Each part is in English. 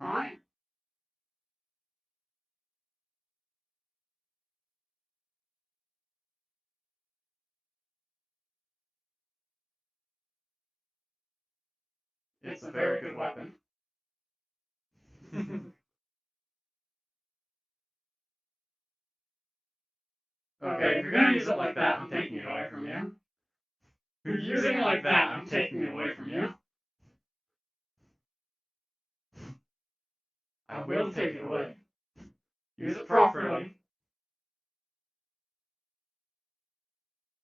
Hi. It's a very good weapon. Okay, if you're gonna use it like that, I'm taking it away from you. If you're using it like that, I'm taking it away from you. I will take it away. Use it properly.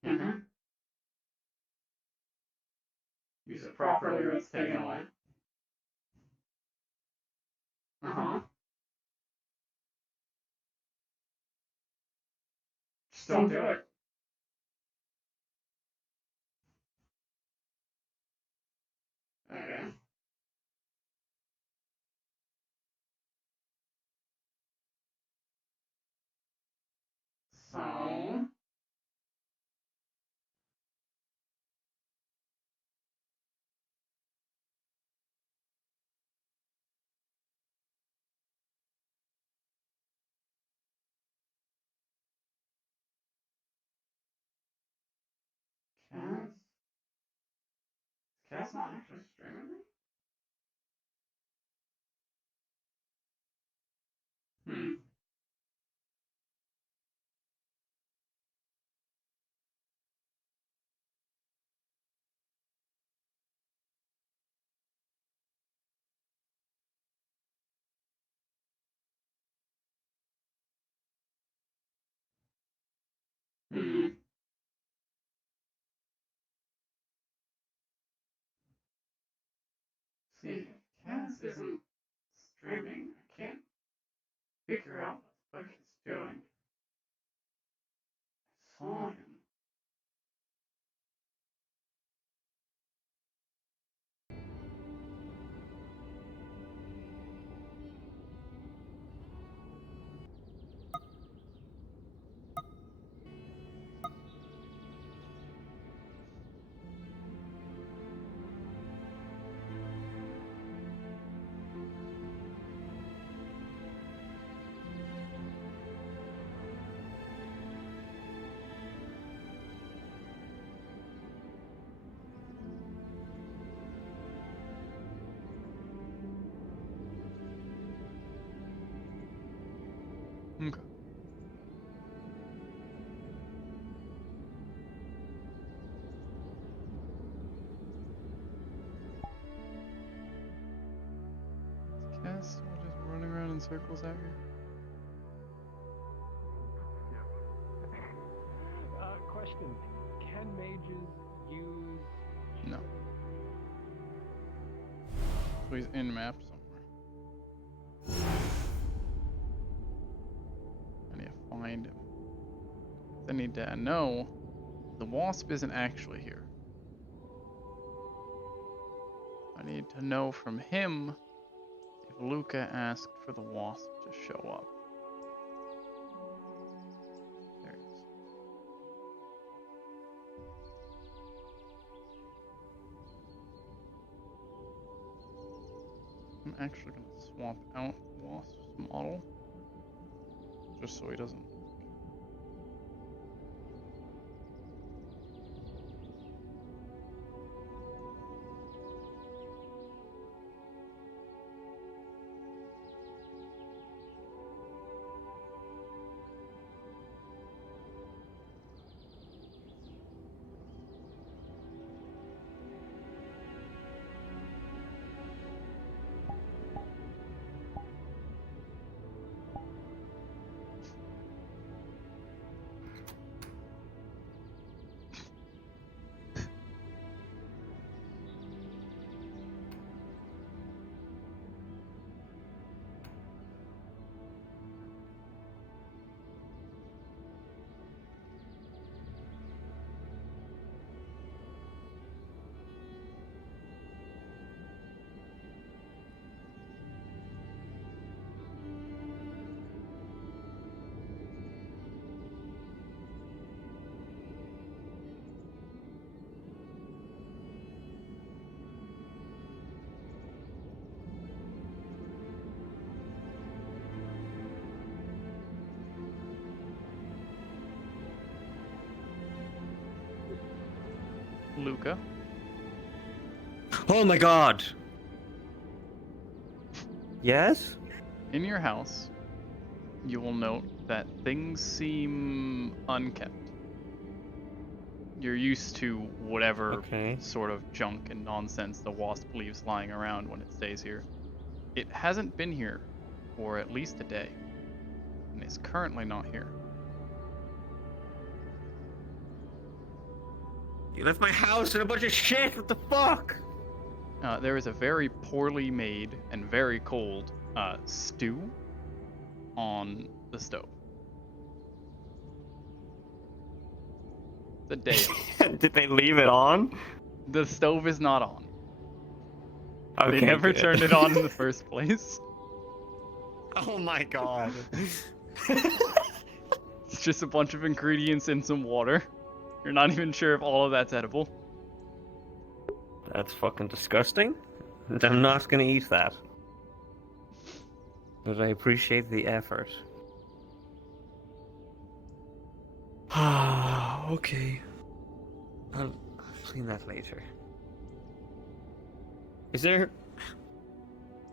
Mm-hmm. Use it properly or it's taken away. Uh-huh. Just don't do it. Okay. So... Cass? Is Cass not actually streaming me? Hmm. Hmm. See, if Cass isn't streaming, I can't figure out what he's doing. I saw him. Okay. Cass still just running around in circles out here? Question. Can mages use... No. So he's in map somewhere. I need to find him. I need to know the wasp isn't actually here. I need to know from him if Luca asked for the wasp to show up. There he is. I'm actually going to swap out wasp's model just so he doesn't. Luca. Oh my god! Yes? In your house, you will note that things seem unkept. You're used to whatever Okay. sort of junk and nonsense the wasp leaves lying around when it stays here. It hasn't been here for at least a day, and is currently not here. You left my house in a bunch of shit! What the fuck? There is a very poorly made and very cold stew on the stove. The day. Did they leave it on? The stove is not on. Okay, They never good. turned it on in the first place. Oh my god. It's just a bunch of ingredients in some water. You're not even sure if all of that's edible. That's fucking disgusting. And I'm not gonna eat that. But I appreciate the effort. Okay. I'll clean that later. Is there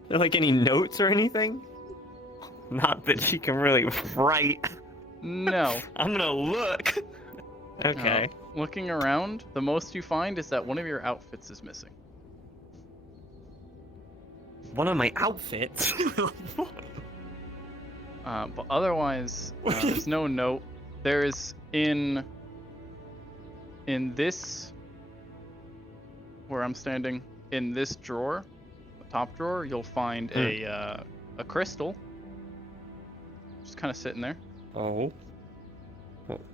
like any notes or anything? Not that she can really write. No. I'm gonna look. Okay. Looking around, the most you find is that one of your outfits is missing. One of my outfits? But otherwise, there's no note. There is in this, where I'm standing, in this drawer, the top drawer, you'll find a crystal. Just kind of sitting there. Oh.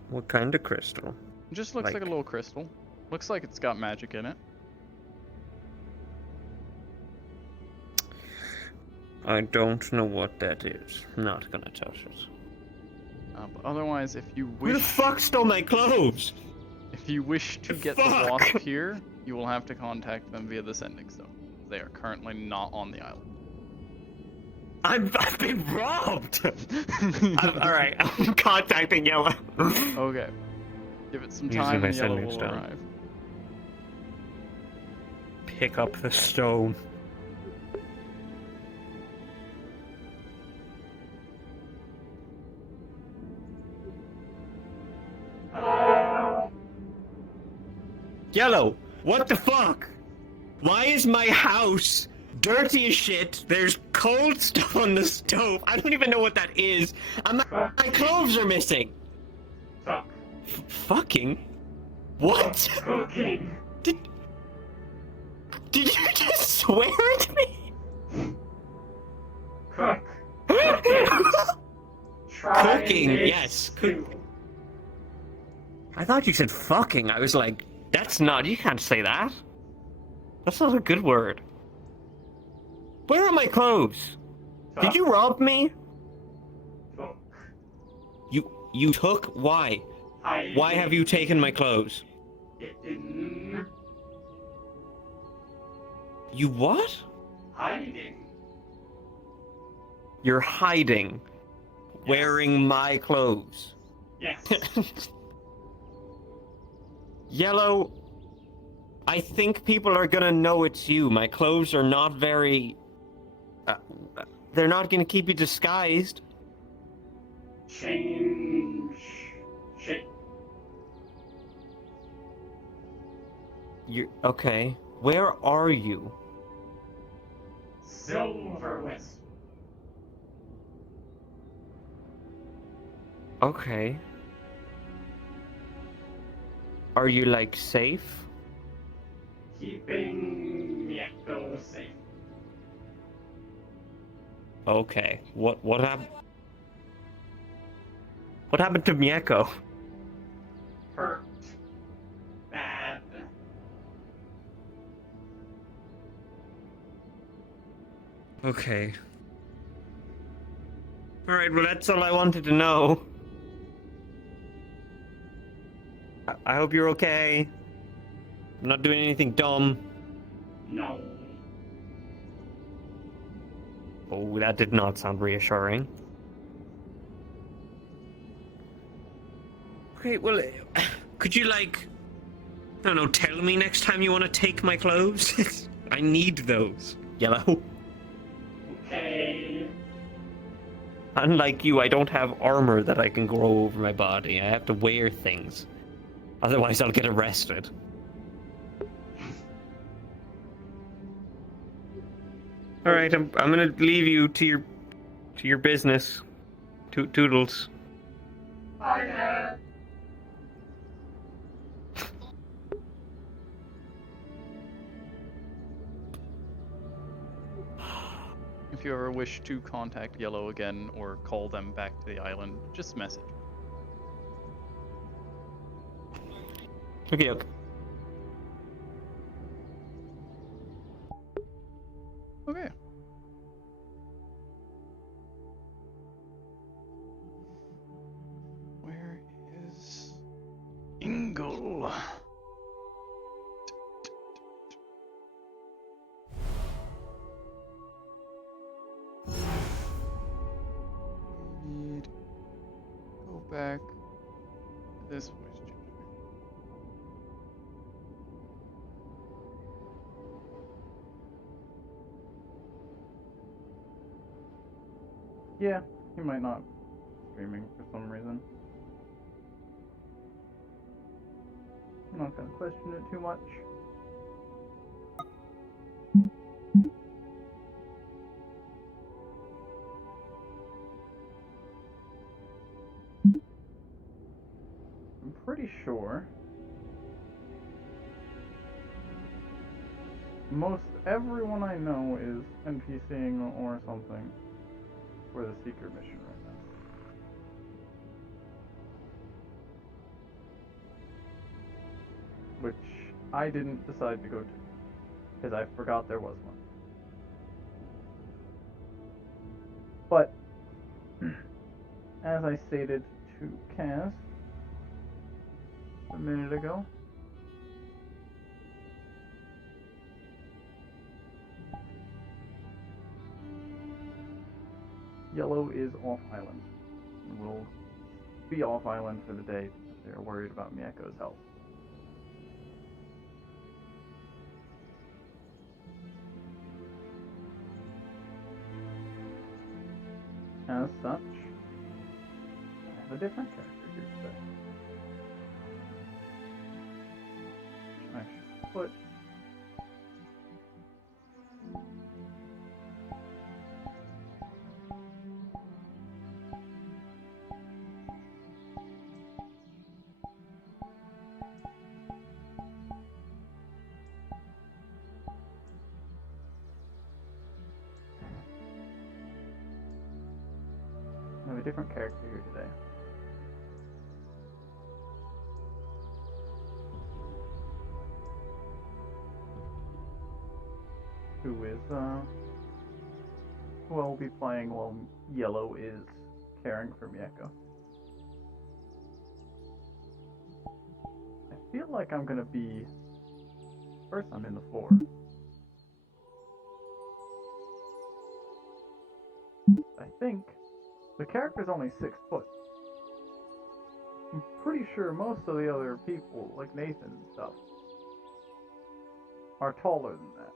What kind of crystal? It just looks like a little crystal. Looks like it's got magic in it. I don't know what that is. Not gonna touch it. But otherwise, if you Who the wish, fuck stole my clothes? if you wish to get the Fuck! wasp here, you will have to contact them via the sending stone. They are currently not on the island. I've been robbed! Alright, I'm contacting Yellow. Okay. Give it some Using time my and Yellow sending will stone. arrive. Pick up the stone. Yellow, what the fuck? Why is my house dirty as shit? There's cold stuff on the stove. I don't even know what that is. My clothes are missing. Fuck. Fucking? What? Cooking. Did you just swear at me? Cook. Try Cooking, this yes. stew. I thought you said fucking. I was like, that's not, you can't say that. That's not a good word. Where are my clothes? Did you rob me? Fuck. You took? Why? Why have you taken my clothes? Hidden. You what? Hiding. You're hiding. Wearing my clothes. Yes. Yellow, I think people are gonna know it's you. My clothes are not very... they're not gonna keep you disguised. Change shape. You okay. Where are you? Silver wisp. Okay. Are you, like, safe? Keeping Mieko safe. Okay. What happened? What happened to Mieko? Hurt. Bad. Okay. Alright, well that's all I wanted to know. I hope you're okay. I'm not doing anything dumb. No. Oh, that did not sound reassuring. Okay, well, could you, like, I don't know, tell me next time you want to take my clothes. I need those. Yellow. Okay. Unlike you, I don't have armor that I can grow over my body. I have to wear things. Otherwise, I'll get arrested. All right, I'm gonna leave you to your business. Toodles. Bye, Dad. If you ever wish to contact Yellow again or call them back to the island, just message. Okay, okay. Okay. Where is Ingle? Need go back to this voice changer. Yeah, he might not be streaming for some reason. I'm not gonna question it too much. I'm pretty sure most everyone I know is NPCing or something for the secret mission right now. Which I didn't decide to go to, because I forgot there was one. But, as I stated to Cass a minute ago, Yellow is off island, and will be off island for the day because they are worried about Miyeko's health. As such, I have a different character here today. I should put I have a different character here today. Who I'll be playing while Yellow is caring for Miyeko. I feel like I'm gonna be... First I'm in the floor. I think the character's only 6 foot. I'm pretty sure most of the other people, like Nathan and stuff, are taller than that.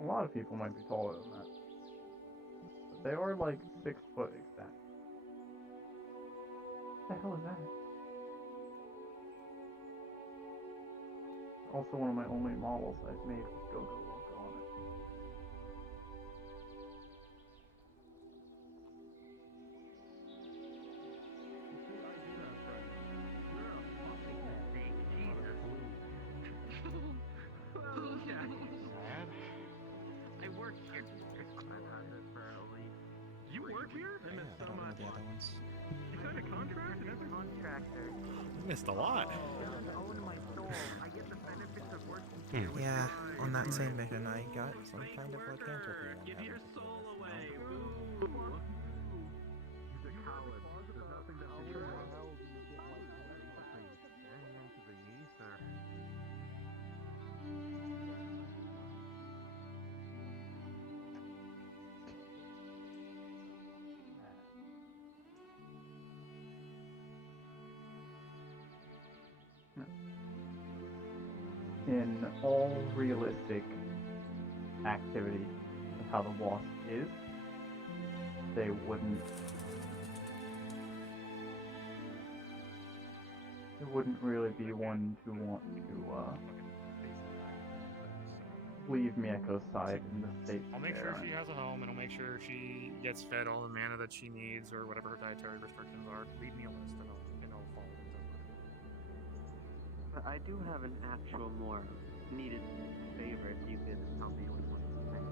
A lot of people might be taller than that. But they are like 6 foot exact. What the hell is that? Also one of my only models I've made with Go-Go logo on it. You work here? I missed so much. The other ones. You signed a contract and everything? You missed a lot. Yeah, on that same mission, I got some kind of lycanthropy. Give your soul away. He's a coward. There's nothing that the hell do you get like hanging into the knees or... in all realistic activity of how the Wasp is, they wouldn't. It wouldn't really be one to want to leave Mieko's side in the state. I'll make sure she has a home, and I'll make sure she gets fed all the mana that she needs, or whatever her dietary restrictions are. Leave me a list, and I'll follow it. But I do have an actual more needed favor if you could tell me what you think.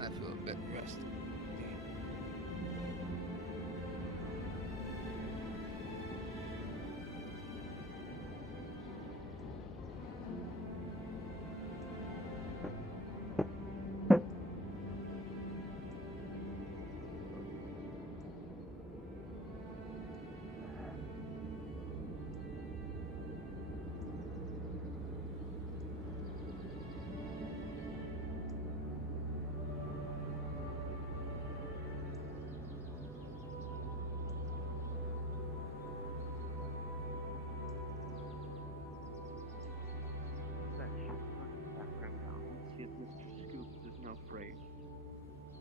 I feel a bit rested. See if Mr. Scoops is no afraid.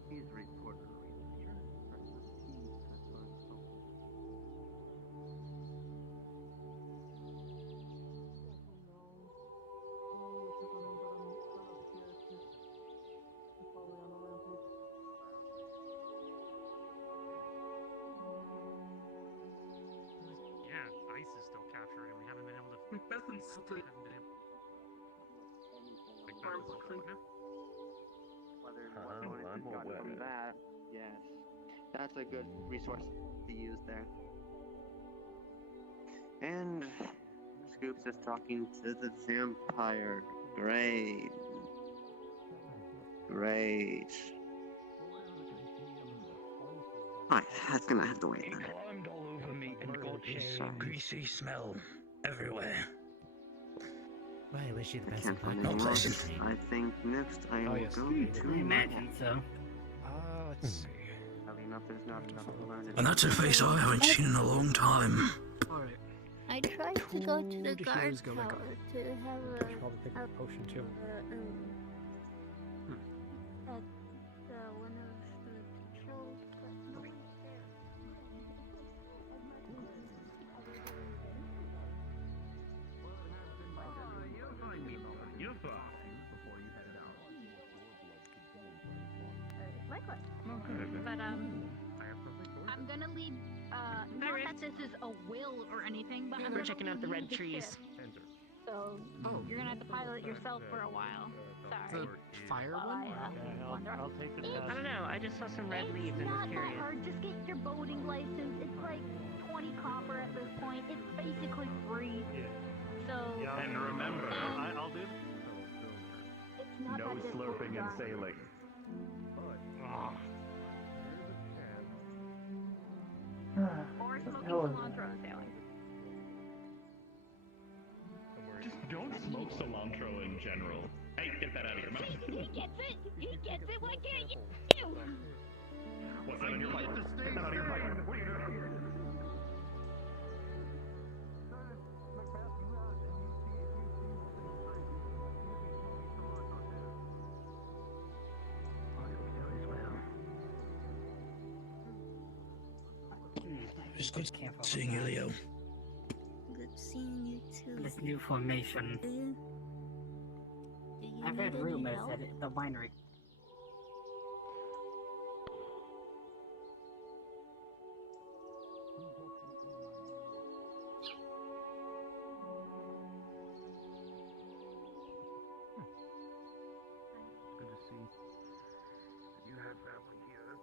He's a reporter. Yeah, ice is still captured, and we haven't been able to. Like that was Whether what bonus you got from that, yes. That's a good resource to use there. And Scoops is talking to the vampire. Great. Great. Alright, that's gonna have to wait He then. climbed all over me and got his greasy smell everywhere. Well, I wish you the I best can't of find luck. anything Not else. pleasant. I think next I will yes. go I to Imagine so. Let's see. Probably enough there's not enough to learn. And that's a face I haven't seen in a long time. Alright. I tried to go to the Two guard heroes go back tower up. to have I should probably pick up a potion too. at one of the patrols, but no one's there. You're fine. Likewise. Oh, good. But I have something for you. I'm gonna lead Not that this is a will or anything, but I'm We're gonna checking out the leave red you trees. ship. So you're gonna have to pilot it yourself for a while. Sorry. The fire While one? I'll take the I don't know. I just saw some red leaves and was It's not that curious. hard. Just get your boating license. It's like 20 copper at this point. It's basically free. So. And remember, I'll do. It's not No that difficult slurping to and drive. sailing. Or smoking cilantro and sailing. Just don't smoke cilantro in general. Hey, get that out of your mouth. He gets it! He gets it! Why can't you? What's that on your pipe? Get that out of your pipe. What are you doing? It's good seeing you, Leo. Good seeing you too. This new formation. Do you I've need heard any rumors help? that the winery. Good to see you have family here.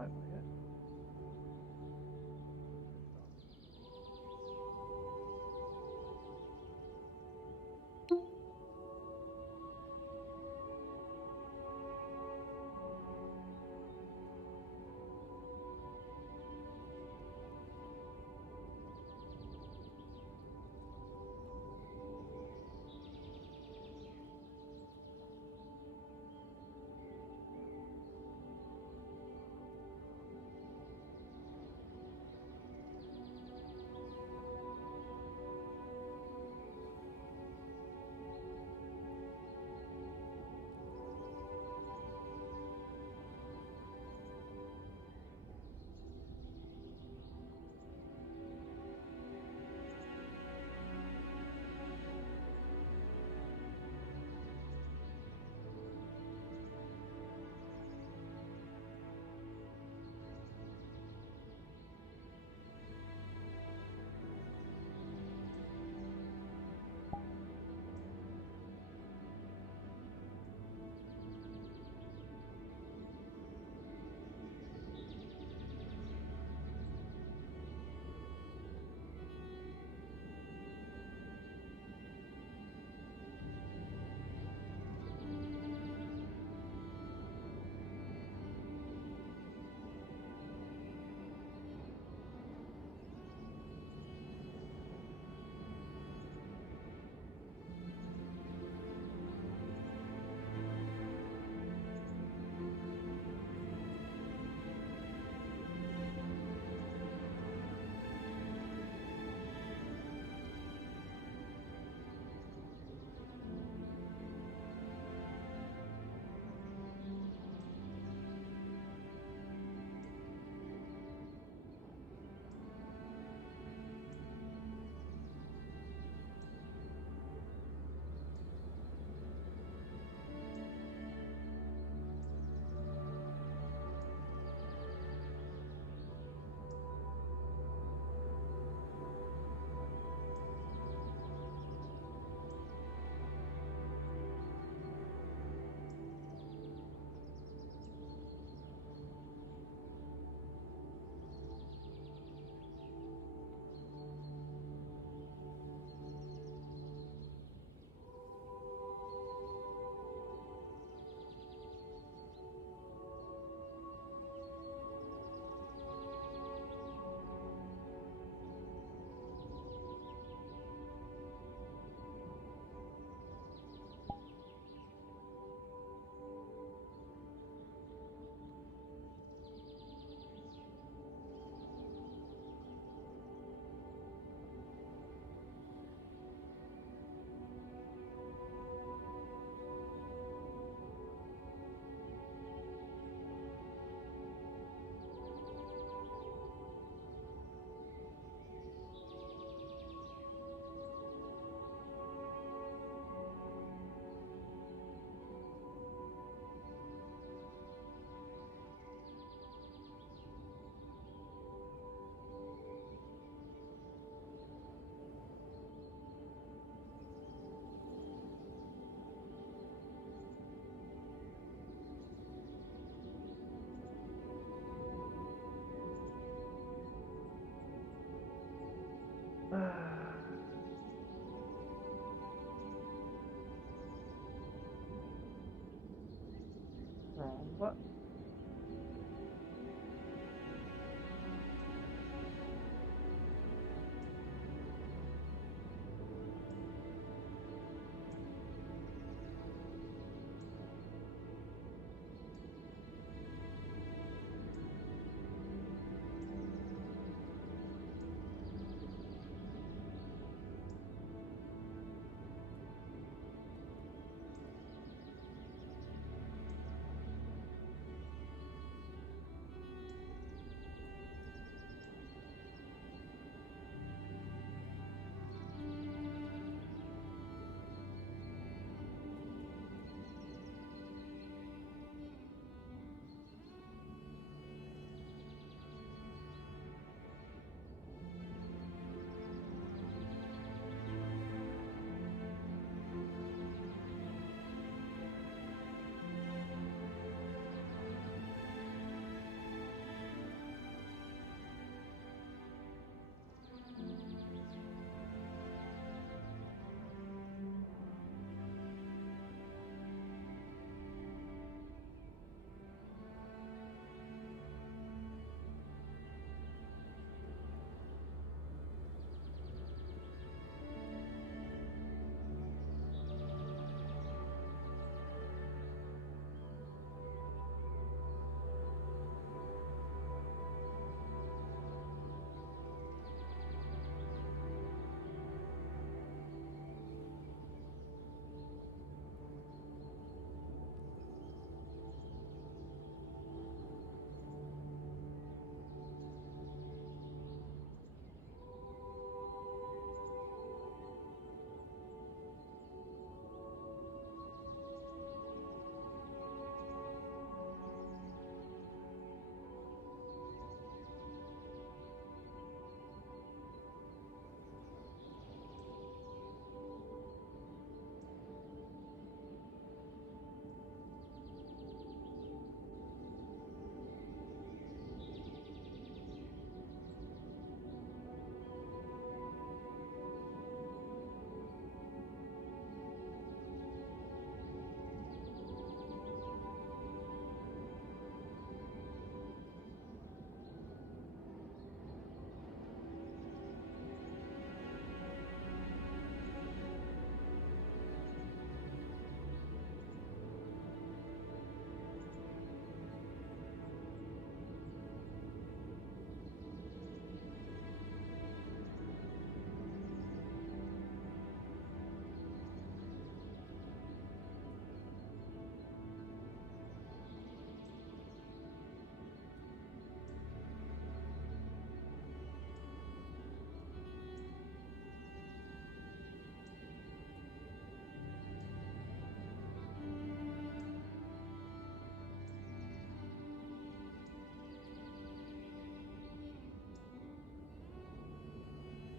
Hopefully, yeah. What?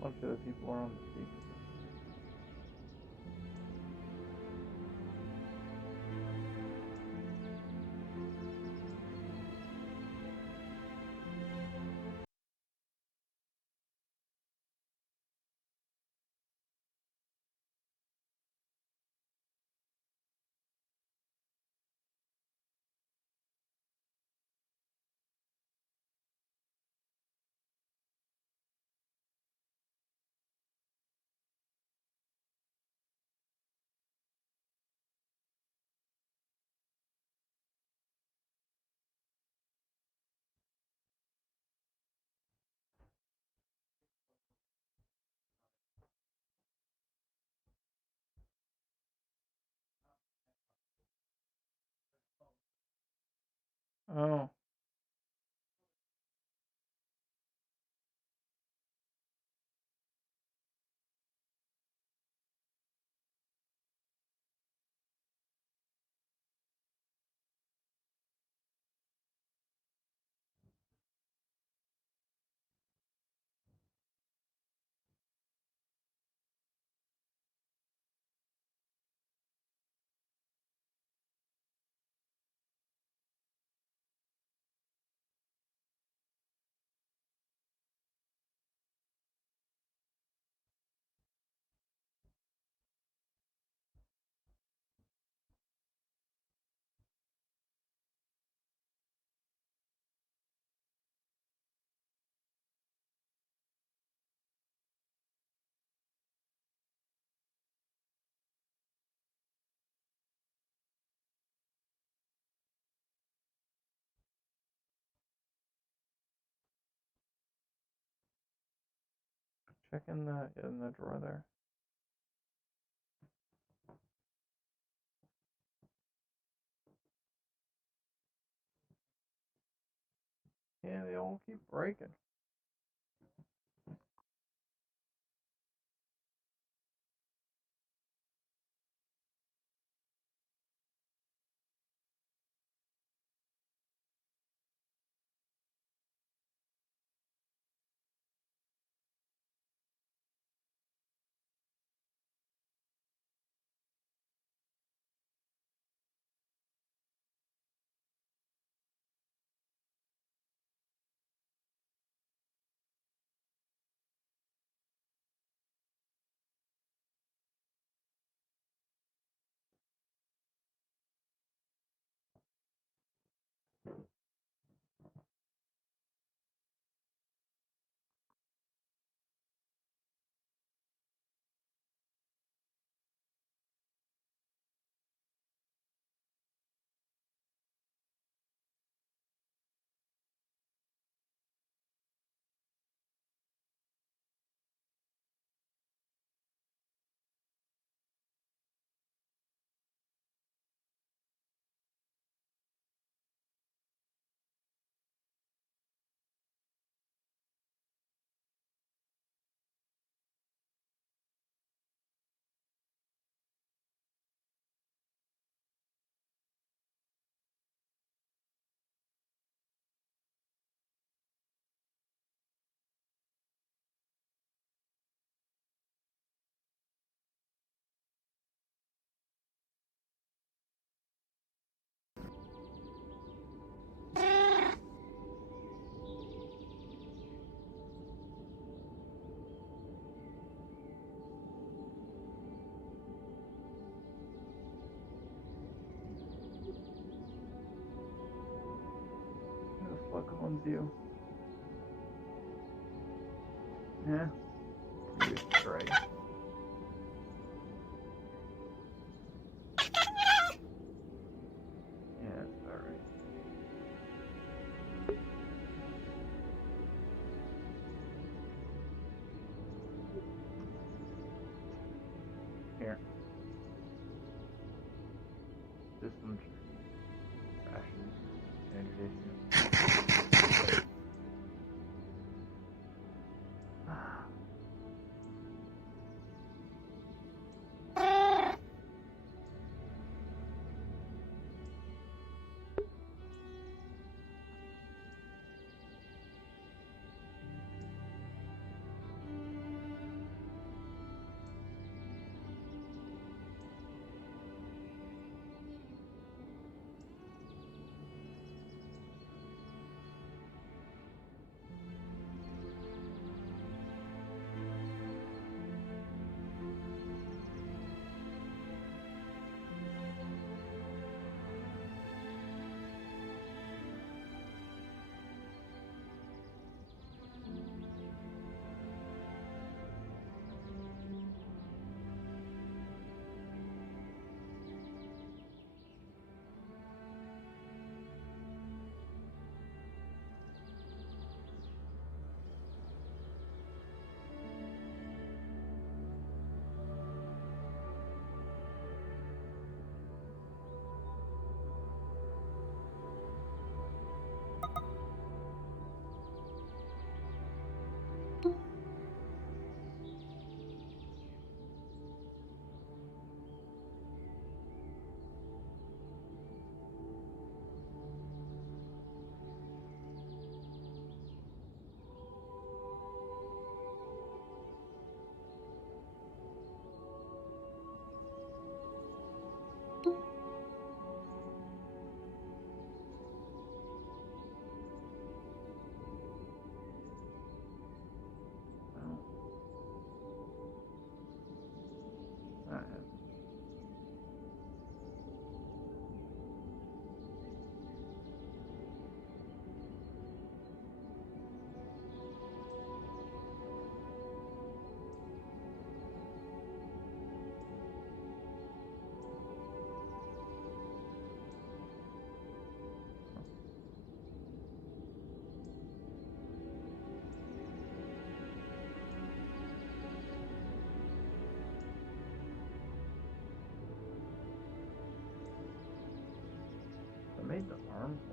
A bunch of the people are on the peak. Oh. Check in the drawer there. Yeah, they all keep breaking. Who the fuck owns you? Yeah. You stray. Yeah, it's alright. Here. System crashes. Standard issue.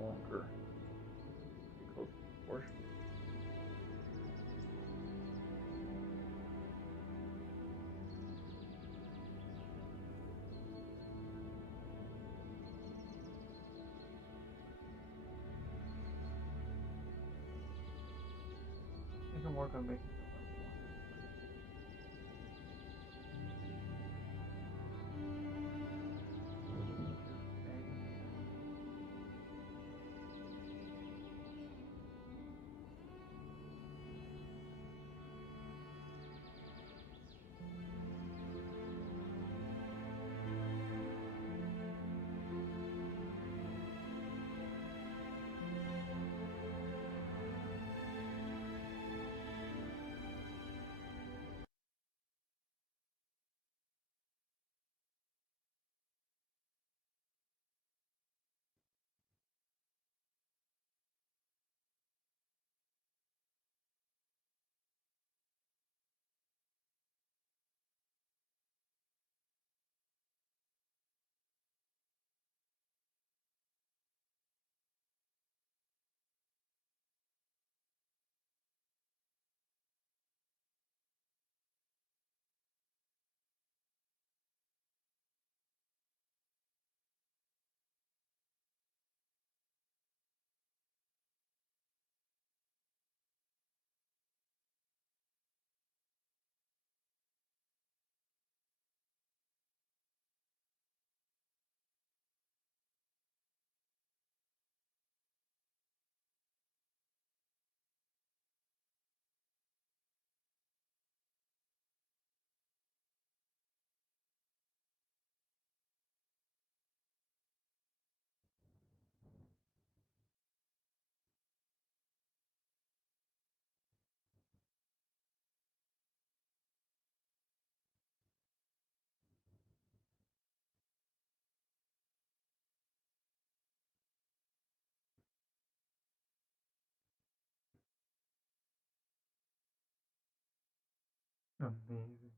longer close to proportion. I can work on making it level 1. Amazing.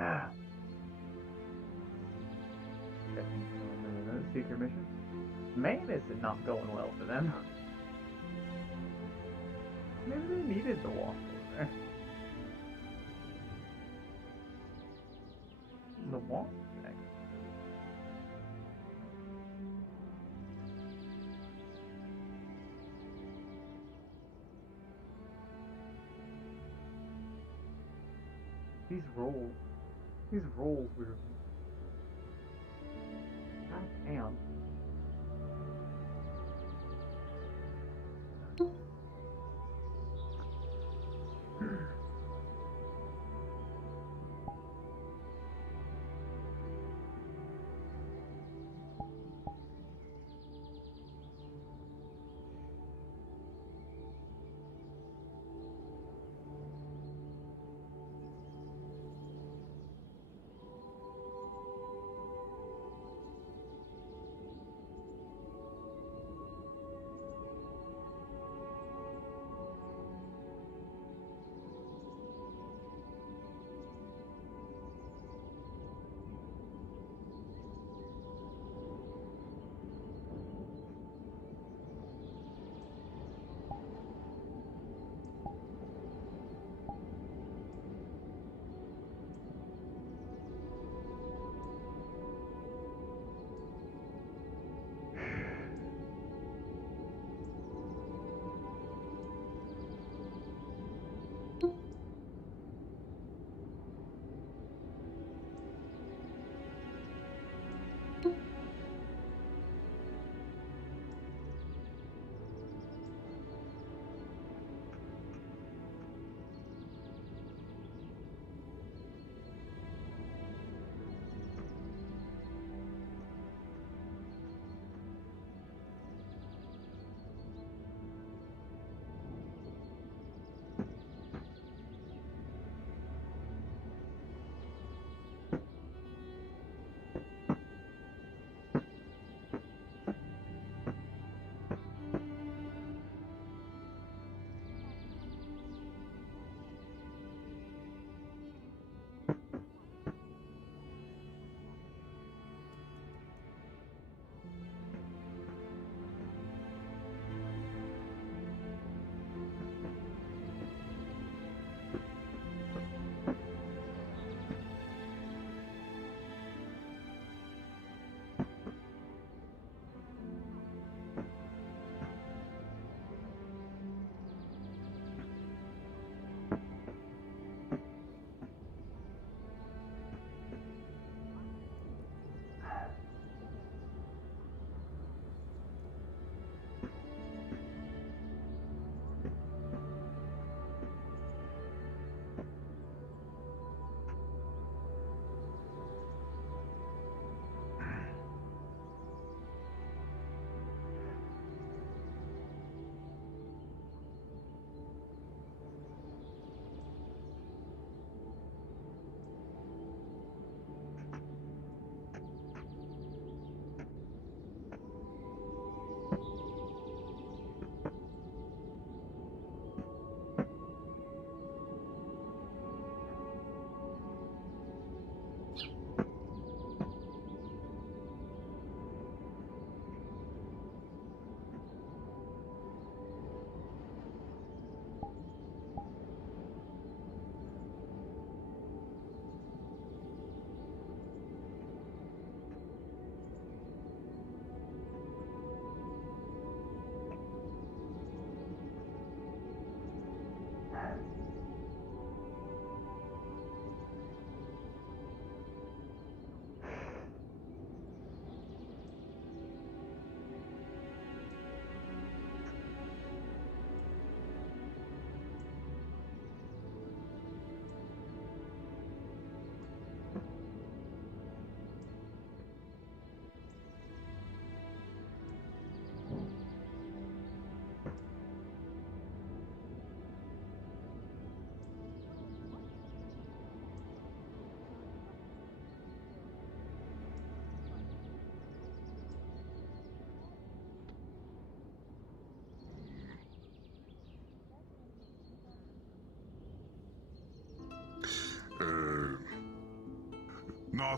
Ah. Another secret mission. Man, is it not going well for them? Maybe they needed the wasp over there. The wasp egg. These rolls were. God damn.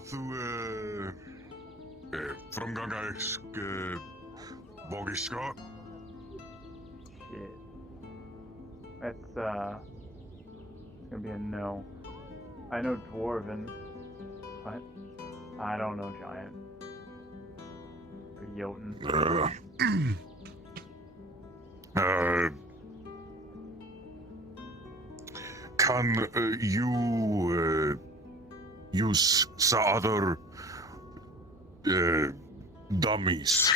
þú framgangæsk vogiska? Shit. It's gonna be a no. I know Dwarven, but I don't know Giant. Or Jotun. Can you use some other dummies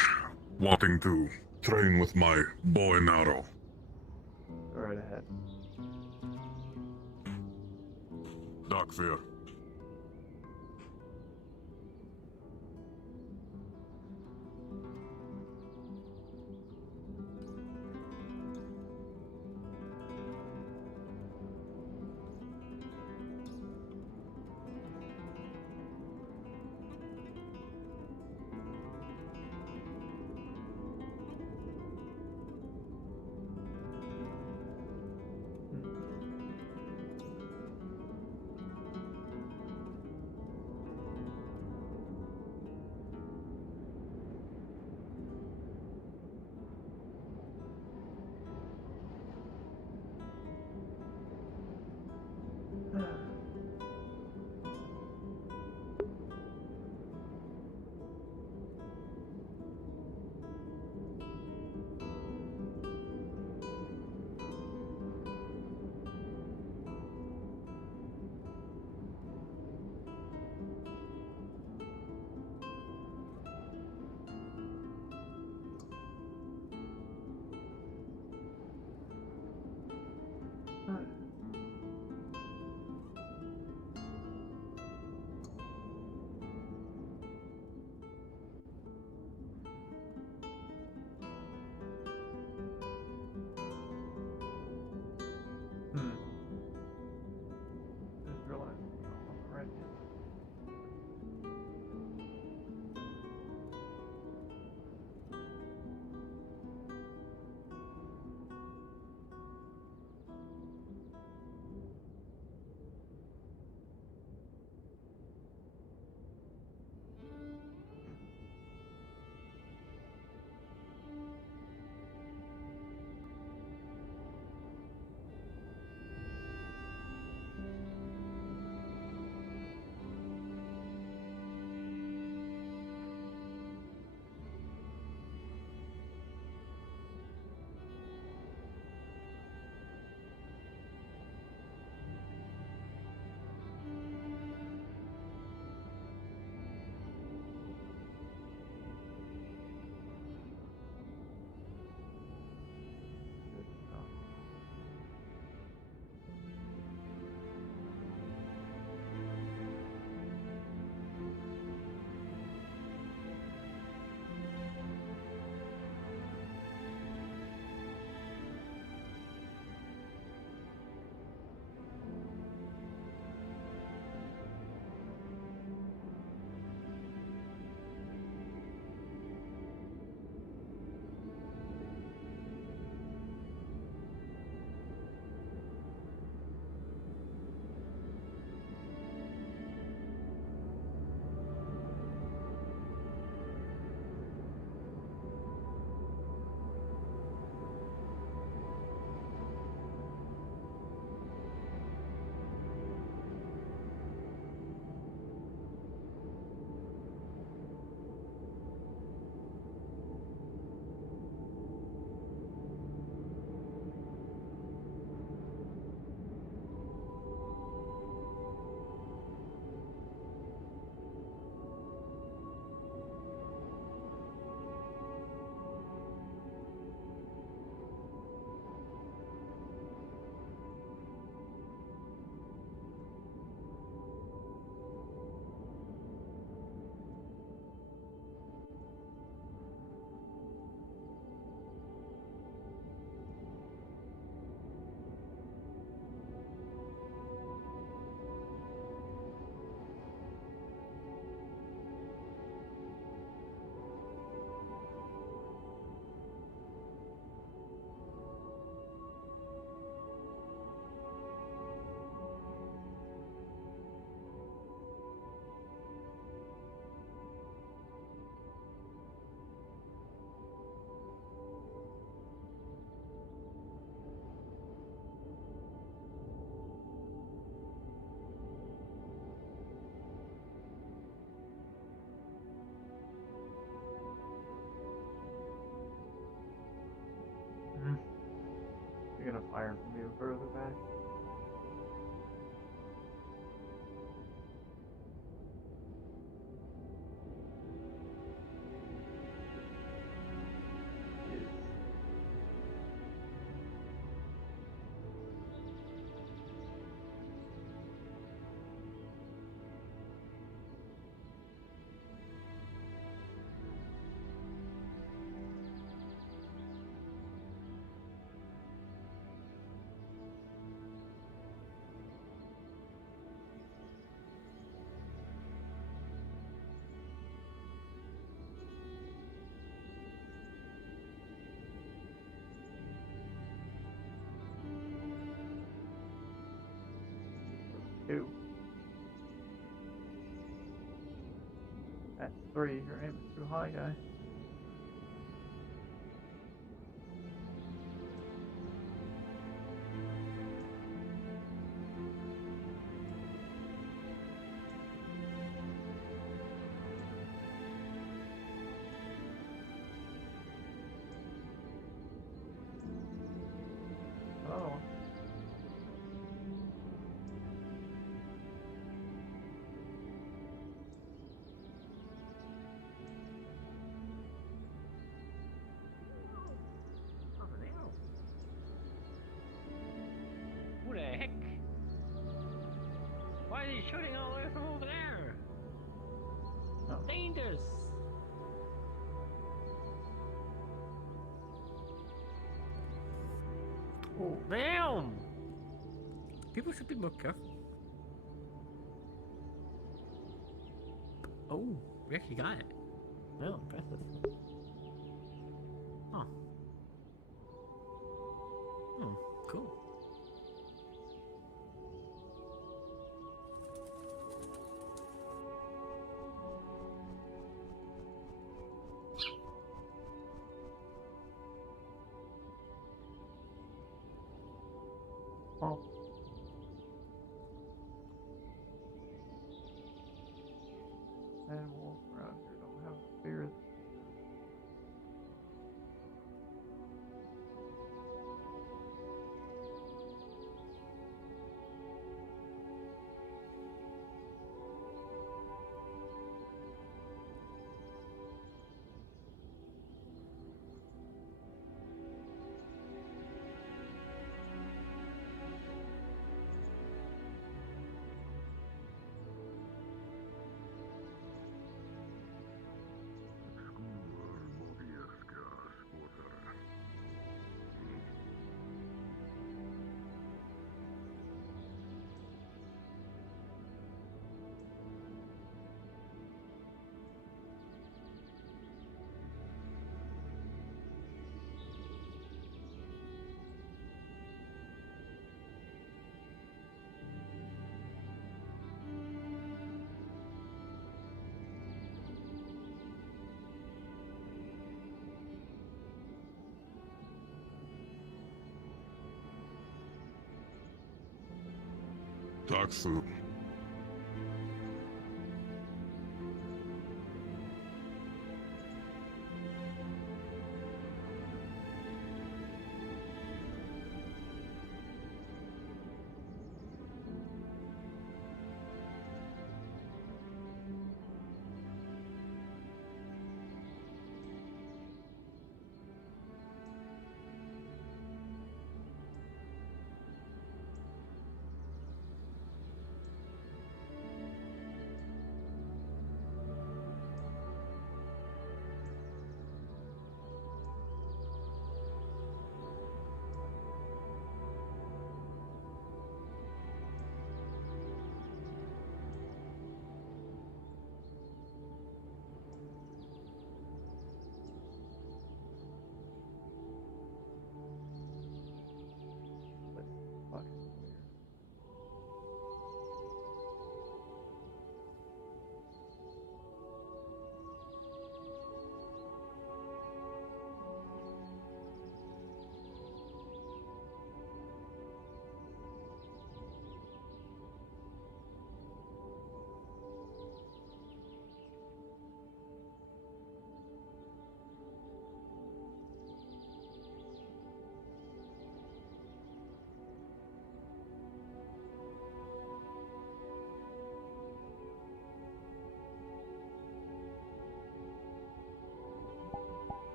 wanting to train with my bow and arrow? Go right ahead. Dark Fear. You're gonna fire from even further back. Yes. Two. That's three. You're aiming too high, guy. Another one. Over there. Who the heck? Why are they shooting all the way from over there? No. Dangerous. Oh, Damn! People should be more careful. Oh, we actually got it. Oh, impressive. Huh. Hmm, cool. oh. And wolf around here don't have spears. Taxu.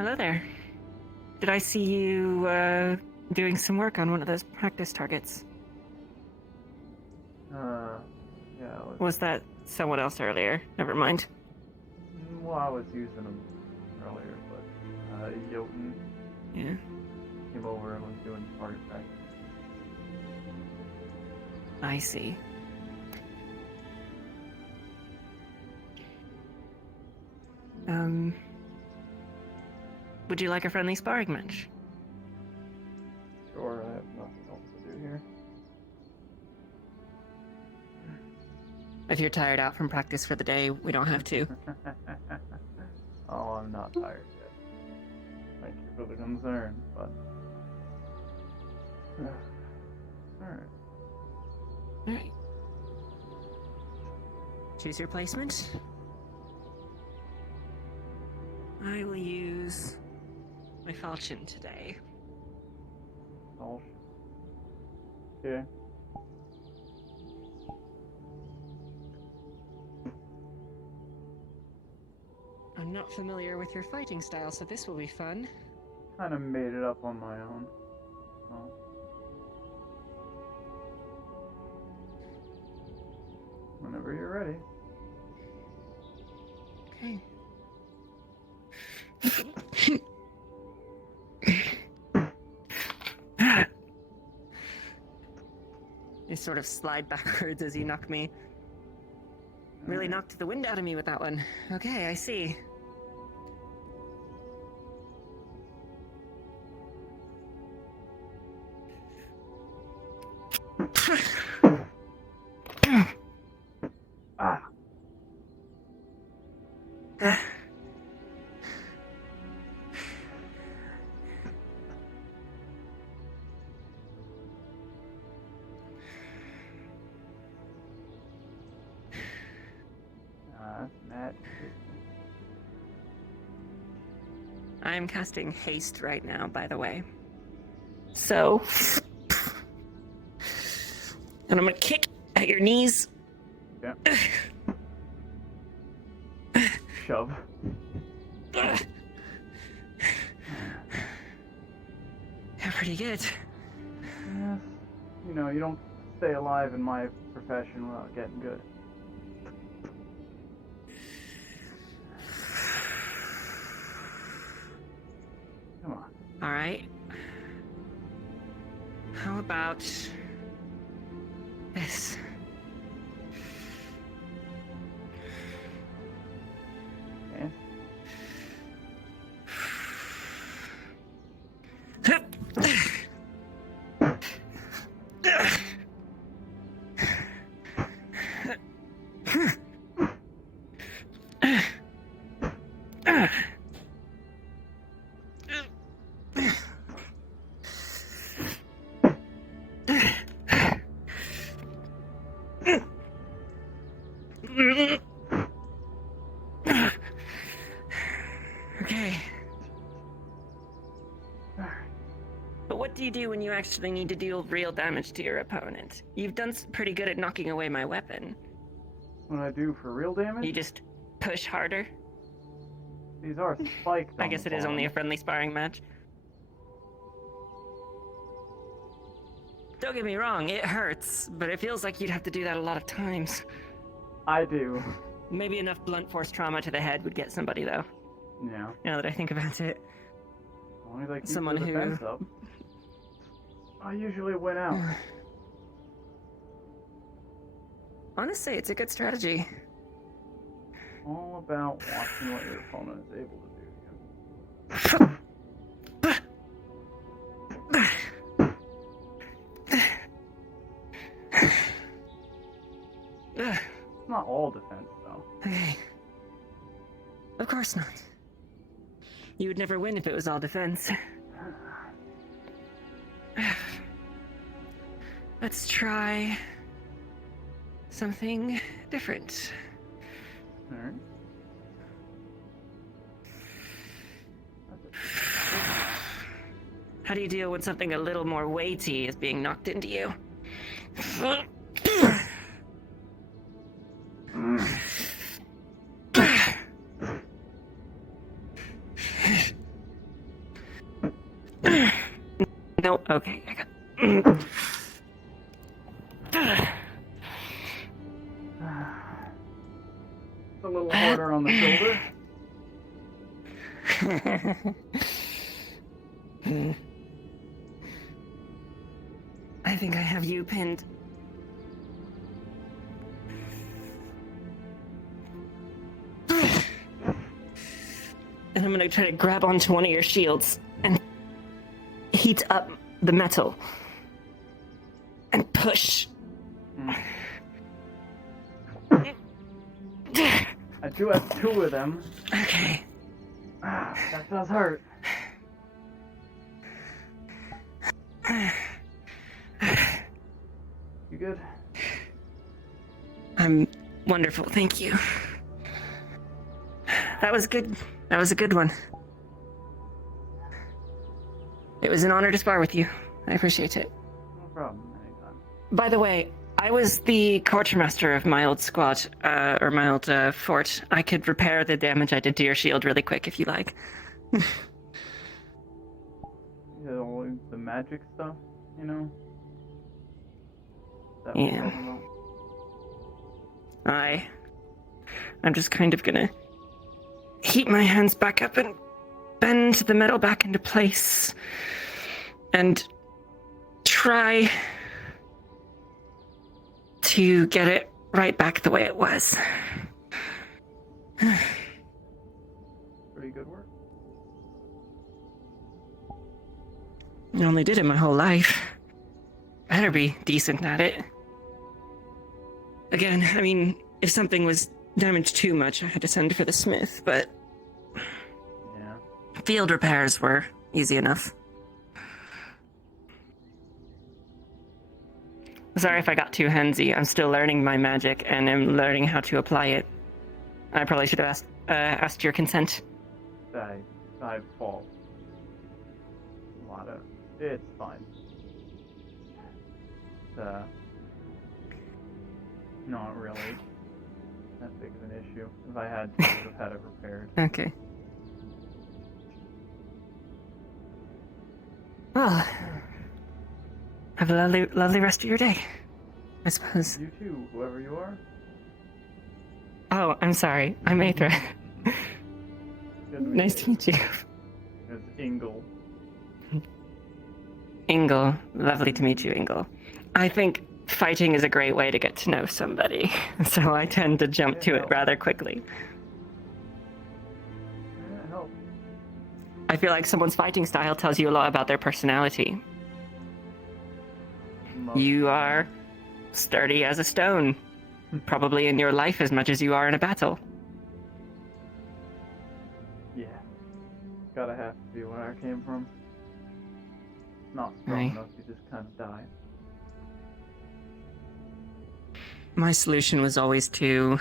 hello there. Did I see you doing some work on one of those practice targets? Yeah. Was that someone else earlier? Never mind. Well, I was using them earlier, but Jotun Yeah. came over and was doing target practice. I see. Would you like a friendly sparring match? Sure, I have nothing else to do here. If you're tired out from practice for the day, we don't have to. Oh, I'm not tired yet. Thank you for the concern, but... Alright. Alright. Choose your placement. I will use my falchion today. Falchion. Okay. I'm not familiar with your fighting style, so this will be fun. Kind of made it up on my own. So. Whenever you're ready. Okay. You sort of slide backwards as you knock me. Really knocked the wind out of me with that one. Okay, I see. Ah. Magic. I'm casting haste right now, by the way. So... and I'm gonna kick at your knees. Yeah. Shove. Yeah, pretty good. Yes. You know, you don't stay alive in my profession without getting good. Come on. All right. How about this? Yeah. Okay. But what do you do when you actually need to deal real damage to your opponent? You've done pretty good at knocking away my weapon. What I do for real damage? You just push harder? These are spiked. I guess it is only a friendly sparring match. Don't get me wrong, it hurts, but it feels like you'd have to do that a lot of times. I do. Maybe enough blunt force trauma to the head would get somebody, though. Yeah. Now that I think about it. As long as I keep Someone the who... defense up, I usually win out. Honestly, it's a good strategy. All about watching what your opponent is able to do. It's not all defense, though. Okay. Of course not. You would never win if it was all defense. Let's try something different. Alright. How do you deal when something a little more weighty is being knocked into you? No, okay, I got. It's a little harder on the shoulder. I think I have you pinned. And I'm gonna try to grab onto one of your shields and heat up the metal and push. I do have 2 of them. Okay. That does hurt. You good? I'm wonderful, thank you. That was good. That was a good one. It was an honor to spar with you. I appreciate it. No problem, anytime. By the way, I was the quartermaster of my old squad, or my old fort. I could repair the damage I did to your shield really quick if you like. Yeah, all the magic stuff, you know? That Yeah. I'm just kind of gonna heat my hands back up and bend the metal back into place and try to get it right back the way it was. Pretty good work. I only did it my whole life. Better be decent at it. Again, I mean, if something was damaged too much, I had to send for the smith, but yeah, field repairs were easy enough. Sorry if I got too handsy. I'm still learning my magic, and I'm learning how to apply it. I probably should have asked your consent. I fall. A lot of... It's fine. Not really that big of an issue. If I had to, I would have had it repaired. Okay. Well, have a lovely rest of your day, I suppose. You too, whoever you are. Oh, I'm sorry. I'm Aether. Nice to meet you. It's Ingle. Ingle. Lovely to meet you, Ingle. I think fighting is a great way to get to know somebody, so I tend to jump to it rather quickly. I feel like someone's fighting style tells you a lot about their personality. You are sturdy as a stone, probably in your life as much as you are in a battle. Yeah. Gotta have to be where I came from. Not strong Right. enough, you just kind of die. My solution was always to...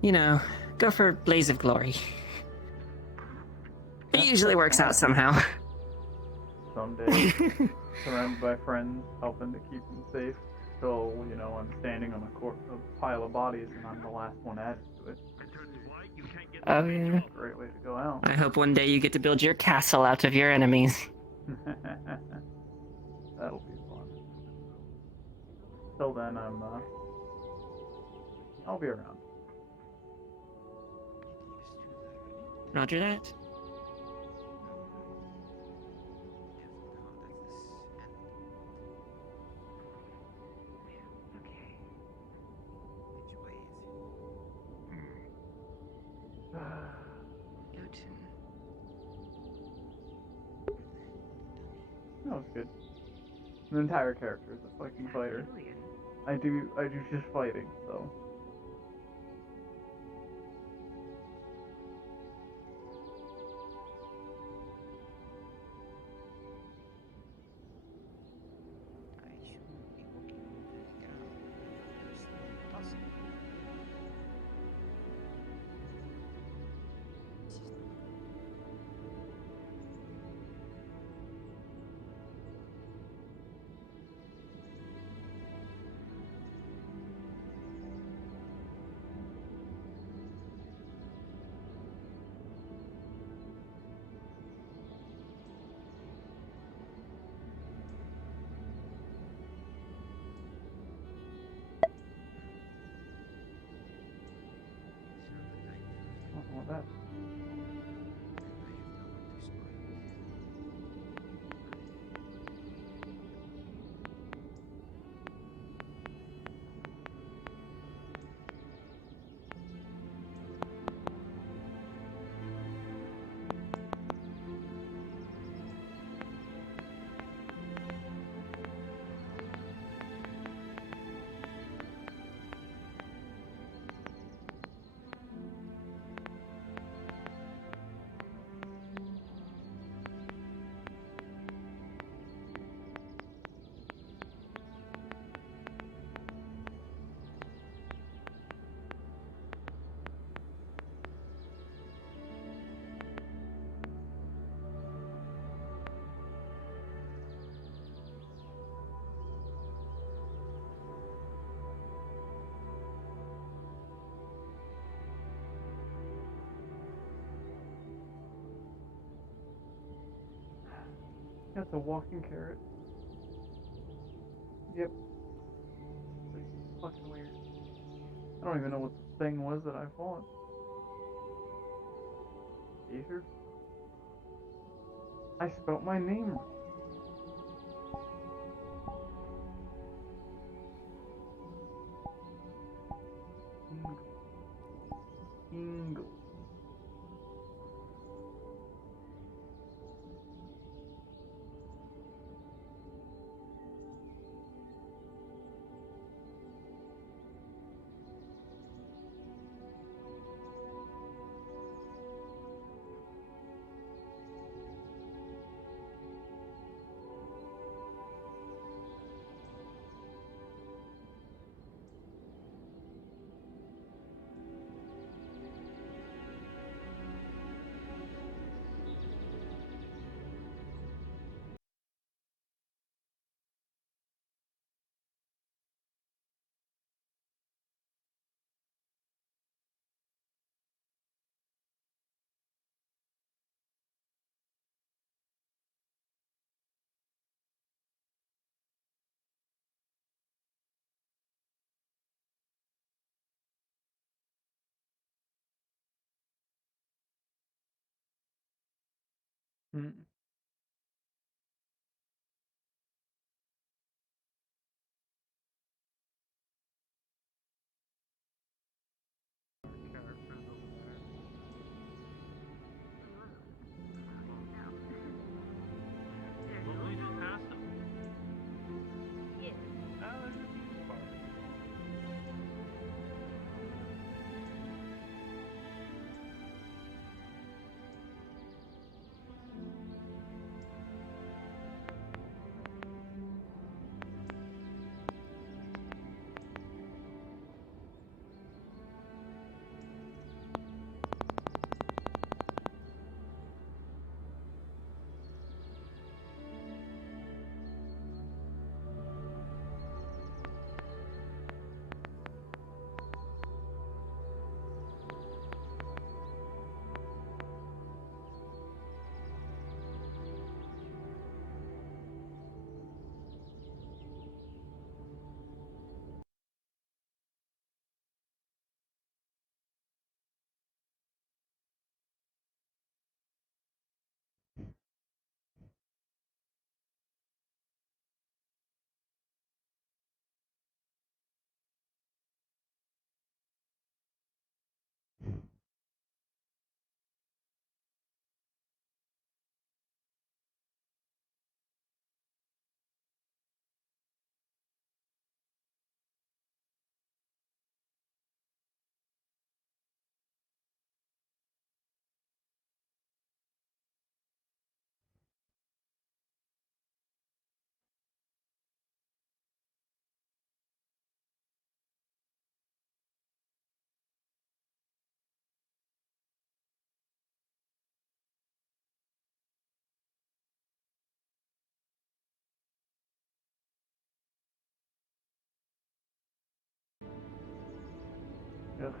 you know, go for Blaze of Glory. It usually works out somehow. Someday, surrounded by friends, helping to keep them safe. So, you know, I'm standing on a pile of bodies and I'm the last one added to it. Oh, yeah. Great way to go out. I hope one day you get to build your castle out of your enemies. That'll be fun. Till then, I'll be around. Roger that. That was good. The entire character is a fucking fighter. I do just fighting, so. That's a walking carrot. Yep. It's fucking weird. I don't even know what the thing was that I fought. Aether? I spelt my name wrong. Ingle. Hmm. Characters over there. Well, we just passed them. Yeah. Oh, there's a theme park. Ugh.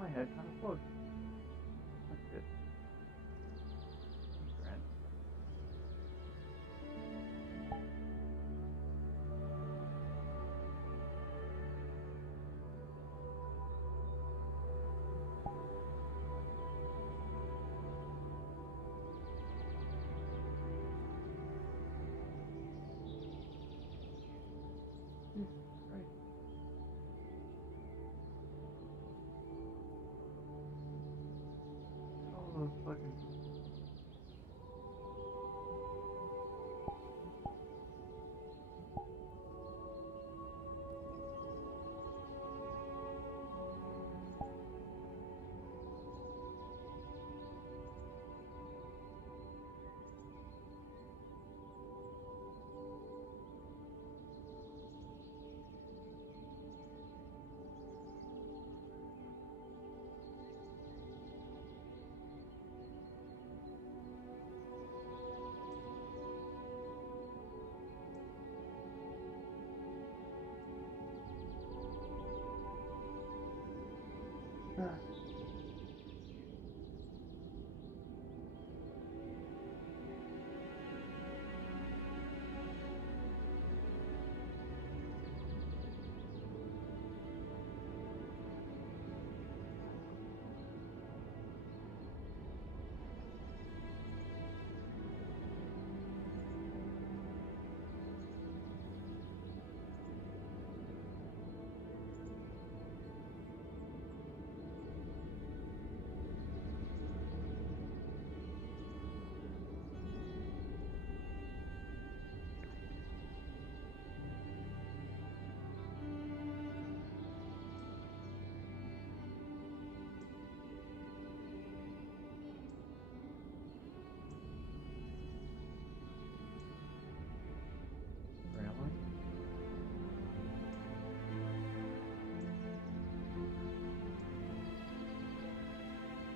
My head kind of floats. That's good. Thanks for answering. I'm fucking. Really?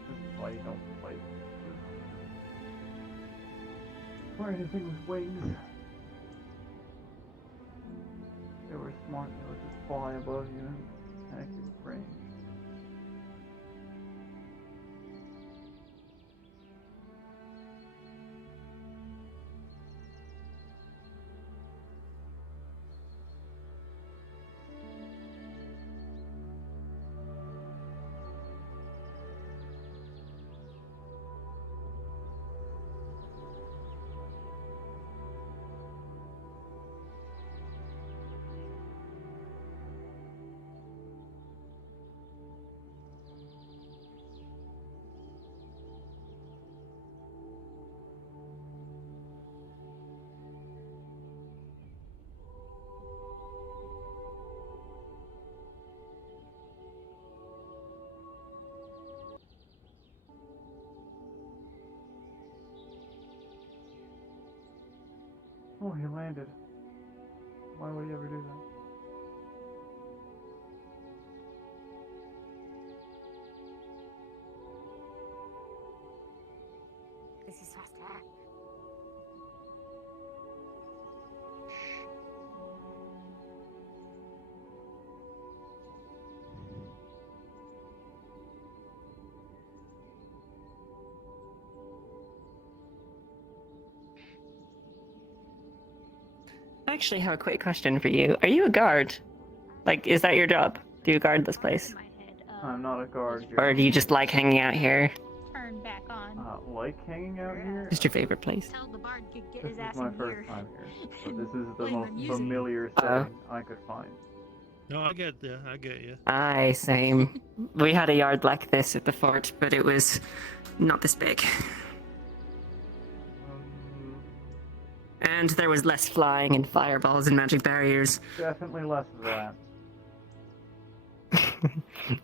This is why you don't fight. Or anything with wings. They were smart, they would just fly above you and attack you with range. Oh, he landed. Why would he ever do that? This is faster. I actually have a quick question for you. Are you a guard? Like, is that your job? Do you guard this place? I'm not a guard here. Or do you just like hanging out here? Turn back on. Like hanging out here? Just your favorite place? Tell the bard could get This his is ass my in first here. time here, so this is the Blame most the music. familiar setting I could find. No, I get you. I get you. Aye, same. We had a yard like this at the fort, but it was not this big. And there was less flying and fireballs and magic barriers. Definitely less of that.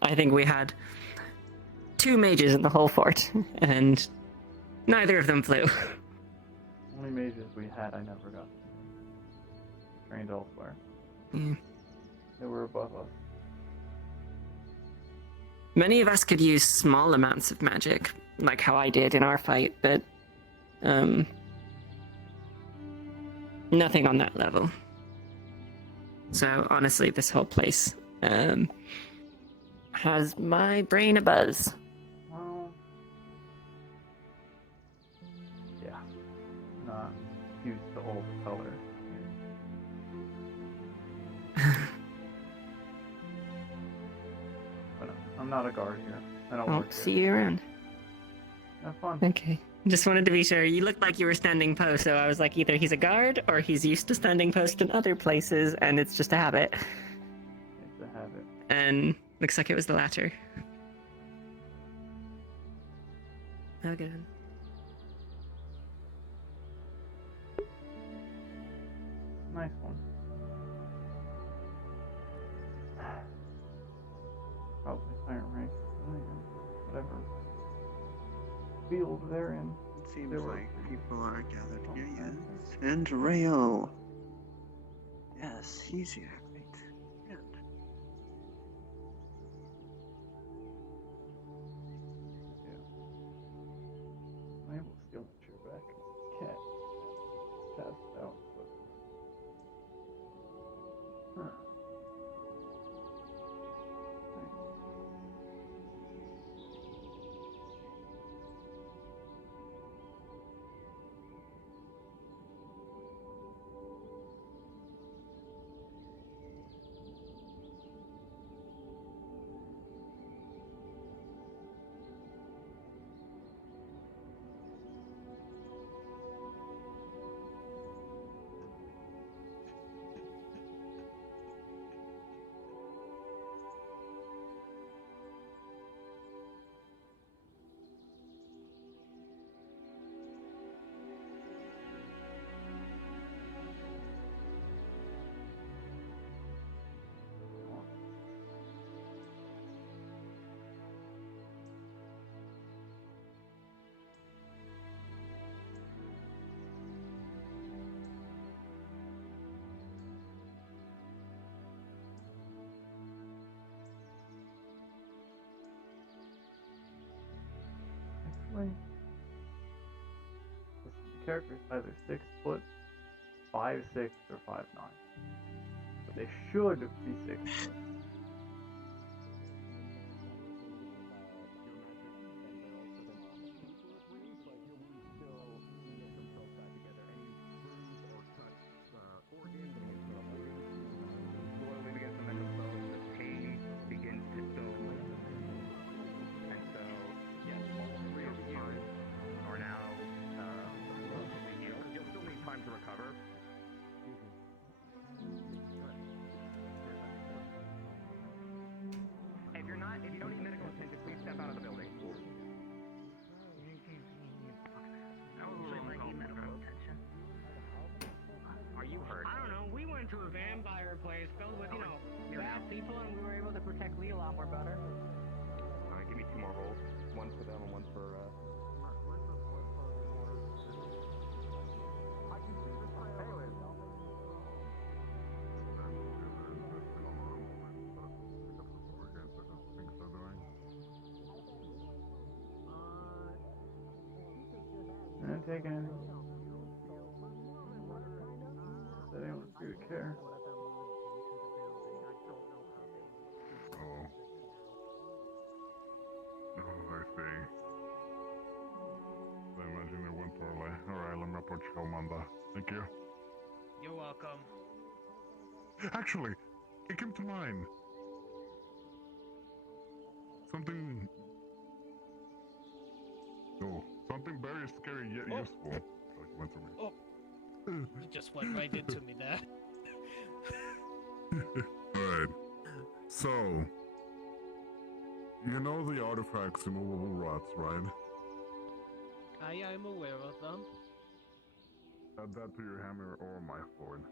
I think we had 2 mages in the whole fort, and neither of them flew. Only mages we had, I never got trained elsewhere. Yeah. They were above us. Many of us could use small amounts of magic, like how I did in our fight, but nothing on that level. So honestly, this whole place has my brain abuzz. Well, yeah, not used to old color. But no, I'm not a guard here. I don't I'll work see here. you around. Have fun. Okay. Just wanted to be sure. You looked like you were standing post, so I was like, either he's a guard or he's used to standing post in other places, and it's just a habit. It's a habit. And looks like it was the latter. Have a good one. Nice one. Probably higher rank than I am. Whatever field they're in. It seems They were like pretty people are gathered here, fantastic. yes. And Rayo. Yes, he's here. Right. And I'm able to steal my chair back. Cat passed out, but actually, the character's either 6 foot, 5'6", or 5'9". But they should be 6 foot. If you don't need medical attention, please step out of the building. Are you hurt? I don't know. We went to a vampire place filled with, bad people, and we were able to protect Lee a lot more better. Alright, give me 2 more rolls. One for them and one for, I didn't take anything. I didn't really care. Oh. Oh, I see. I imagine it went poorly. Alright, let me approach you, Amanda. Thank you. You're welcome. Actually, it came to mind. Something... Oh, something very scary yet useful. Like, went to me. Oh, you just went right into me there. Alright. So, you know the artifacts immovable rods, right? I am aware of them. Add that to your hammer or my sword.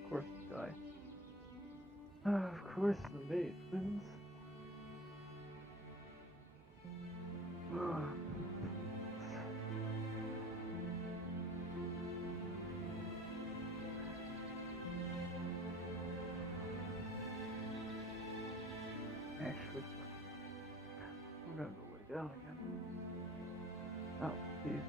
Of course the guy. Of course the basements. Actually, I'm gonna go lay down again. Oh, peace.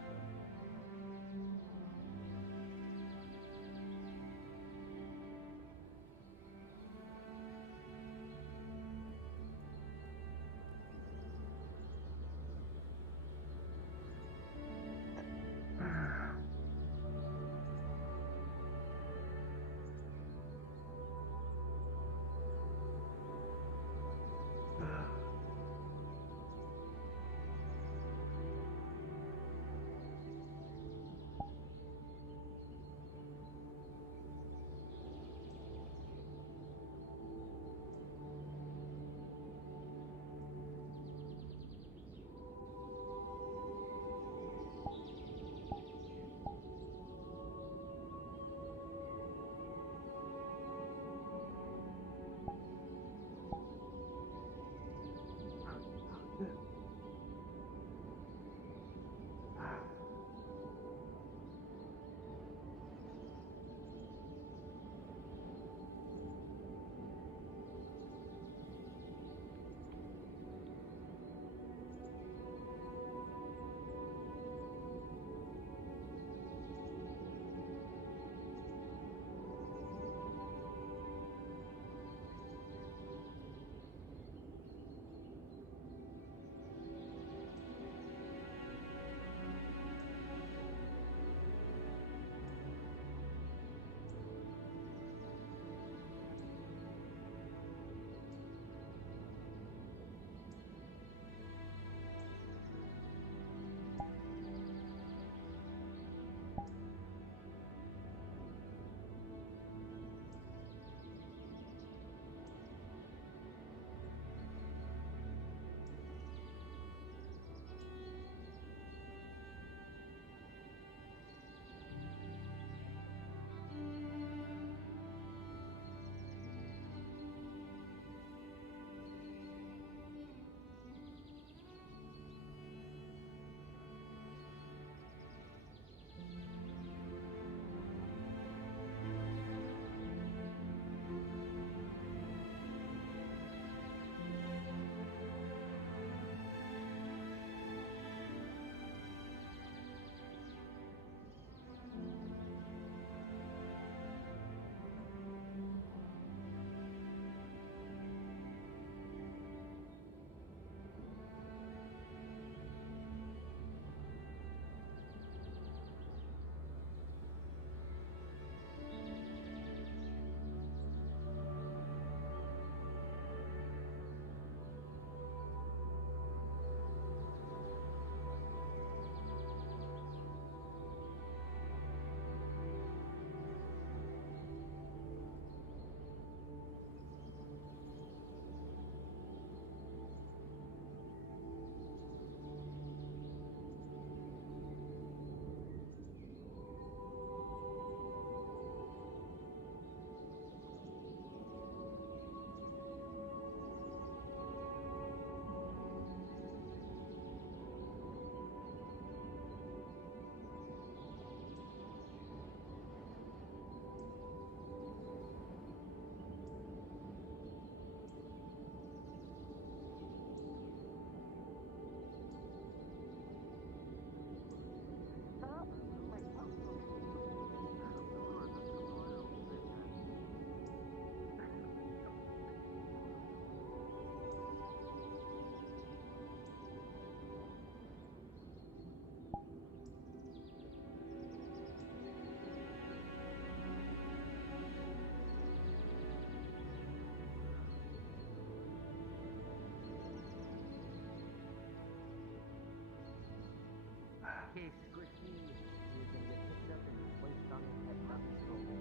case Squishy is gonna get picked up and placed on his head shoulder.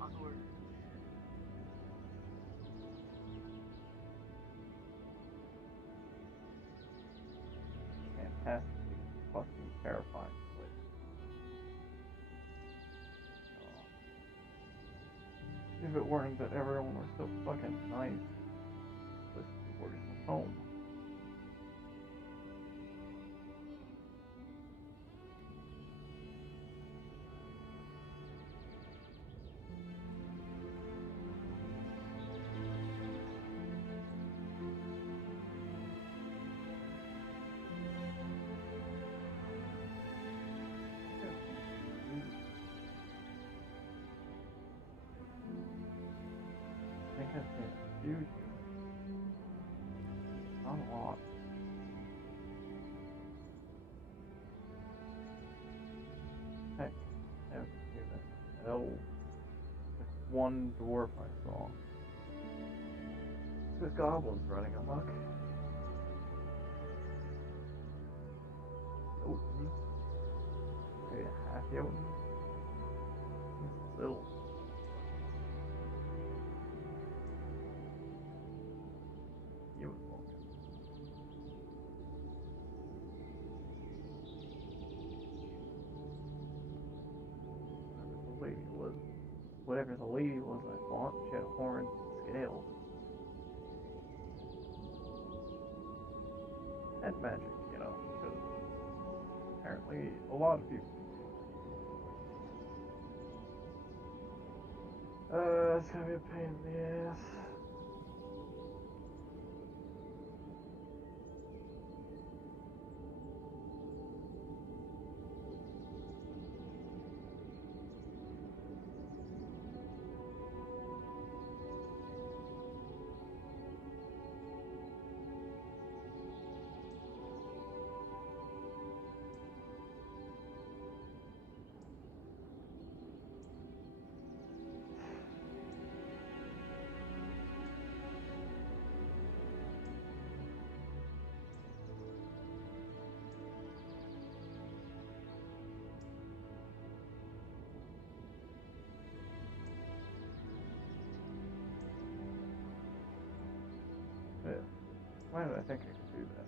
Onward. Fantastically fucking terrifying place. If it weren't that everyone was so fucking nice, this would be worse than home. I think I've seen a few humans. Not a lot. Heck, I haven't seen an elf. Just one dwarf I saw. With goblins running amok. Jotun. Maybe a half Jotun. He's little. He was walking. Whatever the lady was I fought, she had horns and scales. And magic, you know, because apparently a lot of people do that. It's gonna be a pain in the ass. Yeah. Why did I think I could do that?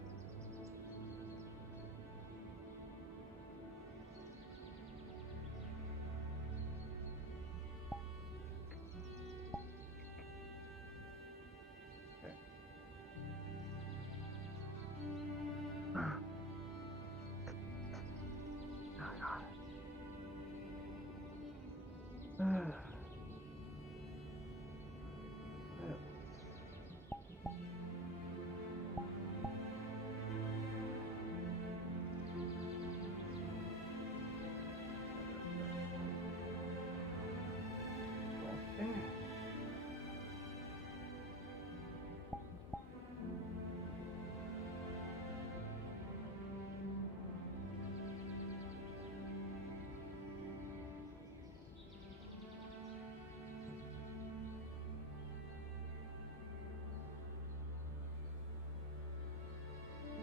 Okay. Oh god. Okay.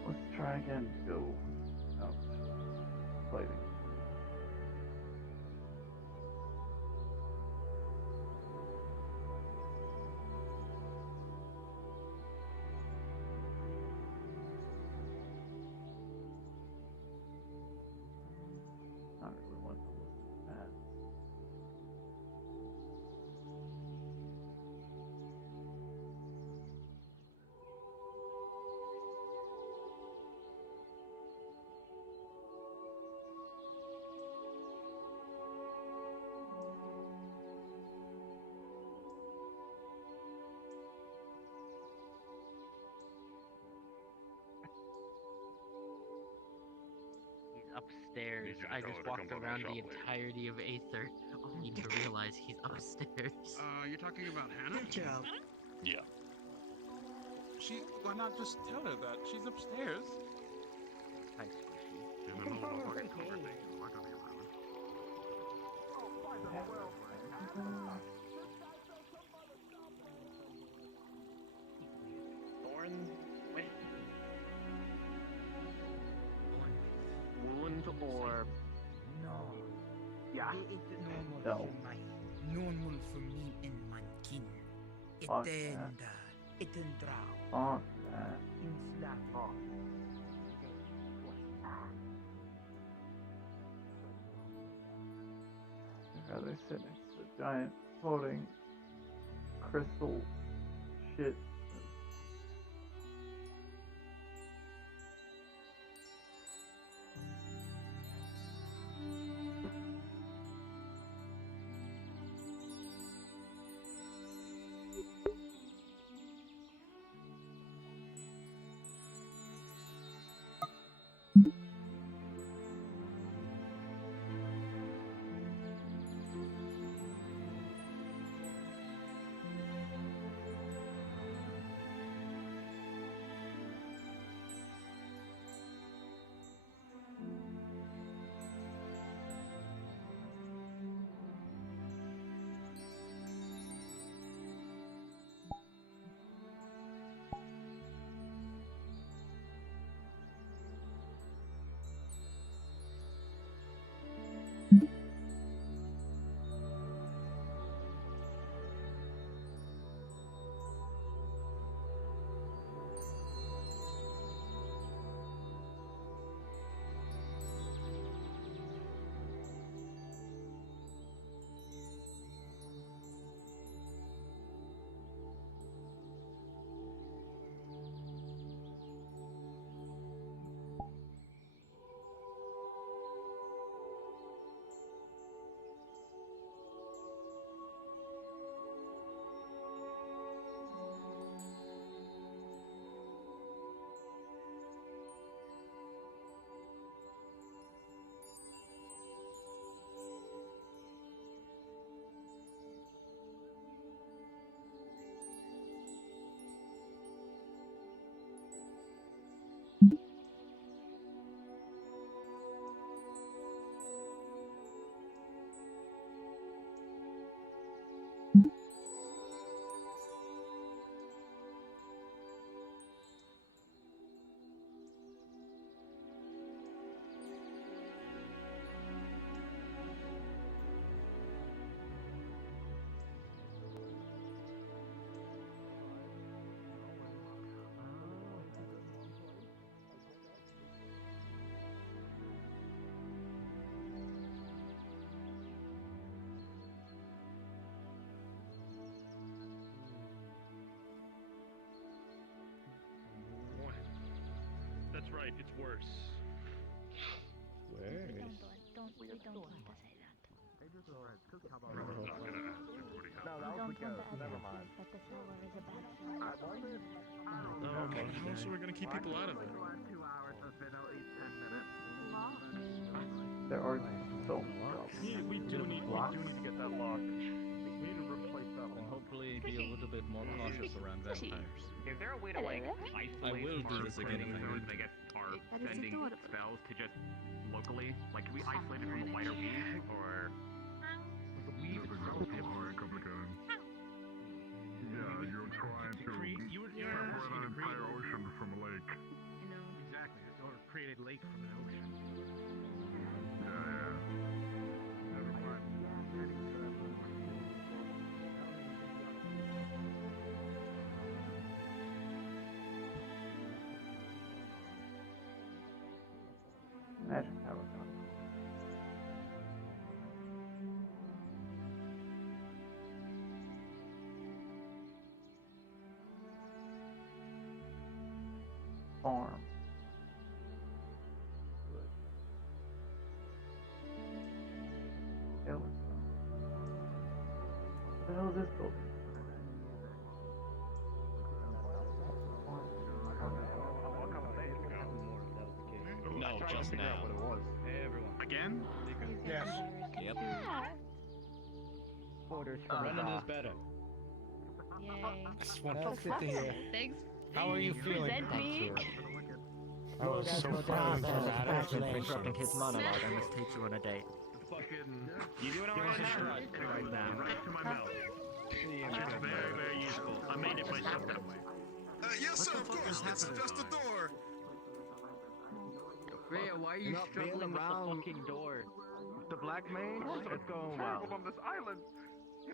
Let's try again to go out fighting. Not really one to listen to that. He's upstairs. I just walked around the entirety of Aether only to realize he's upstairs. You're talking about Hannah? Good job. Yeah. Why not just tell her that she's upstairs? Hi, Squishy. In the middle of a fucking conversation. I'm not gonna be around. Thorn, wait. It's normal No. for my, normal for me and my kin. Fuck Iten draw. Fuck that. In slap. I'd rather sit next to the giant floating crystal shit. That's right, it's worse. Worse. We don't want to say that. I'm not gonna do it. We don't want to advertise that the cellar is a bad place. Oh, okay. How are we gonna keep people out of it? There are so many jobs. Yeah, we do need to get that locked. We need to replace that And lock. hopefully be a little bit more cautious around vampires. Is there a way to like I isolate will do our this again if I producers, need I guess, are That is sending adorable. spells to just locally? Like, can we isolate it from the wider weave, or the weave itself? Yeah, you're trying to separate an entire ocean from a lake. Exactly, or create a lake from an ocean. Yeah. Never mind. Magic power gun. Farm. Good. Skeleton. What the hell is this building? No, just now. Everyone. Again? Yes. Yep. Orders Running is better. Yay. That's wonderful to hear. Thanks. How are you feeling, Present me. I was so far Interrupting his monologue, I must take you on a date. Fucking. You doing alright now? Right now. Right to my mouth. It's very, very useful. I made it myself that way. Yes, sir, of course. It's just a door. Great, why are You're you not struggling bailing with the around fucking door? the black mage? What's It's going terrible well. on this island? They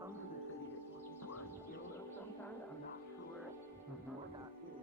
come to the city looking for a shield of some kind. I'm not sure what that is.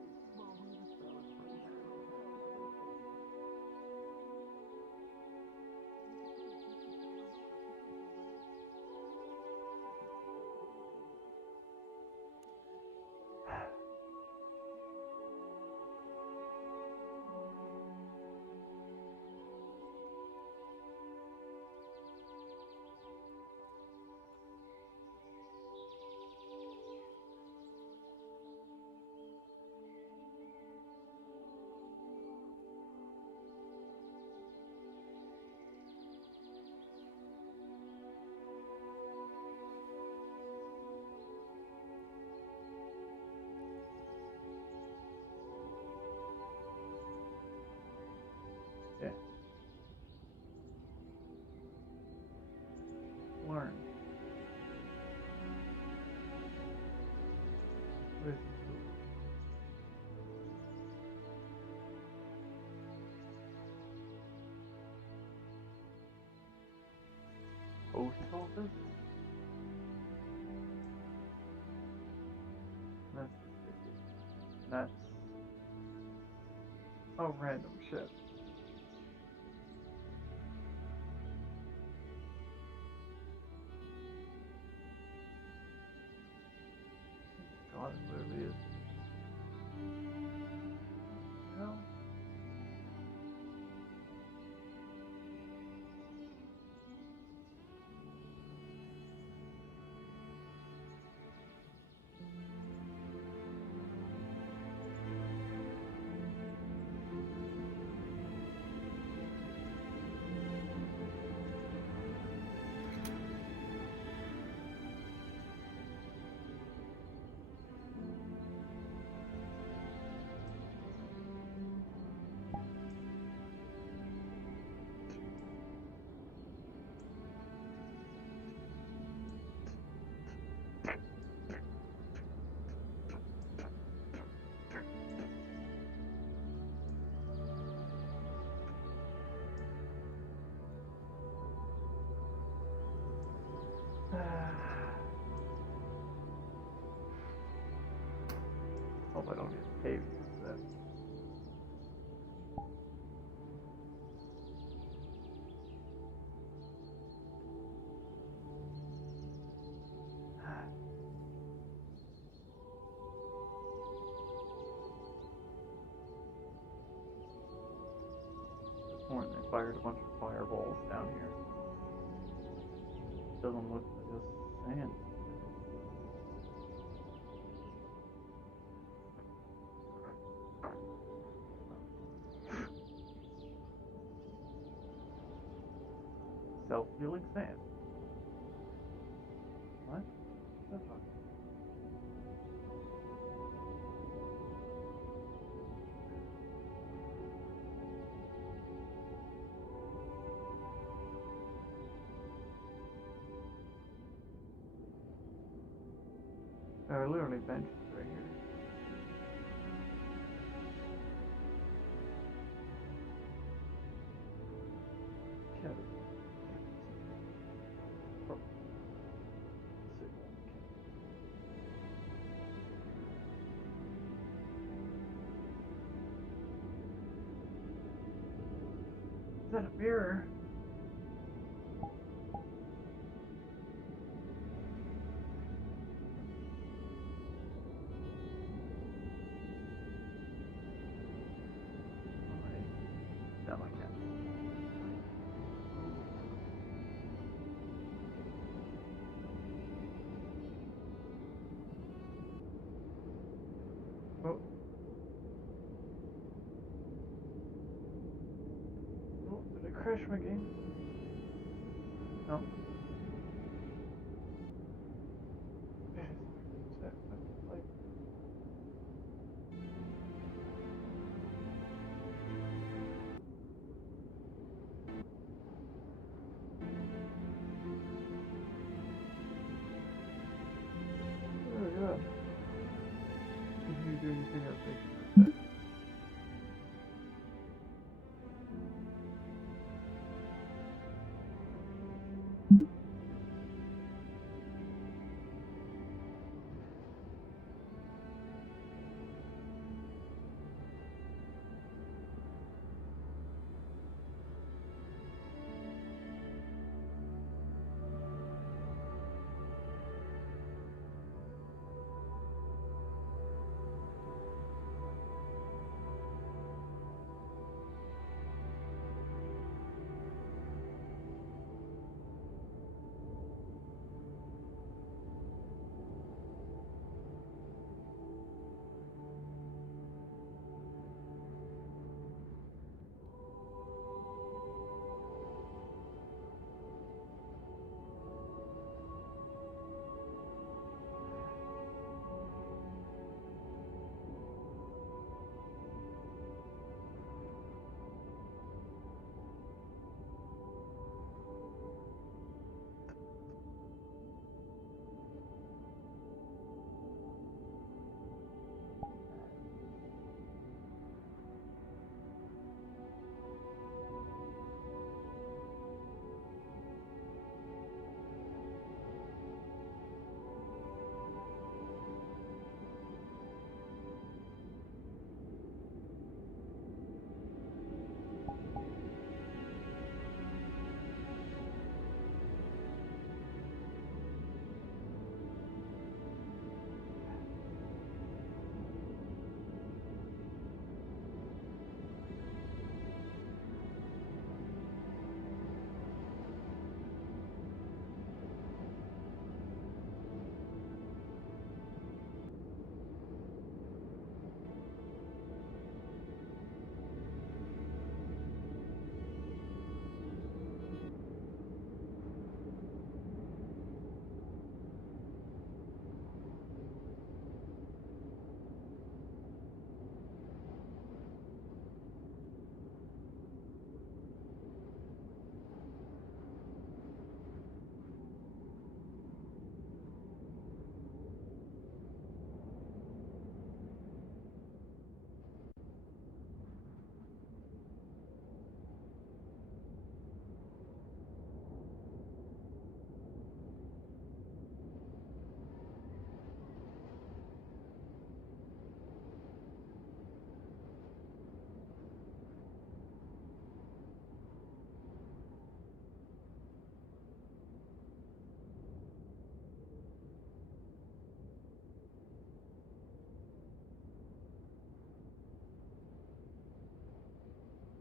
Yeah. Learn. What is this door? Post office? That's suspicious. That's... oh, random shit. God, it literally is. No. Hope I don't get paid for that. This morning they fired a bunch of fireballs down here. Doesn't look like just sand. Self-healing sand. What? The fuck? There are literally benches right here. Kevin. Is that a mirror? Not like that. Oh. Oh, did I crash my game? No. Is that fucking light? Oh god. Did you do anything else?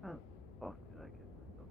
How the fuck did I get myself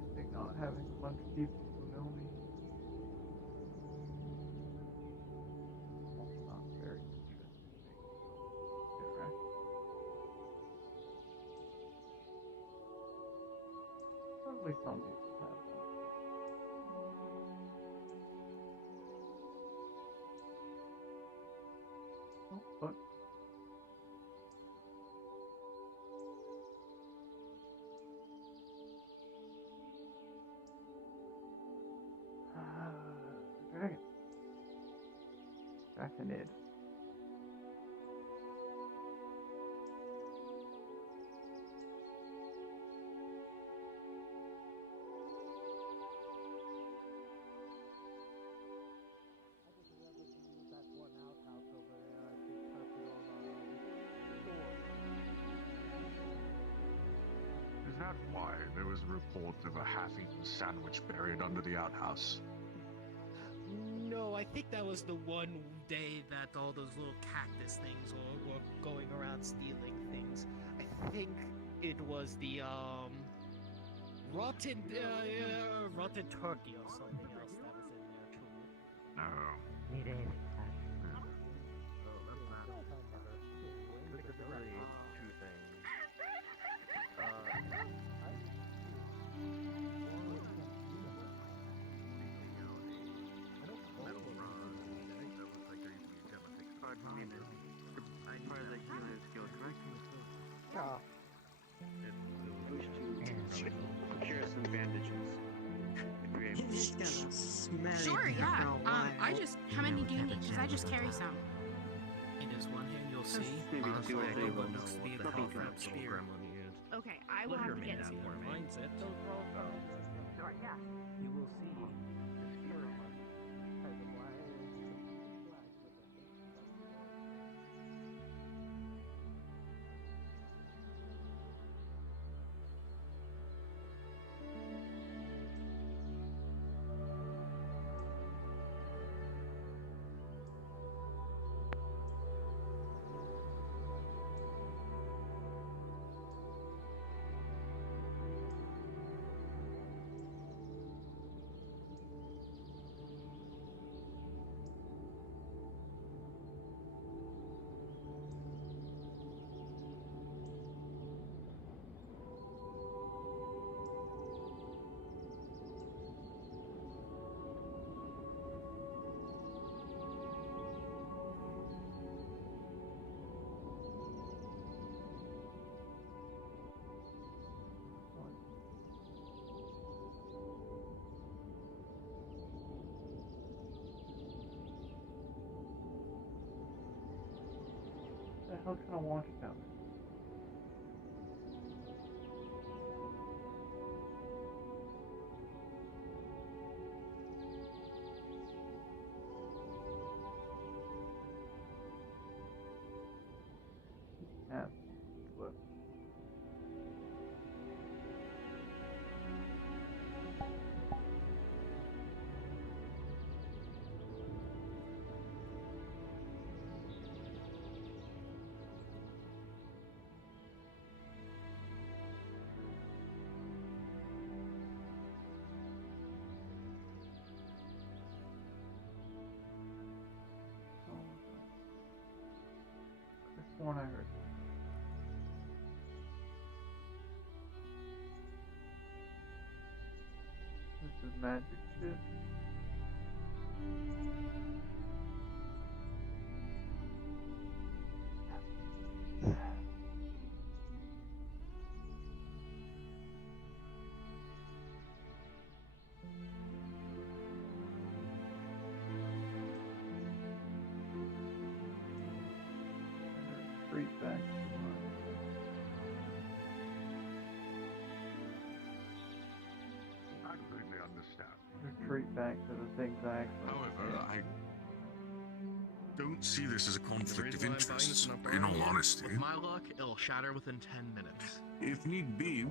interesting not having a bunch of people who know me. Also not very interesting being able to interact. Probably some people have though. Oh, but dragon. Draconid. Is that why there was a report of a half-eaten sandwich buried under the outhouse? No, I think that was the one day that all those little cactus things were going around stealing things. I think it was the rotten rotten turkey or something else that was in there too. Oh. Need anything, Ash? This is really two things. As far as like healing skills, correct? Yeah. I wish to procure some bandages. If you're able. You're just gonna smell Sure, it yeah. for a while. I just, how many do you need? Because I just carry some. In his one hand, you'll see. Maybe Honestly, do it what labels. looks to be the Nothing half-ramp too much. spear. Okay, I will have to get some. Finds it. Sure, yeah. You will see the spear. What the hell kind of water down there? Yeah. Look. This one I heard. This is magic shit. Retreat back to I completely understand. retreat back to the things I actually. However, I don't see this as a conflict of The reason why I'm buying this interests, and not in borrowing all it, honesty. With my luck, it'll shatter within 10 minutes. If need be,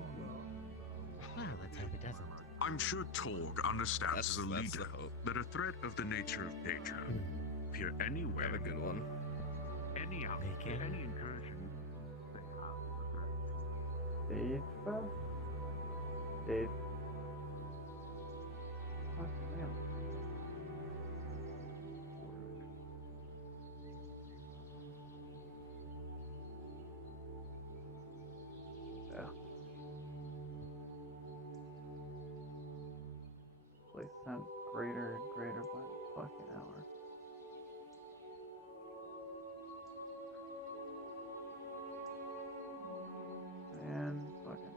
Well, let's hope it doesn't. I'm sure Torg understands as a leader that a threat of the nature of danger appear anywhere. Have a good one. Any incursion. Dave? Dave? sent greater and greater by the fucking hour. And fucking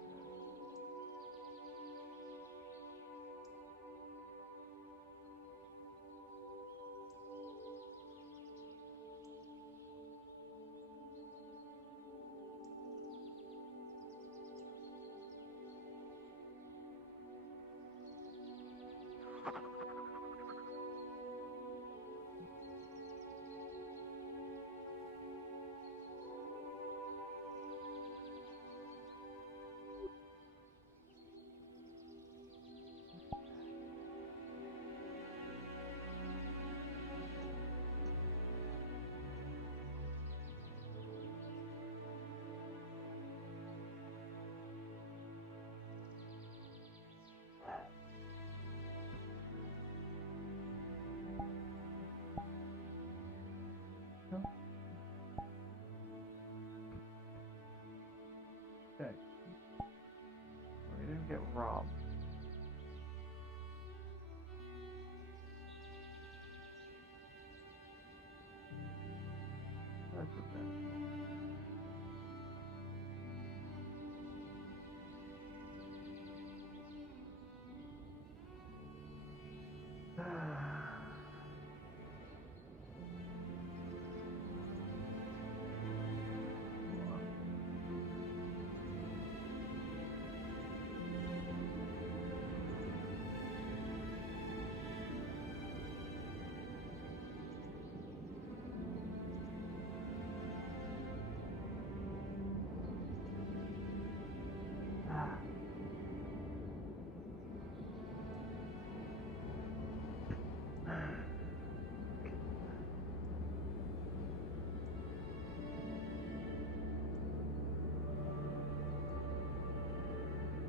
okay. We didn't get robbed. That's a bit.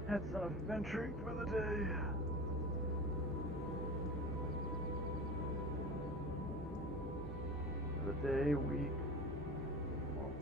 That's enough adventuring for the day. For the day, week, month.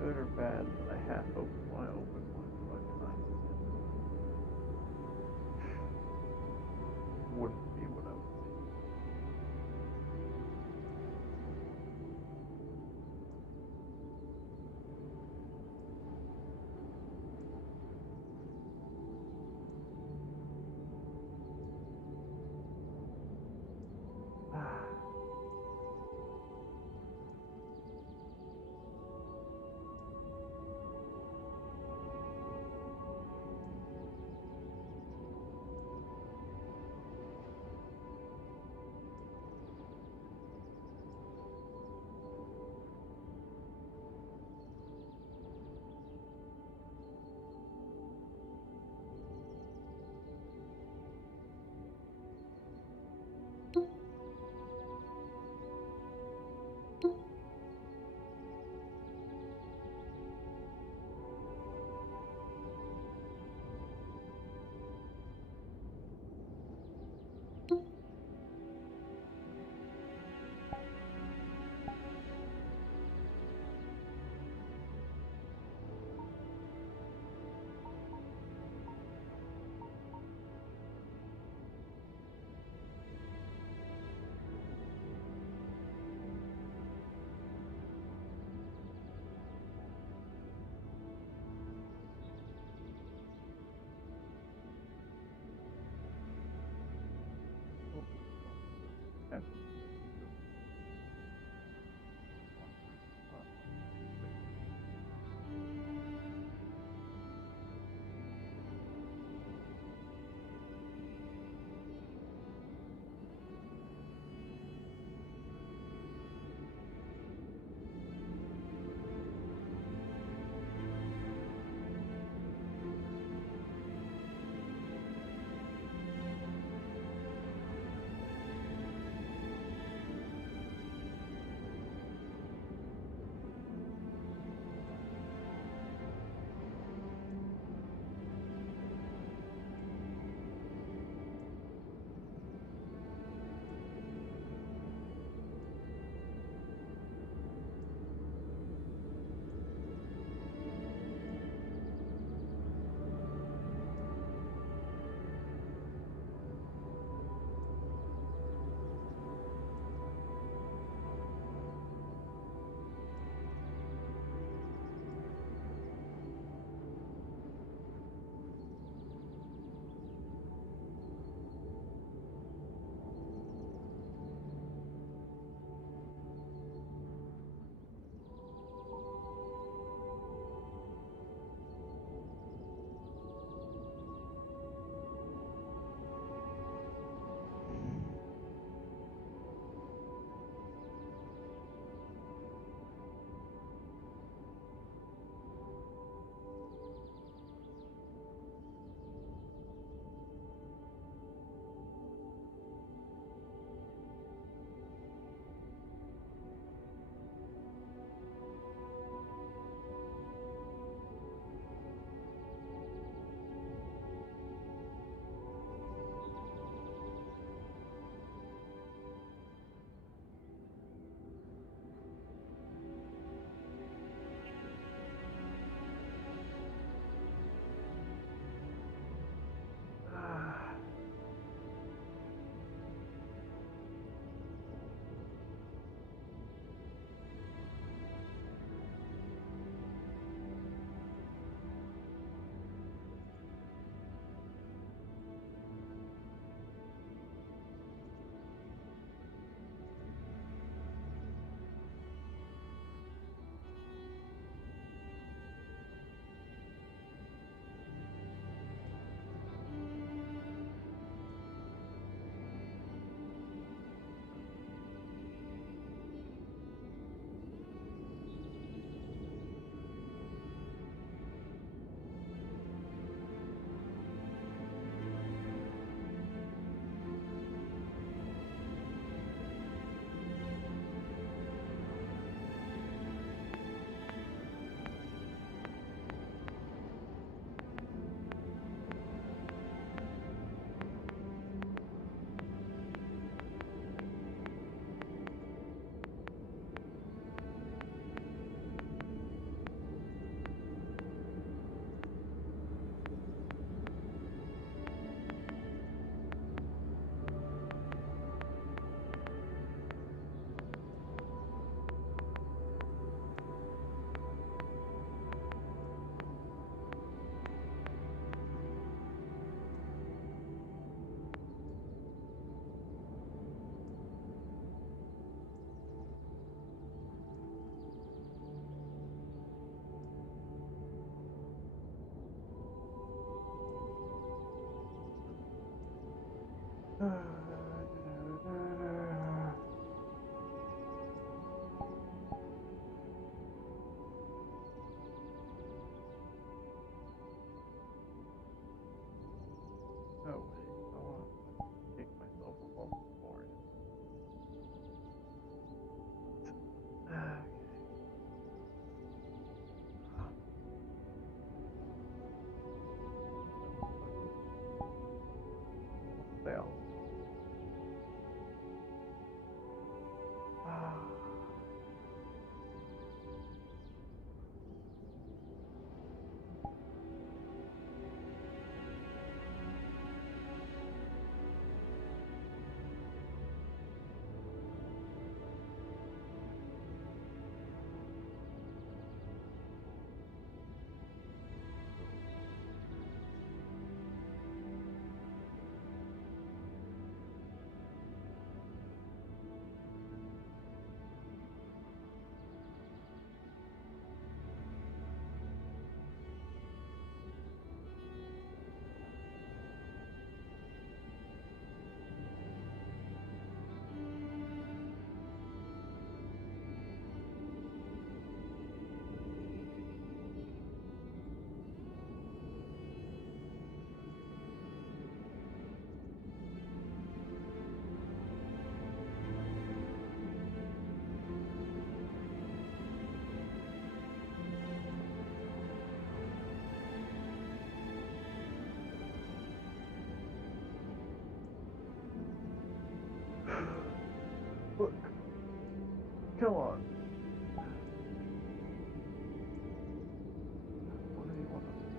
Good or bad that I half opened when I opened my fucking eyes. Wouldn't be what I would say.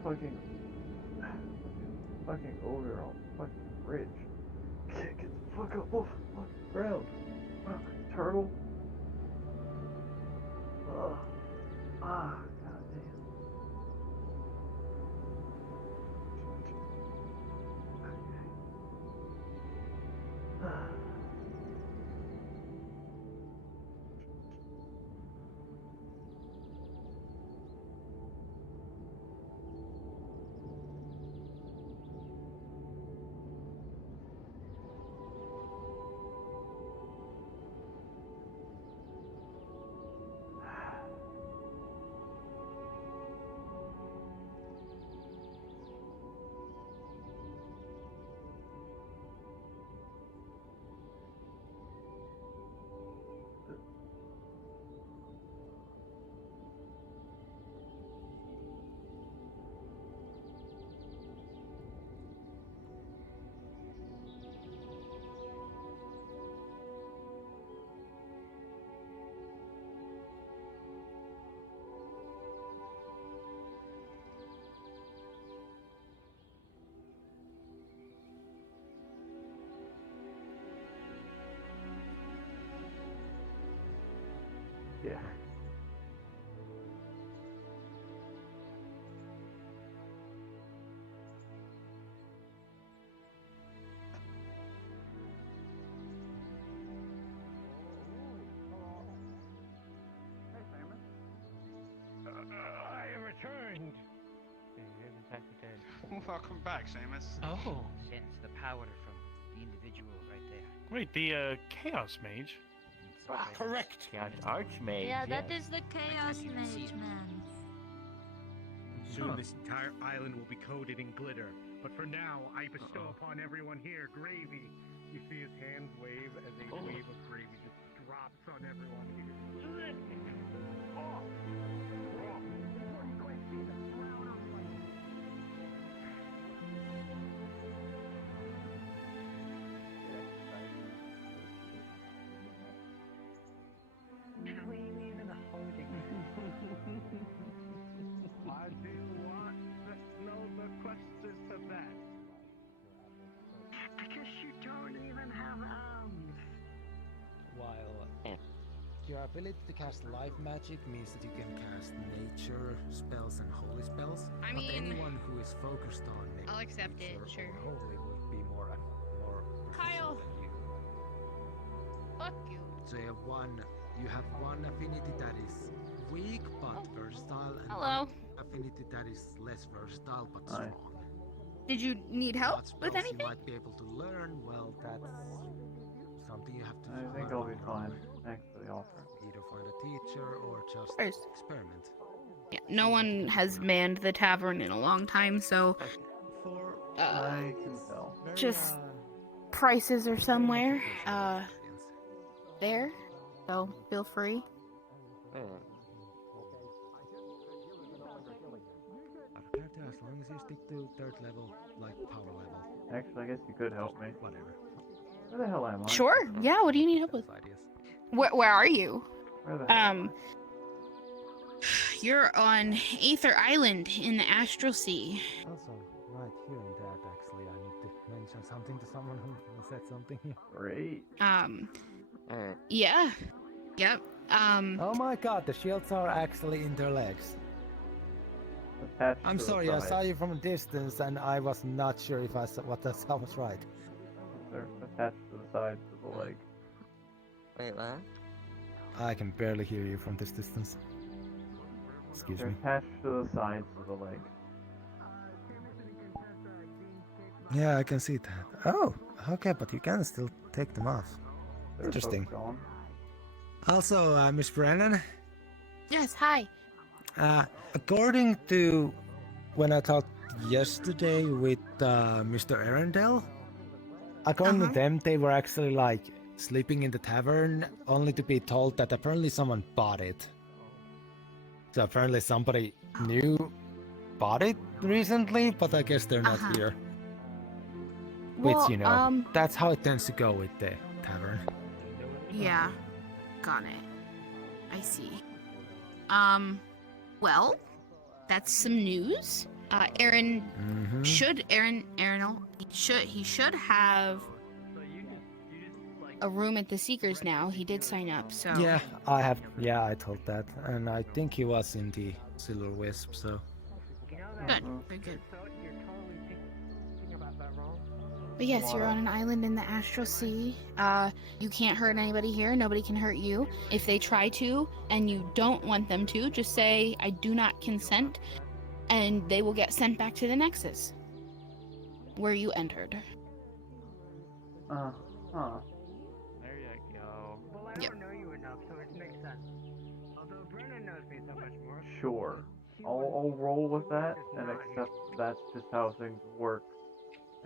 fucking ogre all fucking rich. Can't get the fuck up off the fucking ground. Turtle. Ugh. Ah, goddamn. Yeah. I am returned. Welcome back, Samus. Oh, sense the power from the individual right there. Wait, the Chaos Mage? Correct. Chaos Archmage. Yeah, that is the Chaos Mage, man. Soon this entire island will be coated in glitter. But for now, I bestow upon everyone here gravy. You see his hands wave as a wave of gravy just drops on everyone here. Cleaning and holding. I do want to know the questions to that. Because you don't even have arms. While your ability to cast life magic means that you can cast nature spells and holy spells. I but mean, anyone who is focused on I'll accept it, nature sure. or holy would be more proficient Kyle. than you. Fuck you. So you have one affinity that is weak but versatile, and Hello. one affinity that is less versatile but strong. Did you need help What with spells anything? you might be able to learn, well, that's something you have to I think I'll be fine. Thanks for the offer. either find a teacher or just course. experiment. Yeah, no one has manned the tavern in a long time, so I can tell. just prices are somewhere there, so feel free. As long as you stick to third level, like power level. Actually, I guess you could help me. Whatever. Where the hell am I? Sure. Yeah. What do you need help with? Where are you? Where the hell? You're on Aether Island in the Astral Sea. Also, right here in that, actually, I need to mention something to someone who said something here. Great. Yeah. Yep. Oh my god, the shields are actually in their legs. Attached I'm to the sorry, I side. saw you from a distance and I was not sure if what I saw was right. They're attached to the sides of the leg. Wait, what? I can barely hear you from this distance. Excuse They're me. attached to the sides of the leg. Yeah, I can see that. Oh, okay, but you can still take them off. They're Interesting. both gone. Also, Miss Brennan, Yes. Hi. according to when I talked yesterday with Mr. Arundel, according to them, they were actually like sleeping in the tavern, only to be told that apparently someone bought it. So apparently somebody new bought it recently, but I guess they're not here. Which, Well, you know, that's how it tends to go with the tavern. Yeah. Got it. I see. Well, that's some news. Aaron he should have a room at the Seekers now. He did sign up, so. Yeah, I have. Yeah, I told that, and I think he was in the Silver Wisp. So. Good. Very good. But yes, you're on an island in the Astral Sea. You can't hurt anybody here. Nobody can hurt you. If they try to, and you don't want them to, just say, I do not consent, and they will get sent back to the Nexus, where you entered. Huh. There you go. Well, I don't know you enough, so it makes sense. Although Brennan knows me so much more. Sure. I'll roll with that and accept that's just how things work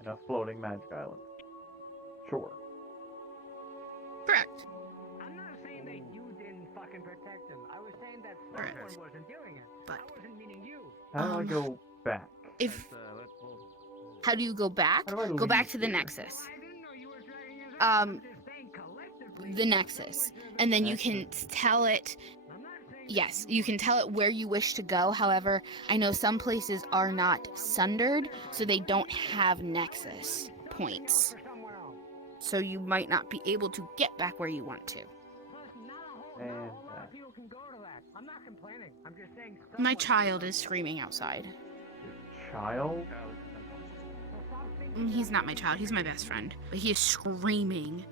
in a floating magic island. Sure. Correct. I'm not saying that you didn't fucking protect him. I was saying that someone wasn't doing it. I wasn't meaning you. How do I go back? How do you go back? How do I Go back leave to the here? Nexus. The Nexus. And then you can tell it. Yes, you can tell it where you wish to go. However, I know some places are not sundered, so they don't have Nexus points. So you might not be able to get back where you want to. And People can go to that. I'm not complaining. I'm just saying. My child is screaming outside. child? He's not my child. He's my best friend. But he is screaming.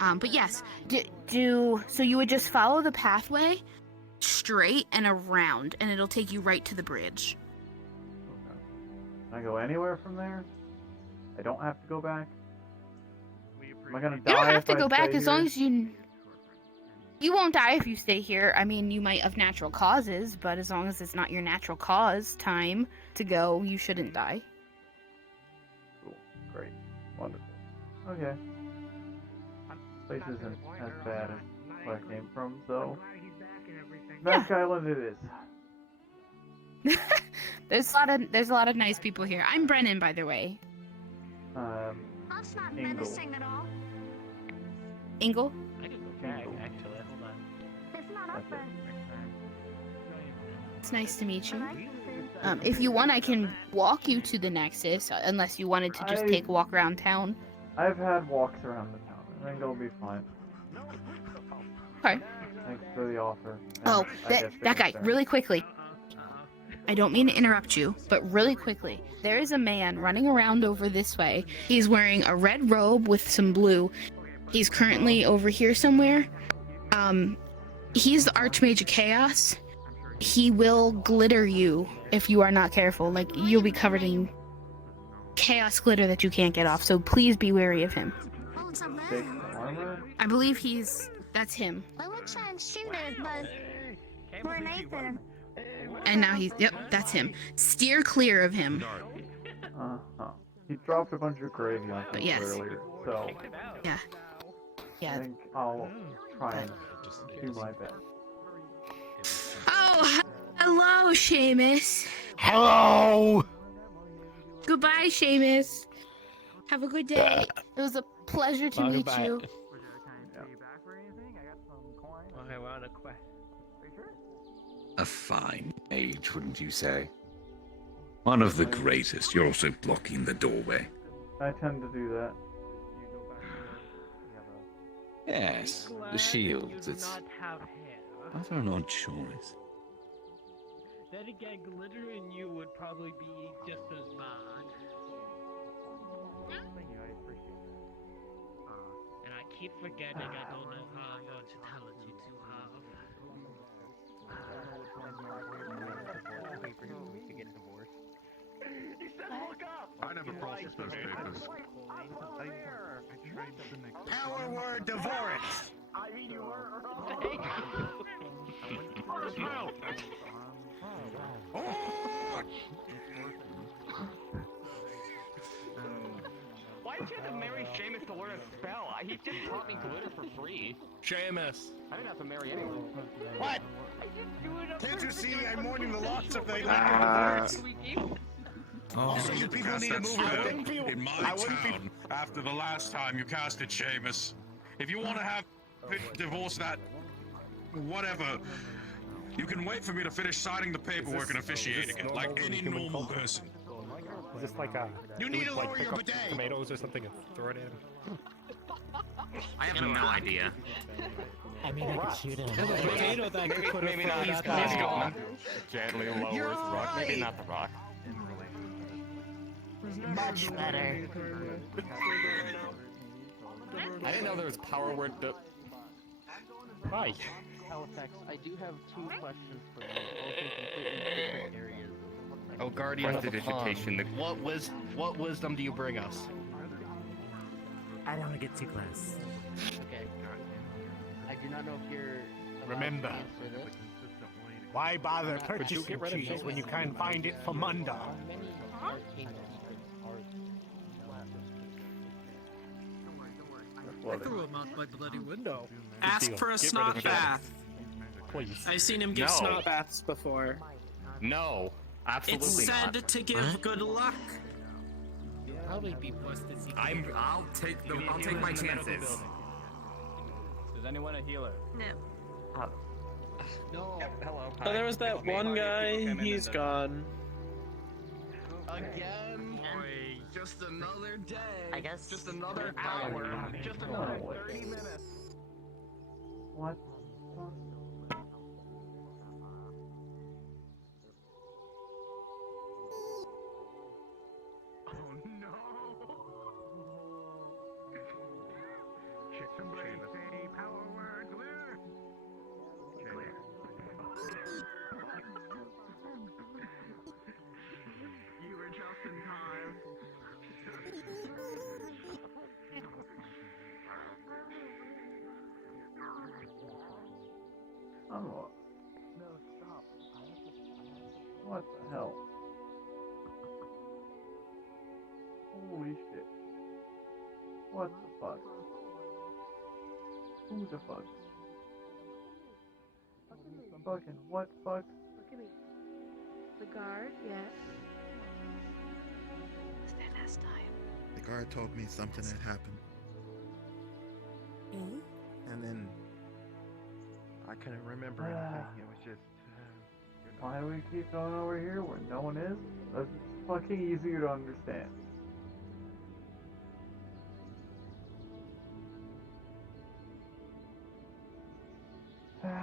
But yes, so you would just follow the pathway straight and around, and it'll take you right to the bridge. Can I go anywhere from there? I don't have to go back? Am I gonna die? You don't have if to I go back stay as long here? as you won't die if you stay here. I mean, you might of natural causes, but as long as it's not your natural cause time to go, you shouldn't die. Cool. Great. Wonderful. Okay. Place isn't as bad as where I came from, so Magic Island it is. There's a lot of nice people here. I'm Brennan, by the way. That's not Ingle. menacing at all. Ingle? I can go back, actually. Hold on. It's not up there. It's nice to meet you. If you want, I can walk you to the Nexus, unless you wanted to just take a walk around town. I've had walks around the town. I think it'll be fine. Okay. Thanks for the offer. Oh, And I guess that guy, concern. really quickly. I don't mean to interrupt you, but really quickly. There is a man running around over this way. He's wearing a red robe with some blue. He's currently over here somewhere. He's the Archmage of Chaos. He will glitter you if you are not careful. Like, you'll be covered in chaos glitter that you can't get off, so please be wary of him. Oh, it's not bad. I believe that's him. I would try and shoot it, but we're an Aether. And now yep, that's him. Steer clear of him. He dropped a bunch of gravy on But things yes. earlier, so Yeah. I think I'll try and do my best. Oh, hello, Seamus. Hello. Goodbye, Seamus. Have a good day. It was a pleasure to meet Goodbye. you. Okay, we're on a quest. A fine age, wouldn't you say? One of the greatest. You're also blocking the doorway. I tend to do that. Yes, the shields. It's rather an odd choice. Then again, glitter in you would probably be just as bad. And I keep forgetting I don't know how much talent you two have. I never processed those papers. Power word divorce. I mean, you were Why did you have to marry Seamus to learn a spell? He just taught me glitter for free. Seamus. I didn't have to marry anyone. What? Can't you see I'm mourning the loss of the divorce? So you people need to move around. in my town after the last time you casted Seamus. If you want to have it divorce that, whatever, You can wait for me to finish signing the paperwork and officiating it, like any normal person. Is this like a... You need to lower pick your up bidet! tomatoes or something and throw it in? I have no idea. I mean, I could shoot him. Maybe not. He's gone. Gently lowers the rock. Maybe not the rock. Much better. I didn't know there was power word. Hi. Halifax, I do have 2 questions for you, both in completely different areas. Oh, Guardian of the Prestidigitation, What wisdom do you bring us? I don't want to get too close. Okay. I do not know if you're allowed to Remember, answer this. why bother Could you purchasing get rid of cheese when you can find it for Munda? How many arcane secrets are I threw him out my bloody window. Ask for a snot bath. Please. I've seen him give No. snot baths before. No, absolutely It's said not. to give good luck. Probably be busted. I'll take my chances. Is anyone a healer? No. No. Hello. Oh, there was that one guy. He's gone. Again? Just another day. I guess. Just another hour. Just another 30 minutes. What? Oh no! Should somebody say power word clear? Clear. You were just in time. Unlock. No, stop. What the hell? Holy shit. What the fuck? Who the fuck? Fucking what fuck? Look at me. The guard, yes. Stand has time. The guard told me something had happened. And then I couldn't remember anything. It was just. Why do we keep going over here where no one is? That's fucking easier to understand. Yeah.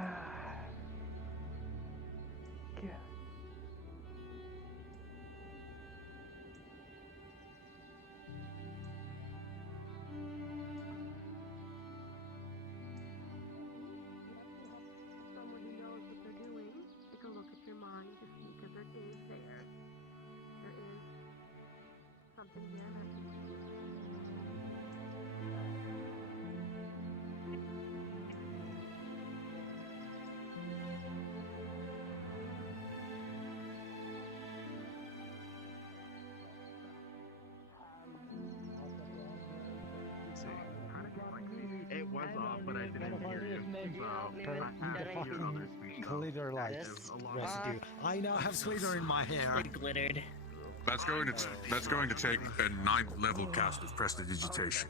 Someone who knows what they're doing, take a look at your mind to see, because there is there. There is something there that It was off, but I didn't hear you. Glitter like residue. I now have glitter in my hair. It glittered. That's going to take a 9th level cast of prestidigitation.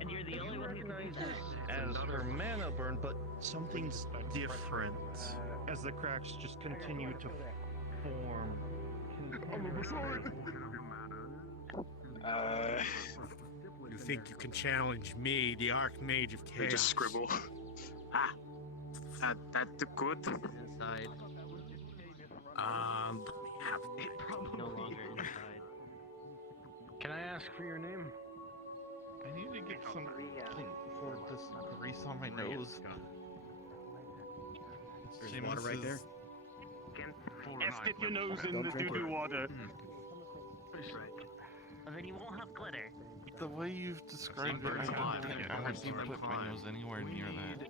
And you're the only one who knows As her mana burn, but something's different as the cracks just continue to form. You think you can challenge me, the Archmage of Chaos? They just scribble. That's good. inside. Let me have it. No longer inside. Can I ask for your name? I need to get some for this grease on my nose. There's water right there. Dip your nose in the doo-doo water. And then you won't have glitter. The way you've described it, I don't think I want to put my nose anywhere near that.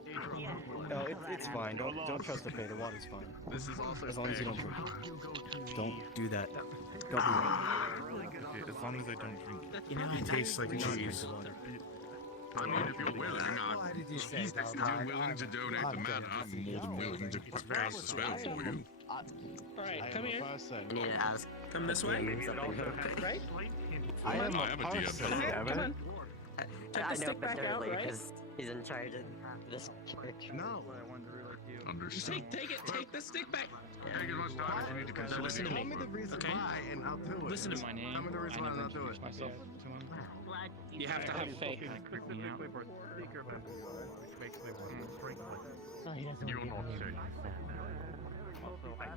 No, it's fine. Don't trust the fate. The water's fine. This is also as long as you don't drink it. Don't do that. Don't do that. Okay, as long as I don't drink it. You know, it tastes like cheese. I mean, if you're willing, if you're willing to donate the mana, I'm more than willing to cast the spell for you. Alright, come here. I need to ask. Come this way. Right? I am a parson. Come on. Check the stick back out, right? He's in charge of this church. No. Understood. Take it. Take the stick back. Take as much time as you need to consider. Listen to me. Tell me the reason Okay. why, and I'll do it. Listen to Tell my me name. the reason why, and I'll do it. myself to him. You have to have faith. You will not say.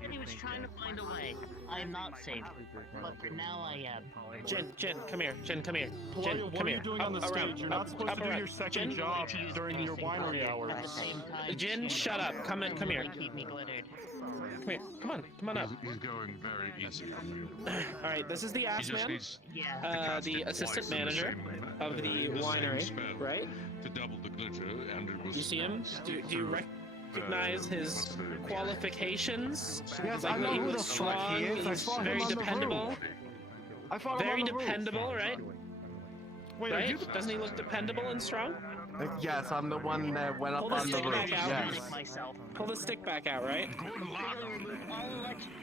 And he was trying to find a way. I am not safe, but for now I am. Jen, come here. Jen, come here. What Jen, are come you here. doing on the Up, stage? around, You're not up, supposed up, to do around. your second Jen, job during your winery hours. At the same time, Jen, shut up. Come here. keep me glittered. Come here. Come on up. He's going very easy on you. All right, this is the He ass just man, needs the assistant manager of the winery, right? to double the glitter, and it was. You see him? Do you recognize his qualifications? Yes, like I know he who was the fuck strong. he is. I He's saw him very on the dependable. roof. I fought him Very on the roof. dependable, right? Wait, are you Right? Doesn't he look dependable and strong? Yes, I'm the one that went up Pull the on the stick roof. back out. Yes. Pull the stick back out, right?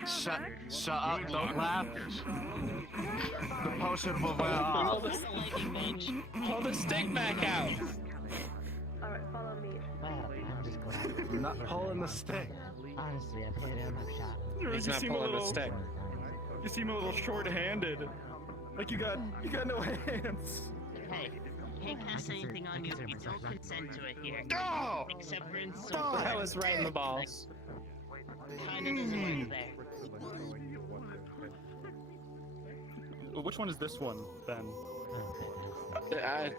Shut up, don't laugh. The potion will wear off. Pull the stick back out. Alright, follow me. Wow, I'm just glad. I'm not pulling the stick. Honestly, I've hit him, I've shot him. He's not pulling the stick. You seem a little short-handed. Like you got no hands. Hey, can't cast anything on you. You don't consent to it here. Oh! Except for in That was right in the balls. Kinda doesn't work there. Which one is this one, then? I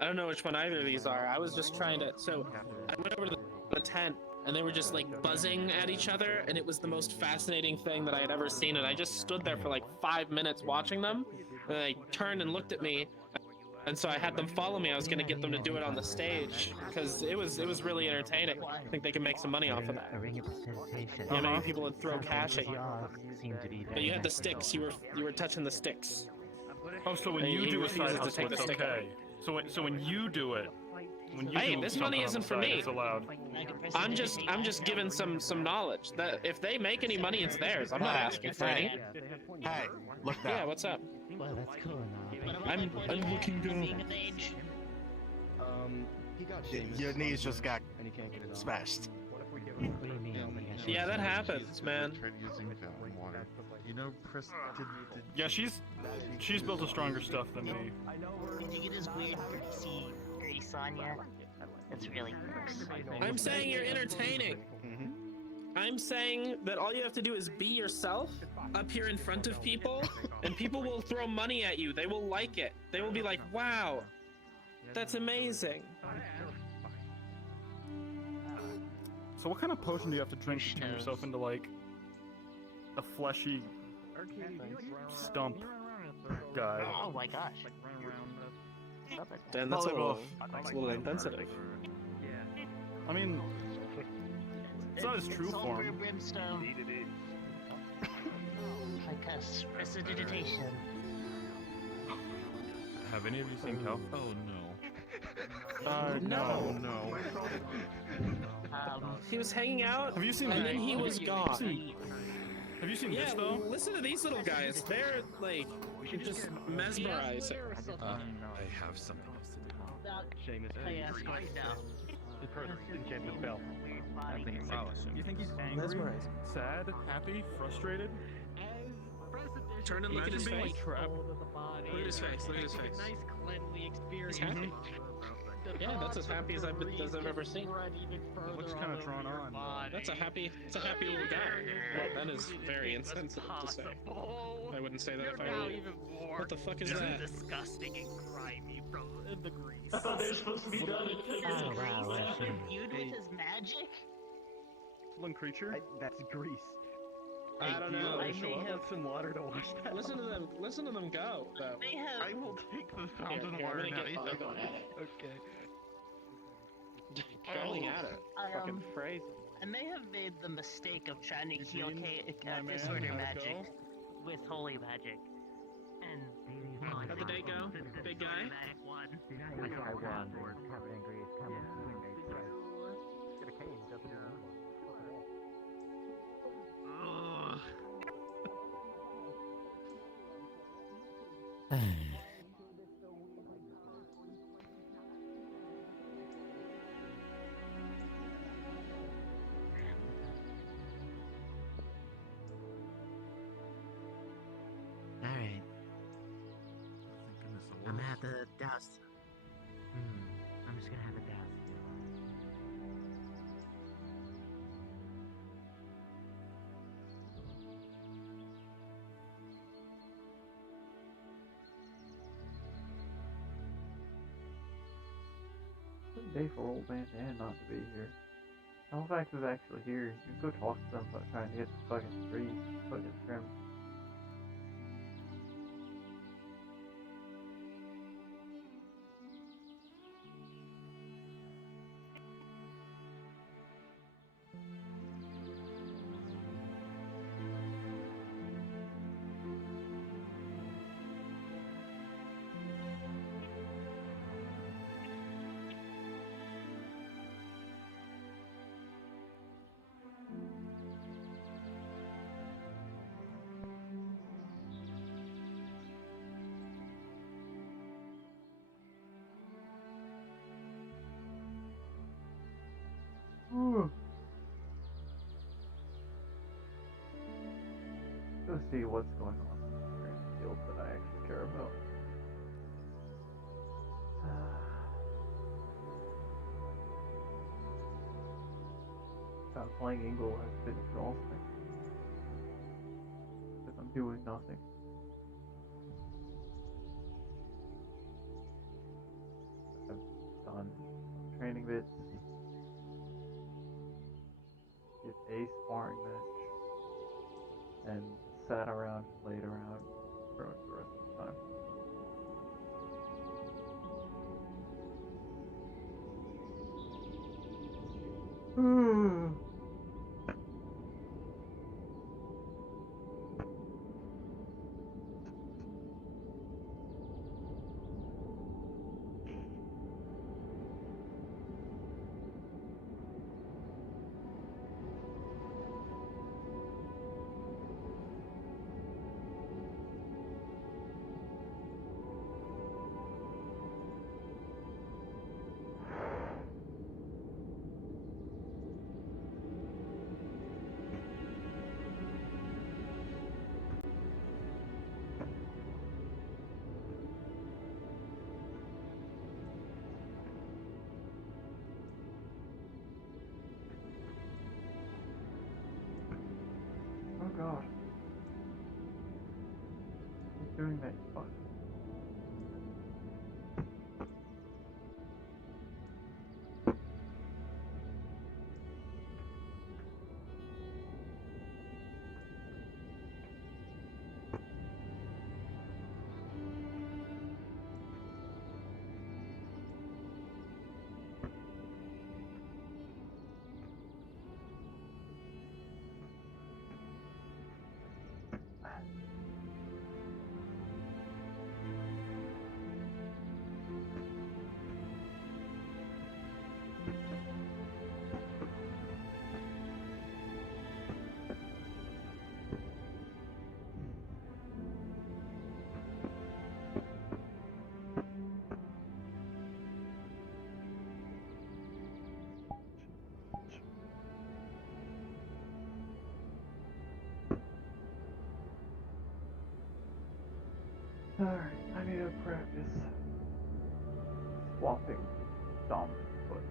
don't know which one either of these are. I was just trying to. So I went over to the tent, and they were just like buzzing at each other, and it was the most fascinating thing that I had ever seen. And I just stood there for like 5 minutes watching them, and they turned and looked at me, and so I had them follow me. I was gonna get them to do it on the stage because it was really entertaining. I think they can make some money off of that. A ring of precipitation. Yeah, maybe people would throw cash at you. Seem to be But you had the sticks. You were touching the sticks. Oh, so when And you he do a refuses side to hustle, take the it's stick okay. So when you do it, when you Hey, do this something money on isn't the for side, me. it's allowed. I'm just giving some knowledge that if they make any money, it's theirs. I'm not asking for any. Hey, look that. Yeah, what's up? Well, that's cool enough. I'm looking good. Your knees just got smashed. Yeah, that happens, man. You know, Chris Yeah, she's built a stronger stuff than me. Did you get his weird grease on you? It's really gross. I'm saying you're entertaining. I'm saying that all you have to do is be yourself up here in front of people, and people will throw money at you. They will like it. They will be like, wow, that's amazing. So what kind of potion do you have to drink to turn yourself into like a fleshy stump guy? Oh my gosh. Dan, that's a little insensitive. I mean, it's not his true Sulfur form. brimstone. Like a precipitation. Have any of you seen Cal? Oh no. No. He was hanging out, Have you seen and that? then he was gone. Have you seen Yeah, this though? listen to these little guys. They're like just mesmerizing. I have something else to do. Hey, ask right now. Enchanted spell. You think he's angry, Mesmerizing. sad, happy, frustrated? Turn and look at his Imagine being face. trapped. Look at his face. Look at his face. Nice cleanly experience. He's happy. Yeah, that's as happy as I've ever seen. It looks kind of drawn on. That's a happy little guy. That is very insensitive to say. I wouldn't say that if I were you. What the fuck is that? Disgusting and grimy from the grease. Oh, wow, that's Imbued with his magic? Little creature? That's grease. I don't know. I may have some water to wash that. Listen to them go though. They have. I will take the fountain Here, water I'm now. gonna get Fog on it. Okay. Going at it. Fucking phrase. I may have made the mistake of trying to heal my man, disorder how'd it magic go? with holy magic. And How'd the day go, big guy? Magic won. I won. Covered in grease, coming soon, Get a cane, doesn't it? got the douse. I'm just gonna have it douse. Good day for old man Dan not to be here. Halifax is actually here. You can go talk to them about trying to get the fucking trees fucking trimmed. Go see what's going on in the strange field that I actually care about. Playing Eagle has been exhausting. Because I'm doing nothing. I've done training bits. Did a sparring match. And sat around and laid around for the rest of the time. Oh god. Who's doing that, you fuck? Alright, I need to practice swapping dominant foot.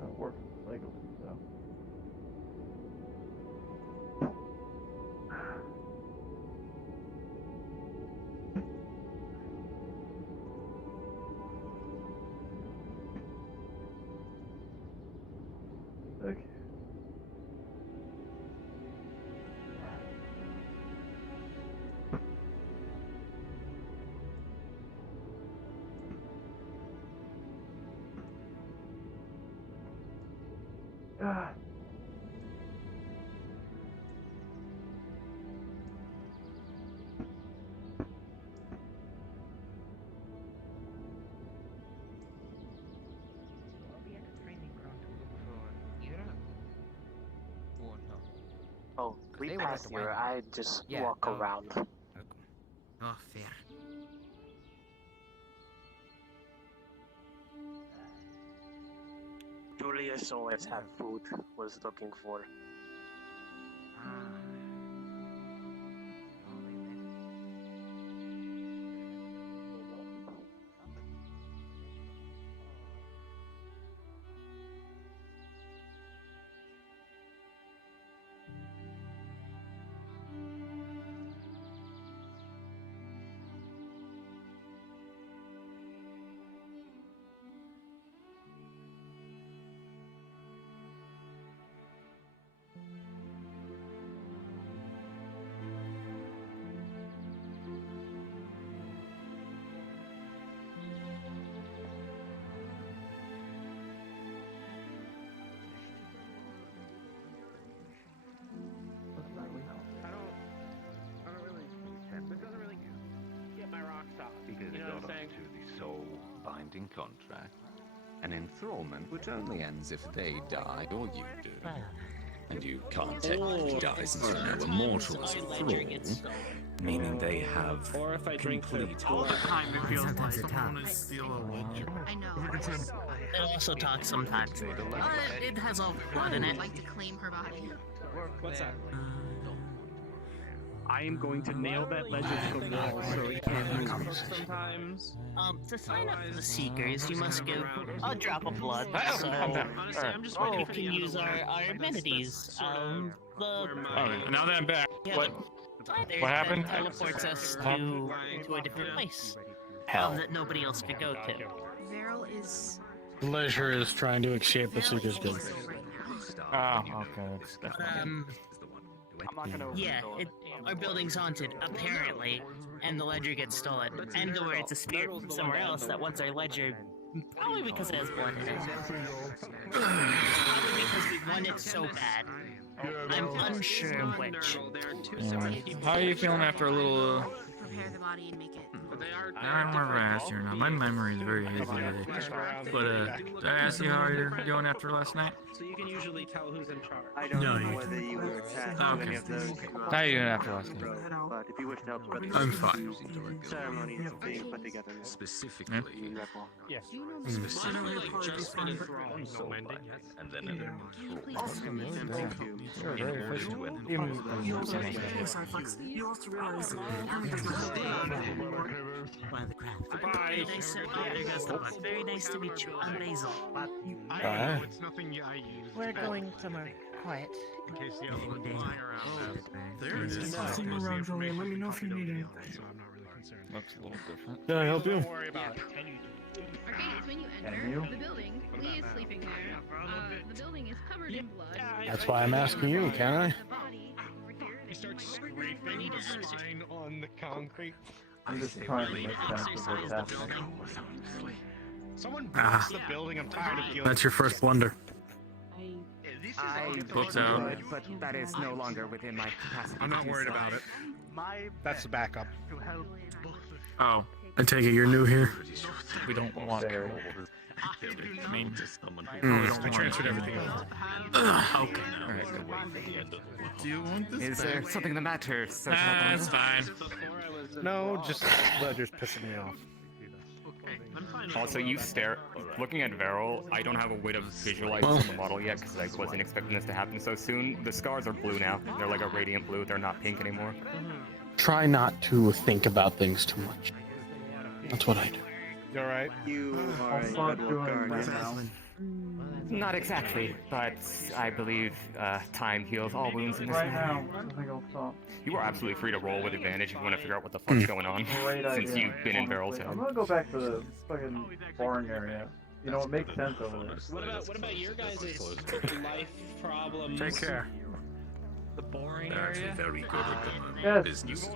That works legally, so. Okay. Ah. I'll be at the training ground to look for Ira. Or no? Oh, we they were at passed the here. wine. I just Yeah, walk around. Oh, fair. Julius always had food. Was looking for. I don't really. This doesn't really get my rocks off. Because You it know got what I'm saying? onto the soul-binding contract. An enthrallment which only ends if they die or you do. And you can't technically die since you're no immortal as a thrall, meaning they have Or if I drink their complete blood. It feels like someone is steal a ledger. I know. It also talks sometimes. It has all blood in it. Like to claim her body. What's that? I am going to nail that ledger to the wall so it can't move. Sometimes. To sign up for the Seekers, you must give a drop of blood. So Honestly, I'm just waiting you for can the end of use the our line. amenities. The Okay, now that I'm back, what glider what happened? that teleports us to a different place. Hell. That nobody else could go to. Veryl is. Leisure is trying to escape the Seeker's Gate. Oh, okay. I'm not gonna Yeah, our building's haunted, apparently, and the ledger gets stolen. And or it's a spirit from somewhere else that wants our ledger, probably because it has blood in it. Probably because we want it so bad. I'm unsure of which. How are you feeling after a little? Prepare the body and make it. I'm more faster now. My memory is very hazy today. But did I ask you how you're doing after last night? So you can usually tell who's in charge. I don't know whether you were attached to any of those. How are you doing after last night? But if you wish to help spread the I'm fine. ceremony is being put together. Specifically. Yes. Specifically, just an enthralling and then an enthralling. In order to end You also realize Very nice to there goes the book. Very nice to meet you. I'm Basil. I know it's nothing I use. We're going somewhere quiet. In case you have a fly around. There it is. Sing around, Julian. Let me know if you need anything. So I'm not really concerned. Looks a little different. Can I help you? Don't worry about it. Arcadius, when you enter the building, Lee is sleeping there. The building is covered in blood. That's why I'm asking you, can I? You start scraping the spine on the concrete. I'm just trying to make sense of what's happening. Someone blocks the building. I'm tired of dealing. That's your first blunder. I Books out. would, but that is no longer within my capacity. I'm not to do worried so. about it. That's the backup. Oh, I take it you're new here. We don't want. I mean, I transferred everything over. Okay. Do you want this? Is there something the matter, Sir That's fine. No, just Ledger's pissing me off. Also, you stare. Looking at Varel, I don't have a way to visualize the model yet because I wasn't expecting this to happen so soon. The scars are blue now. They're like a radiant blue. They're not pink anymore. Try not to think about things too much. That's what I do. You alright? You are I'll start doing that now. Not exactly, but I believe time heals all wounds in this Right matter. now, I think I'll stop. You are absolutely free to roll with advantage if you want to figure out what the fuck's going on, Great since idea. you've been in Varel's I'm head. gonna go back to the fucking boring area. You know, it makes sense over there. What about your guys' life problems? Take care. The boring That's area? very good at the moment. Yes. Business.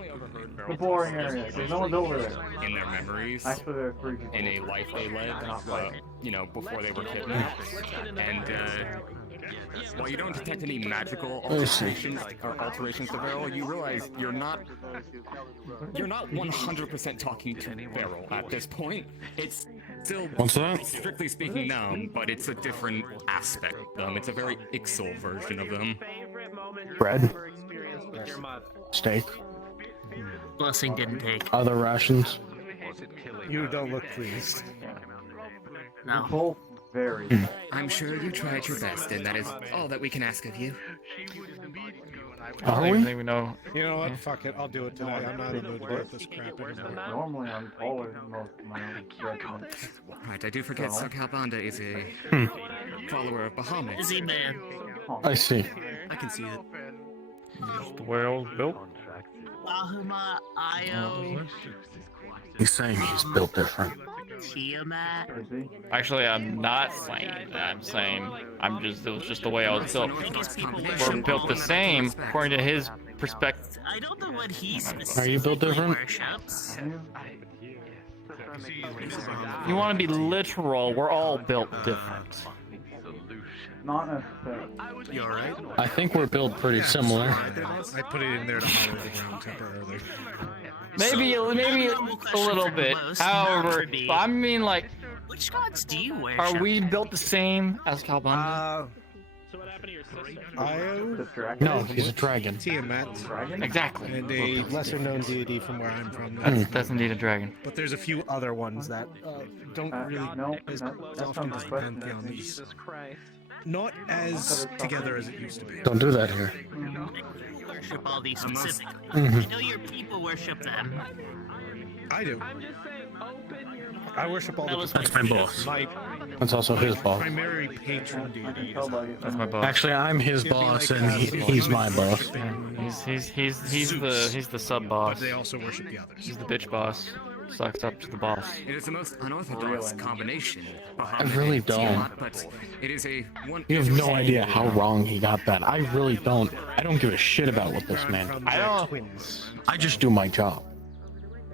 The boring area. Because no one's over there. In their memories, Actually, there are 3 people. in a life they led, you know, before they were kidnapped. And while you don't detect any magical alterations to Varel, you realize you're not 100% talking to Varel at this point. It's still, What's that? strictly speaking, them, but it's a different aspect of them. It's a very Ixal version of them. Bread, steak, Blessing didn't take. other rations. You don't look pleased. No. Both very. I'm sure you tried your best, and that is all that we can ask of you. Are we? We know. You know what? Fuck it. I'll do it today. I'm not in the mood to deal with this crap anymore. Normally, I'm taller than most of my regiment. Right, I do forget Sir Calbanda is a follower of Bahamut. Busy man. I see. I can see it. The way I was built. Bahuma, Io, He's saying he's built different. Tiamat. Actually, I'm not saying that. I'm saying it was just the way I was built. We're built the same according to his perspective. I don't know what he Are you built different? worships. You want to be literal? We're all built different. Not necessarily. You alright? I think we're built pretty similar. I put it in there to hollow the ground temporarily. Maybe a little bit. However, I mean, like, Which gods do you worship? are we built the same as Calbanda? So what happened to your sister? Io, No, he's a dragon. Tiamat, Exactly. and a lesser known deity from where I'm from. That's indeed a dragon. But there's a few other ones that don't really No, as that's often not as the the question. Pantheon. There's Jesus Christ. not as together as it used to be. Don't do that here. You worship all these specifically. Mhm. I know your people worship them. I do. I worship all the. That's my boss. My That's also his boss. primary patron deity. That's my boss. Actually, I'm his boss, and he's my boss. He's the sub boss. But they also worship the others. He's the bitch boss. Sucks up to the boss. It is the most unorthodox combination. I really don't. But it is a one. You have no idea how wrong he got that. I really don't. I don't give a shit about what this man. I don't. Twins. I just do my job.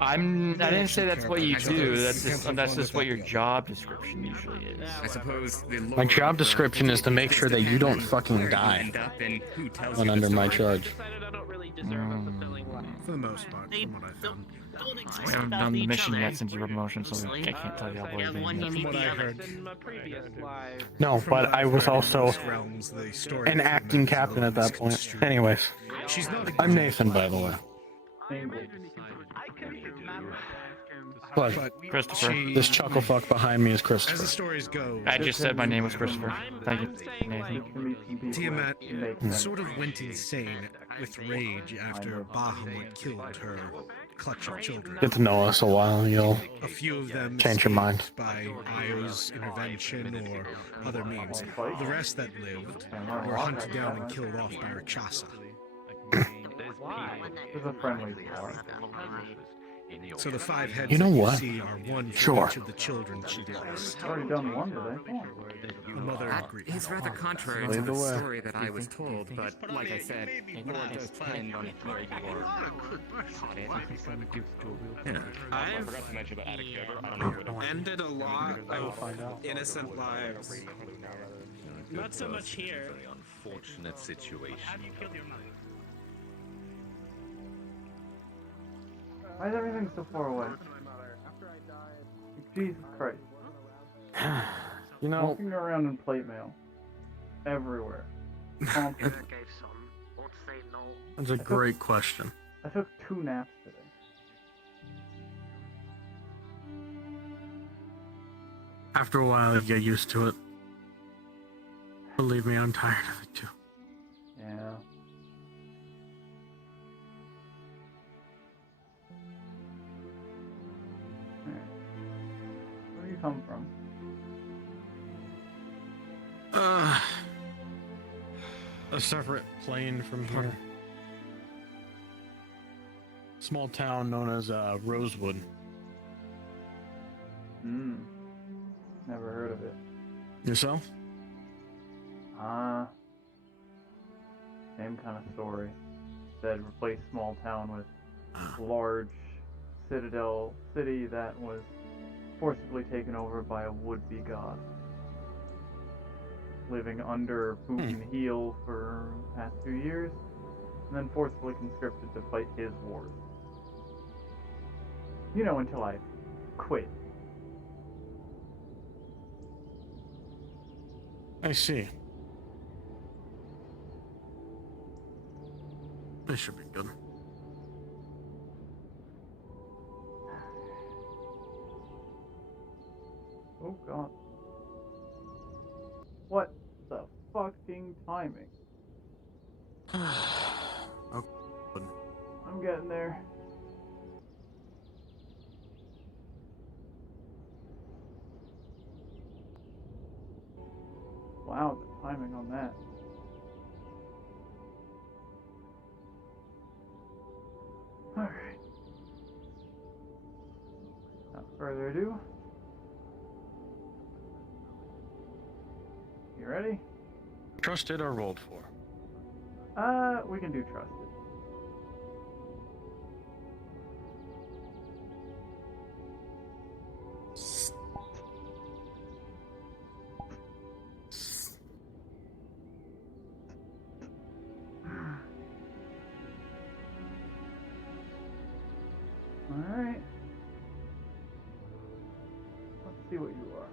I didn't say that's what you do. That's just what your job description usually is. I suppose the My lore job of the description is to make sure that you don't fucking die when under my charge. For the most part, from what I found. I haven't done the mission yet since your promotion, so I can't tell you how well you're doing yet. From what I heard. No, but I was also an acting captain at that point. Anyways, I'm Nathan, by the way. But Christopher. This chucklefuck behind me is As the Christopher. stories go, I just said my name was Christopher. Thank you, Nathan. Tiamat sort of went insane with rage after Bahamut killed her clutch of children. Get to know us a while, you'll A few of them change your mind. by Io's intervention or other means. The rest that lived were hunted down and killed off by Rakshasa. It's a friendly war. So the 5 heads You know that what? see are one for Sure. each of the children she lost. Already done one today. The mother That agreed. is rather contrary Lead to the the way. story that I was told, but like I said, lore does depend on where you are. I forgot to mention about Attic River. I don't know where to Ended a lot of innocent lives. Not so much here. Very unfortunate situation. Why is everything so far away? Jesus Christ. You know, Walking around in plate mail. Everywhere. Constantly. that's a great question. I took 2 naps today. After a while, you get used to it. Believe me, I'm tired of it too. Yeah. Where do you come from? A separate plane from here. Small town known as Rosewood. Never heard of it. Yourself? Same kind of story. Said replace small town with large citadel city that was forcibly taken over by a would-be god. Living under boot and heel for the past 2 years, and then forcibly conscripted to fight his wars. You know, until I quit. I see. This should be good. Oh god. What the fucking timing? Oh, good. I'm getting there. Wow, the timing on that. Alright. Without further ado. You ready? Trusted or rolled for? We can do trusted. Alright. Let's see what you are.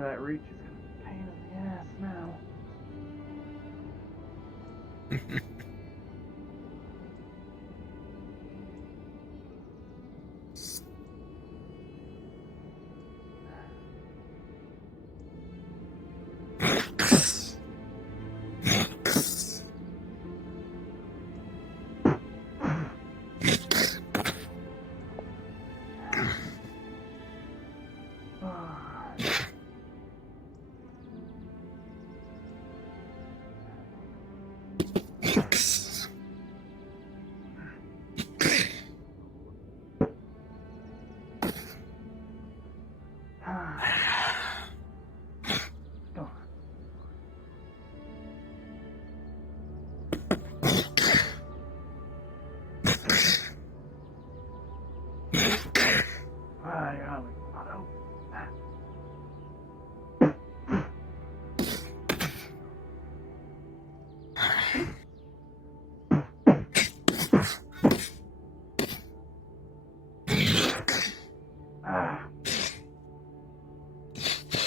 That reach is gonna be a pain in the ass now.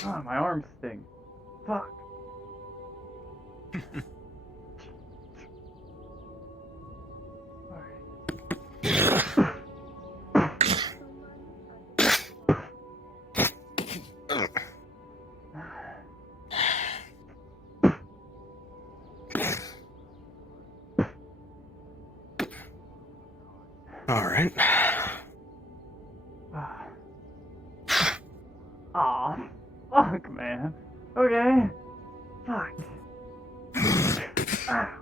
Ah, my arms sting. Fuck. Alright. Aw, fuck, man. Okay. Fuck. Ah.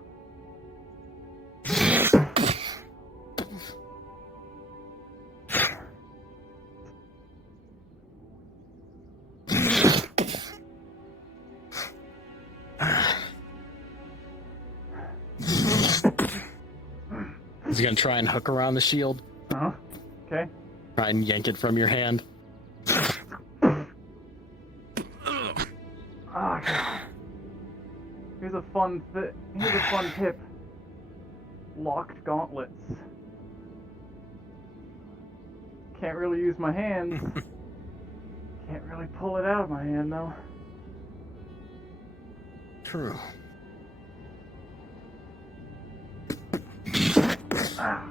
He's gonna try and hook around the shield. Uh-huh. Okay. Try and yank it from your hand. Ah, God. Here's a fun tip. Locked gauntlets. Can't really use my hands. Can't really pull it out of my hand though. True. Ah.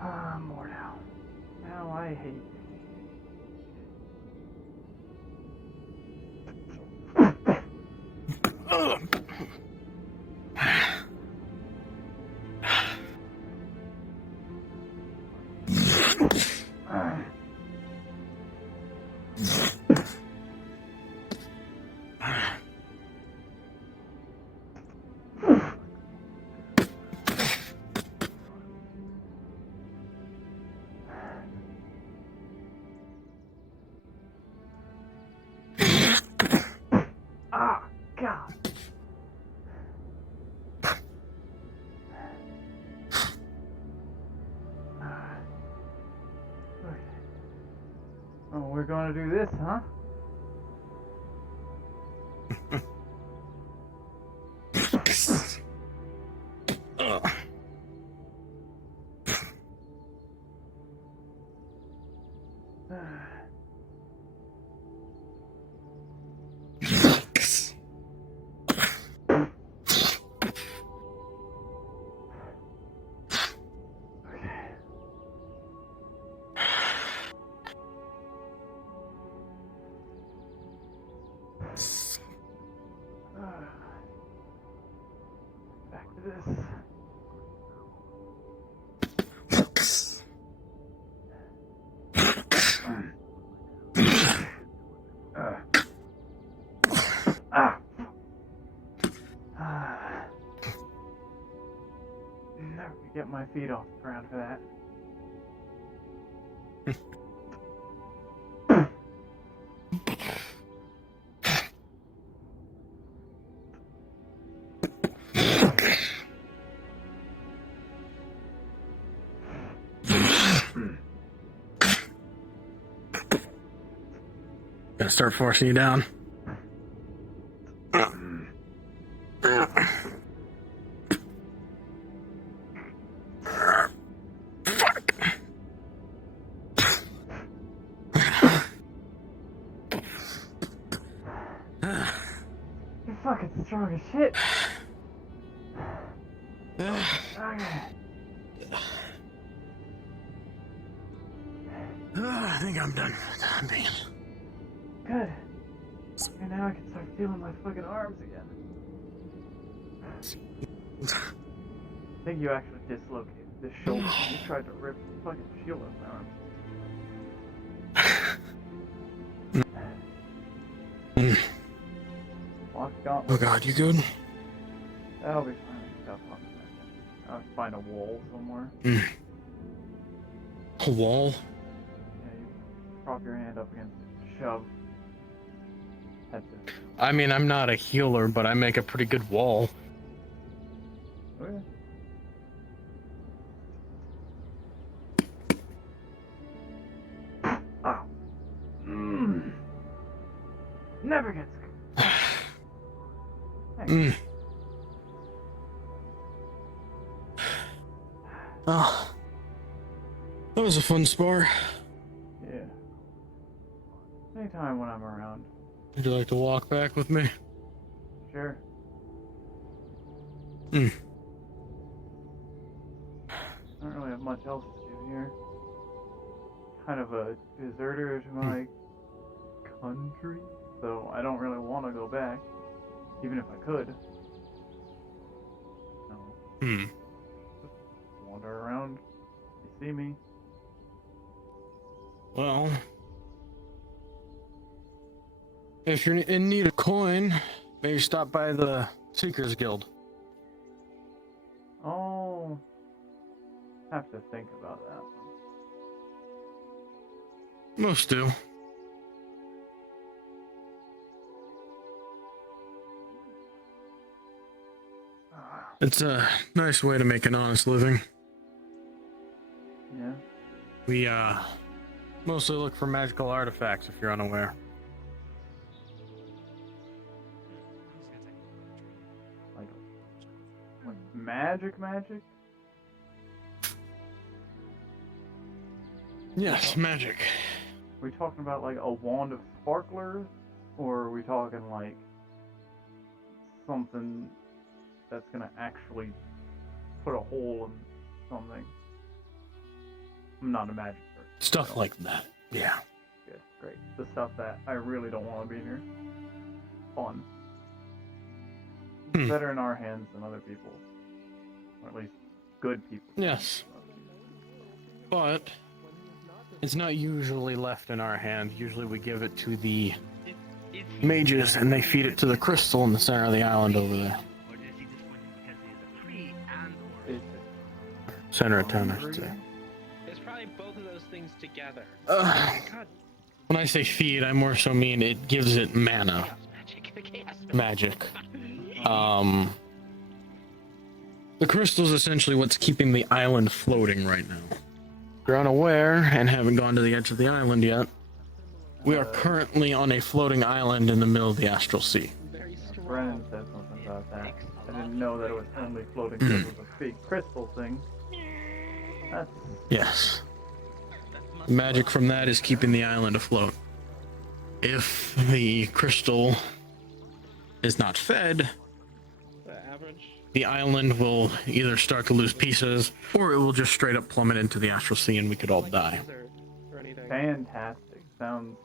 Ah, more now. Now I hate you. Ah, God. Oh, we're gonna do this, huh? Back to this. Never could get my feet off the ground for that. Gonna start forcing you down. You're fucking strong as shit. Okay. I think I'm done for the time being. Good. And now I can start feeling my fucking arms again. I think you actually dislocated this shoulder. You tried to rip the fucking shield off my arm. Locked gauntlet. Oh God, you good? That'll be fine. I'll pop it back in. I'll find a wall somewhere. A wall? Yeah, you prop your hand up against it. Shove. That's it. I mean, I'm not a healer, but I make a pretty good wall. Oh, yeah. Oh. Never gets good. Thanks. Oh. That was a fun spar. Yeah. Anytime when I'm around. Would you like to walk back with me? Sure. Hmm. I don't really have much else to do here. Kind of a deserter to my country, so I don't really want to go back, even if I could. So, just wander around. You see me? Well, if you're in need of coin, maybe stop by the Seekers Guild. I'll have to think about that one. Most do. It's a nice way to make an honest living. Yeah. We mostly look for magical artifacts, if you're unaware. Like magic? Yes, magic. Are we talking about like a wand of sparklers? Or are we talking like something that's gonna actually put a hole in something? I'm not a magic person. Stuff like that. Yeah. Good, great. The stuff that I really don't want to be near. Fun. Better in our hands than other people's. Or at least good people. Yes. But it's not usually left in our hand. Usually we give it to the mages and they feed it to the crystal in the center of the island over there. Center of town, I should say. It's probably both of those things together. God. When I say feed, I more so mean it gives it mana. Magic. The crystal's essentially what's keeping the island floating right now. If you're unaware and haven't gone to the edge of the island yet, we are currently on a floating island in the middle of the Astral Sea. Brennan said something about that. I didn't know that it was only floating because of a big crystal thing. That's... Yes. The magic from that is keeping the island afloat. If the crystal is not fed, the island will either start to lose pieces, or it will just straight up plummet into the Astral Sea and we could all die. Fantastic. Sounds...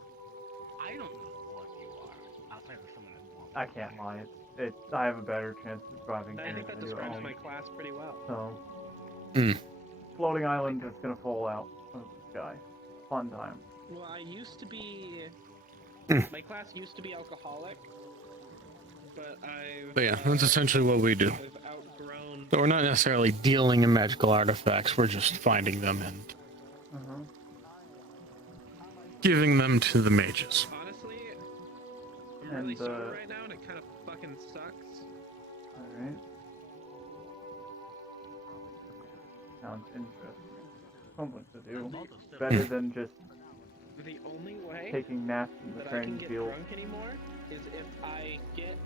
I can't lie. I have a better chance of surviving I here think that than you at describes home. my class pretty well. So, floating island that's gonna fall out of the sky. Fun time. Well, I used to be... My class used to be alcoholic, but But yeah, that's essentially what we do. So we're not necessarily dealing in magical artifacts, we're just finding them and giving them to the mages. Honestly, I'm really sore right now and it kind of fucking sucks. Alright. Sounds interesting. Something to do. Better than just The only way taking naps in the that I can training get field. drunk anymore is if I get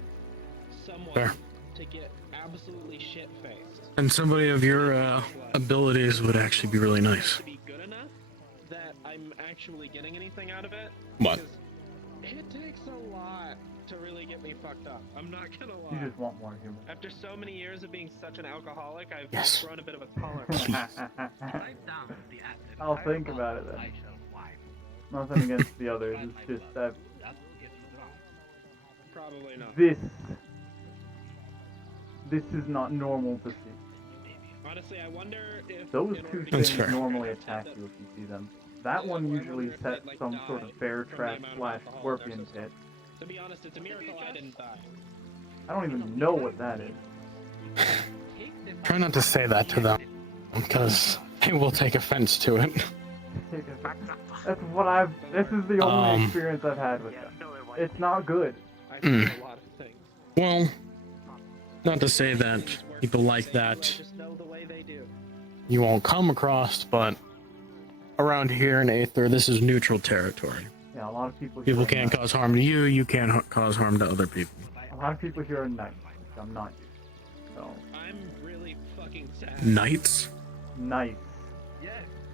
someone Fair. to get absolutely shit-faced. And somebody of your abilities would actually be really nice. To be good enough that I'm actually getting anything out of it. What? Because it takes a lot to really get me fucked up. I'm not gonna lie. You just want more humor. After so many years of being such an alcoholic, I've Yes. grown a bit of a tolerance. I'll think about it then. Nothing against the others, it's just that Probably not. this is not normal to see. Honestly, I wonder if Those in two order to things get fair. normally attack you if you see them. That one usually sets some sort of bear trap slash scorpion pit. To be honest, it's a miracle I didn't die. I don't even know what that is. Try not to say that to them, because they will take offense to it. That's what this is the only experience I've had with them. It's not good. I see a lot of things. Well, not to say that people like that Just know the way they do. you won't come across, but around here in Aether, this is neutral territory. Yeah, a lot of people. People here are can't nice. cause harm to you, you can't cause harm to other people. A lot of people here are nice, which I'm not used to. So I'm really fucking sad. Knights? nice.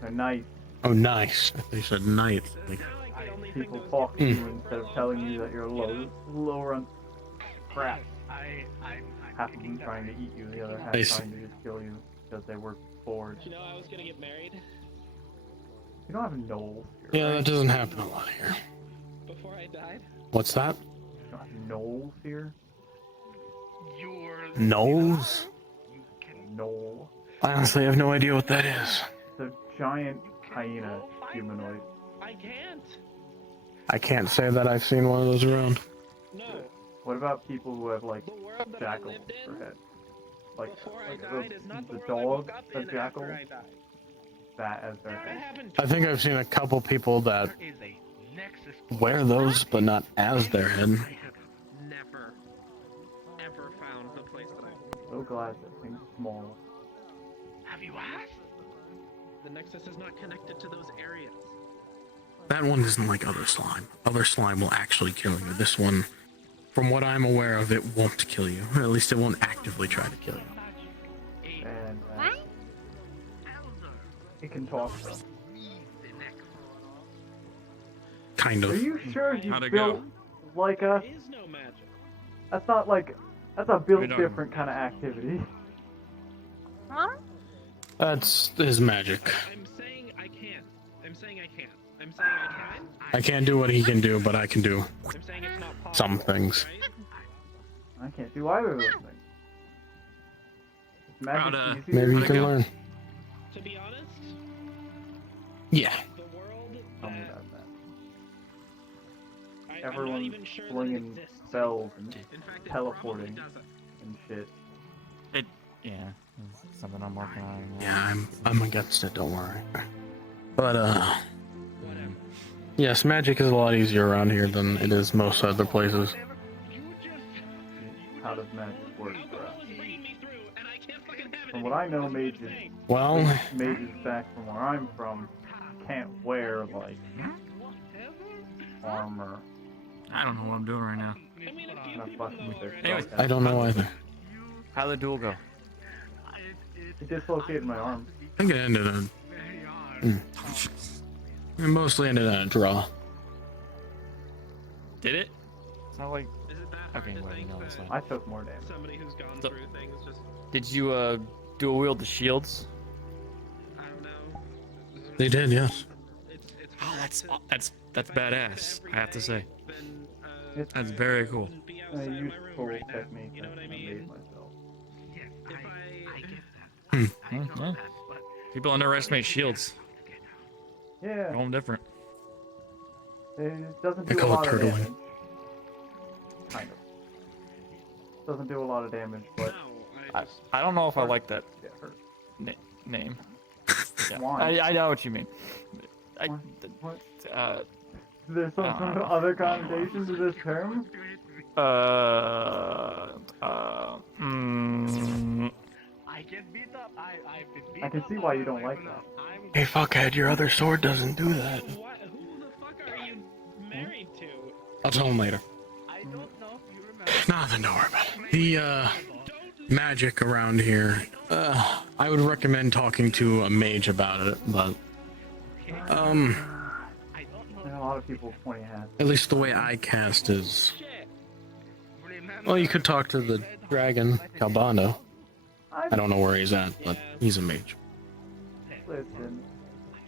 They're nice. Oh, nice. They said knights. Like, people talk to you instead of telling you that you're lower on crap. Half of them trying to eat you, the other half trying to just kill you because they were bored. You know, I was gonna get married You don't have gnolls here, Yeah, right? that doesn't happen a lot here. before I died. What's that? You don't have gnolls here? Knolls? Gnoll. I honestly have no idea what that is. It's a giant hyena humanoid. I can't. I can't say that I've seen one of those around. No. What about people who have like The world that I jackals lived in for head? Like, before I like died is not the the world I dog, woke up a in jackal, after I died. that as their That head. happened I think I've seen a couple people that wear those, but not as their head. never, ever found the place that I. So glad that thing's small. Have you asked? The Nexus is not connected to those areas. That one isn't like other slime. Other slime will actually kill you. This one, from what I'm aware of, it won't kill you. Or at least it won't actively try to kill you. And it can talk. Kind Are of. you sure you How'd it built go? like us? There is no magic. That's not like, that's a built We don't- different kind of activity. That's his magic. I'm saying I can't. I'm saying I can't. I'm saying I can. I can't do what he can do, but I can do I'm saying it's not possible. some things. I can't do either of those things. Magic's easier. Maybe you How'd it can go? learn. To be honest, Yeah. the world Tell me that about that. I'm not Everyone's even sure that it flinging exists. spells and In fact, it teleporting probably doesn't. and shit. Yeah, it's something I'm working on. Yeah, I'm against it, don't worry. But Whatever. yes, magic is a lot easier around here than it is most other places. How does magic work for us? From what I know, mages, Well, mages back from where I'm from, can't wear like armor. I don't know what I'm doing right now. Not fucking with their Anyways, spell I don't know either. How'd the duel go? It dislocated my arm. I think it ended in. It mostly ended in a draw. Did it? It's not like. Is it that hard Okay, to well, think no, it's that not. I took more damage. somebody who's gone So- through things just Did you dual wield the shields? I don't know. They did, yes. It's Oh, hard that's to- that's if I did badass. every I have to day, say. then, That's very cool. wouldn't be I outside my used room full right now, technique. you know what I I mean? made myself. If I get Yeah. People underestimate shields. Yeah, They're all different. it doesn't I do a call it lot of turtling. damage. Kind of. Doesn't do a lot of damage, but I don't know if I like that it hurts. name. Yeah. Why? I know what you mean. What? Uh, There's some sort of other connotation to this term? I get beat up. I've been beat I can up see why you by don't like everyone that. else. Hey, fuckhead, your other sword doesn't do that. who the fuck are you married to? I'll tell him later. I don't know if you remember. Nothing, don't worry about it. The, magic around here, I would recommend talking to a mage about it, but, There's a lot of people pointing at at least the way I cast is, well, you could talk to the dragon, Calbando. I don't know where he's at, but he's a mage. Listen,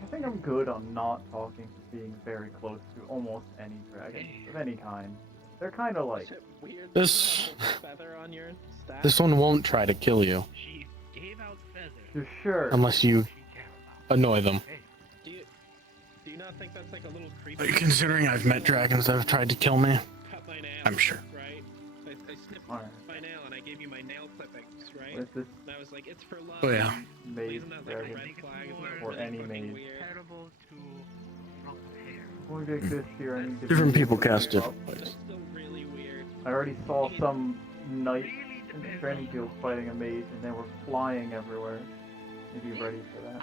I think I'm good on not talking to being very close to almost any dragon of any kind. They're kind of like Weird This, feather on your staff. this one won't try to kill you, you're sure. unless you annoy them. Do you not think that's like a little creepy? Considering I've met dragons that have tried to kill me, Cut my nail, I'm sure. Right? I snipped Alright. my nail and I gave you my nail clippings, right? What is this? And I was like, it's for love. Oh, yeah. Mage Isn't that like a dragon? red flag? Isn't that Or really any fucking mage. weird? Before we get this here, I need to Different be people able to cast give different up. ways. Still really weird. I already saw some knight in the training field fighting a mage, and they were flying everywhere. Be ready for that.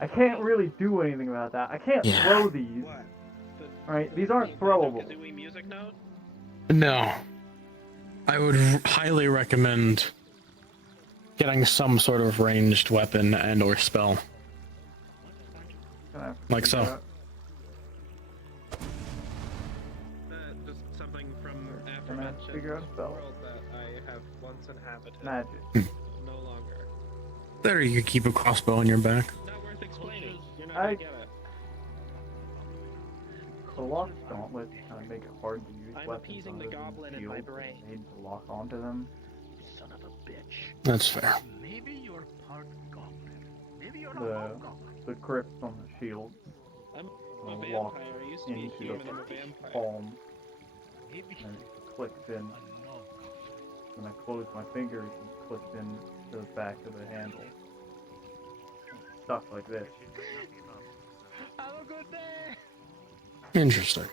I can't really do anything about that. I can't Yeah. throw these. Alright, these aren't throwable. Kazooie music note? No. I would highly recommend getting some sort of ranged weapon and or spell. Gonna have to Like figure so. out- figure out a spell. world that I have once inhabited. Magic. No longer. There, you could keep a crossbow on your back. Not worth explaining. You're not gonna get it. The lock gauntlets kind of make it hard to use I'm weapons appeasing the other than goblin in my shields brain. made to lock onto them. Son of a bitch. That's fair. Maybe you're part goblin. Maybe you're The grips on the shields I'm a lock vampire. I used to be a into human. the I'm a vampire. palm, and it clicks in. When I close my fingers, it clicks in to the back of the handle. It's stuck like this. Have a good day. Interesting.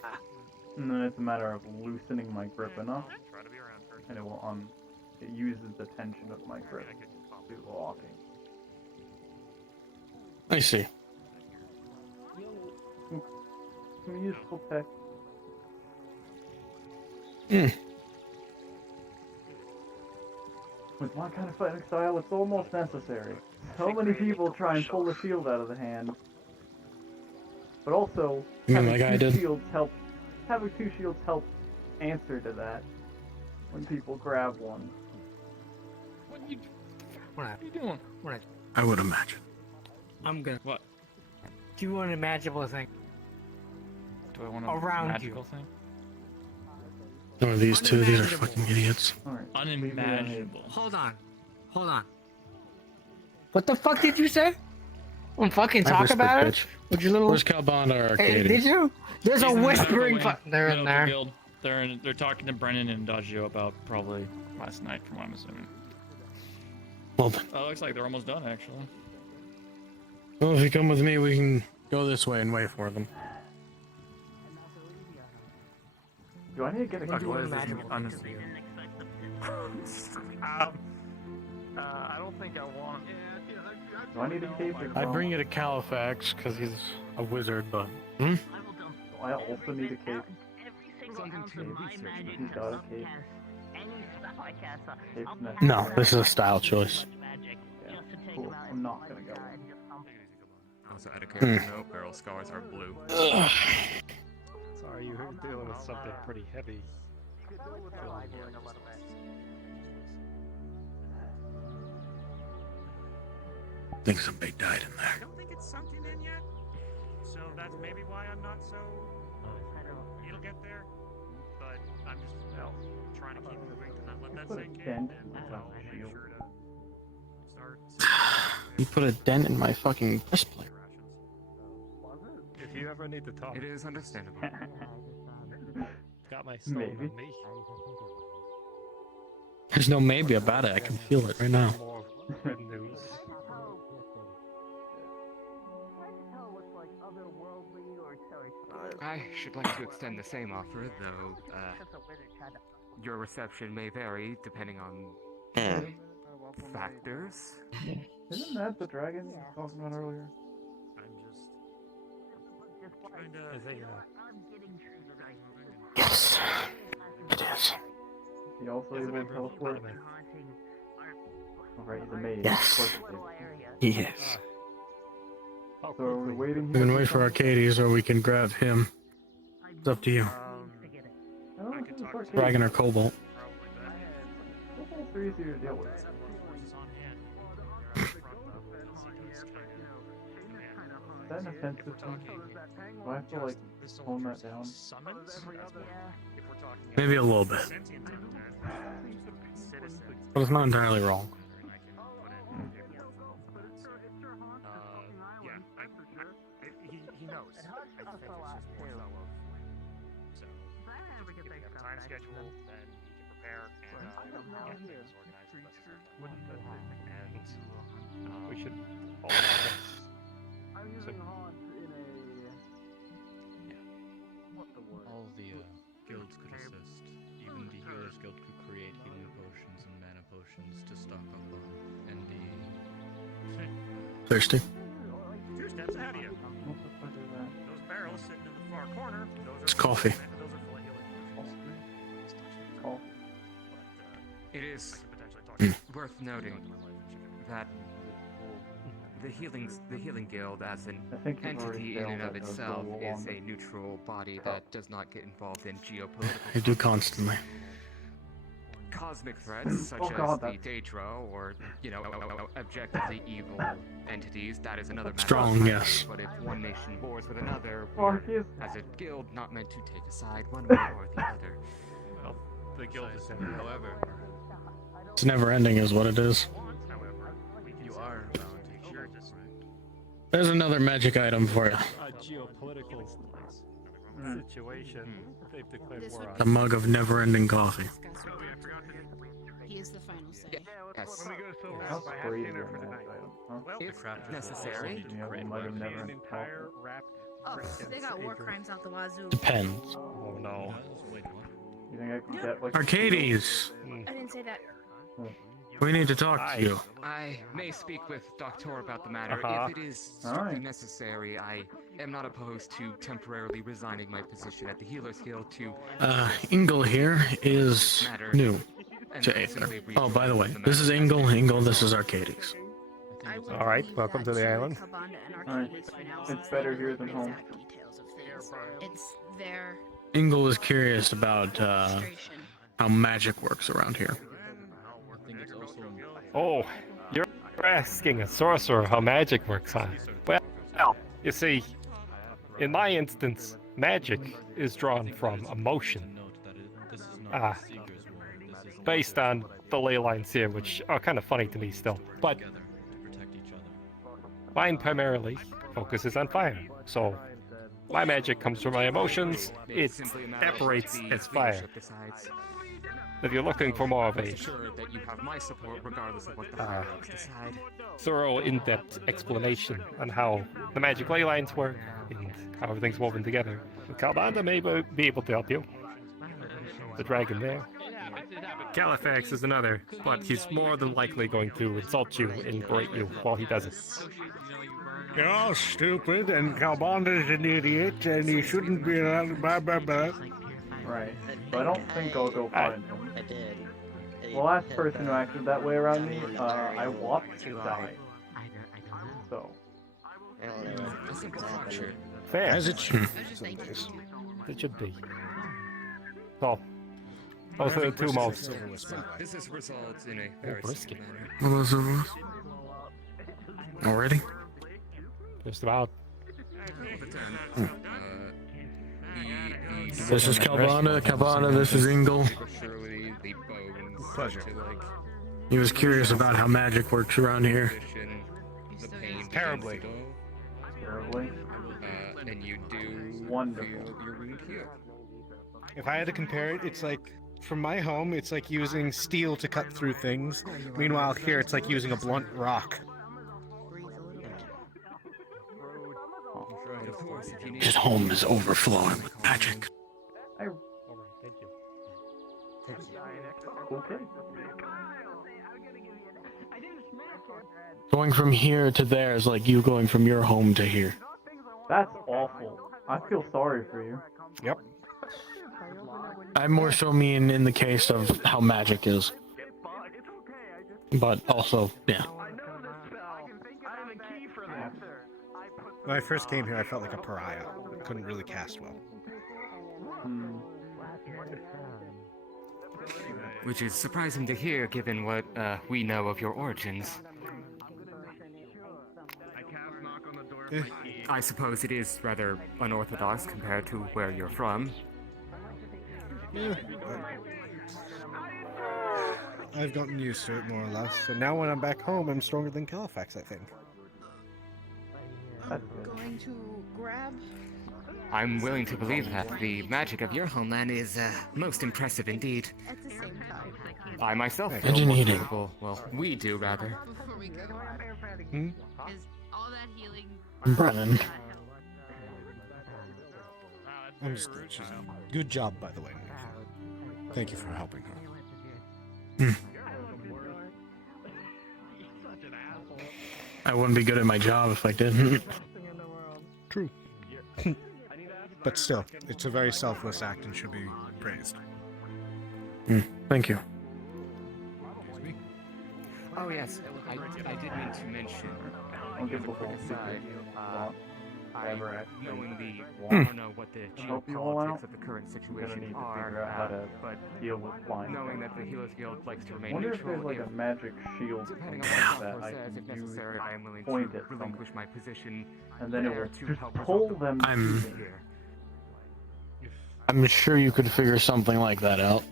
And then it's a matter of loosening my grip enough, and it will it uses the tension of my grip to do the locking. I see. Some useful tech. With my kind of fighting style, it's almost necessary. So many people try and pull the shield out of the hand. But also, having two shields help answer to that when people grab one. What are you doing? What? I would imagine. I'm good. What? Do you want a magical thing? Do I want a Around magical you. thing? Some of these two, these are fucking idiots. Unimaginable. Hold on. What the fuck did you say? Wanna fucking talk about it? With your little... Where's Calbond or Hey, Arcady? did you? There's a He's in the whispering... middle They're in of the there. guild. They're talking to Brennan and Dodgio about probably last night, from what I'm assuming. Well then. Oh, looks like they're almost done, actually. Well, if you come with me, we can go this way and wait for them. Do I need to get a What key? is this? I don't think I want. Do I need a cape? I'd bring you to Califax, because he's a wizard, but... Do I also need a cape? Every single ounce of my magic He's got a cape. any spell I cast, Cape's I'll next. No, this is a style choice. Cool. I'm not gonna go. Also, etiquette, no, barrel scars are blue. Sorry, you're dealing with something pretty heavy. I think somebody died in there. I don't think it's sunken in yet, so that's maybe why I'm not so. It'll get there, but I'm just trying to keep moving to not let that sink in, and I'll make sure to start. You put a dent in my fucking breastplate. If you ever need to talk, It is understandable. got my stone Maybe. on me. There's no maybe about it. I can feel it right now. More red news. I should like to extend the same offer, though your reception may vary depending on factors. Isn't that the dragon you were talking about earlier? I'm just trying to. Yes, it is. He also able to teleport. Alright, he's a mage. Yes. Of course He is. So are we waiting We here? can wait for Arcades, or we can grab him. It's up to you. Dragon or Cobalt. Cobalts are easier to deal with. Is that an offensive thing? Do I have to like tone that down? Maybe a little bit. But it's not entirely wrong. He knows. I think it's just more so of. So, if you have a time schedule, then you can prepare and get things organized as best as you can. And We should. All the guilds could assist. Even the Healers Guild could create healing potions and mana potions to stock up on. And the... Thirsty? 2 steps ahead of you. Those barrels sitting in the far corner. Those It's are coffee. Those are full of healing potions. It is worth noting that the healing guild as an think you've already entity in and failed of that those itself go is along a neutral body that does not get involved in geopolitical I do constantly. cosmic threats such as the Daedra or, you know, objectively evil entities, that is another matter. Strong, yes. But if one nation wars with another, we're, as a guild, not meant to take a side one way or the other. Well, the guild is however. It's never ending, is what it is. You are bound to hear this, right? There's another magic item for you. A geopolitical situation. They've declared war on. A mug of never-ending coffee. He is the final say. Yes. When we go so How I have crazy dinner are for the tonight. Well, if necessary. An entire wrap. Oh, they got war crimes out the wazoo. Depends. Oh no. You think I can get like Arcades! I didn't say that. We need to talk to you. I may speak with Doctor about the matter. If it is strictly necessary, I am not opposed to temporarily resigning my position at the Healer's Guild to... Ingle here is new to Aether. Oh, by the way, this is Ingle. Ingle, this is Arcades. Alright, welcome to the island. Alright. It's better here than home. It's their Ingle is curious about how magic works around here. Oh, you're asking a sorcerer how magic works, huh? Well, you see, in my instance, magic is drawn from emotion. Based on the ley lines here, which are kind of funny to me still. But mine primarily focuses on fire, so my magic comes from my emotions. It operates as fire. If you're looking for more of a thorough, in-depth explanation on how the magic ley lines work and how everything's woven together, Calbanda may be able to help you. The dragon there. Califax is another, but he's more than likely going to insult you and berate you while he does it. You're all stupid, and Calbanda's an idiot, and he shouldn't be allowed. Blah blah blah. Right. So I don't think I'll go find him. The last person who acted that way around me, I watched die. So. Fair. As it should. It should be. So, those are the two most. This has resulted in a very brisket. What was it? Already? Just about. This is Calbanda. Calbanda, this is Ingle. Pleasure. He was curious about how magic works around here. Terribly. Terribly. And you do wonderful. If I had to compare it, it's like, from my home, it's like using steel to cut through things. Meanwhile, here, it's like using a blunt rock. His home is overflowing with magic. Thank you. Okay. Going from here to there is like you going from your home to here. That's awful. I feel sorry for you. Yep. I more so mean in the case of how magic is. But also, yeah. When I first came here, I felt like a pariah. I couldn't really cast well. Which is surprising to hear, given what we know of your origins. I suppose it is rather unorthodox compared to where you're from. Yeah. I've gotten used to it, more or less. And now when I'm back home, I'm stronger than Califax, I think. Going to grab. I'm willing to believe that the magic of your homeland is most impressive indeed. At the same time. I myself feel Imagine more eating. comfortable. Well, we do rather. Before we go. Hmm? Is all that healing. Brennan. I'm just good job, by the way. Nick. Thank you for helping her. I wouldn't be good at my job if I didn't. True. But still, it's a very selfless act and should be praised. Thank you. Oh yes, I did mean to mention. I'll give the whole aside, ever actually knowing the I want don't know what the to help you all out. geopolitics of the current I'm situation gonna need to are, figure out how to but deal with flying. knowing that the Healers Guild likes to remain Wonder if neutral, there's like a magic shield or depending something on what that Southport I says, can if use necessary, I am willing point to at something, relinquish my position and then it there will to just help pull resolve them I'm- to me. I'm sure you could figure something like that out.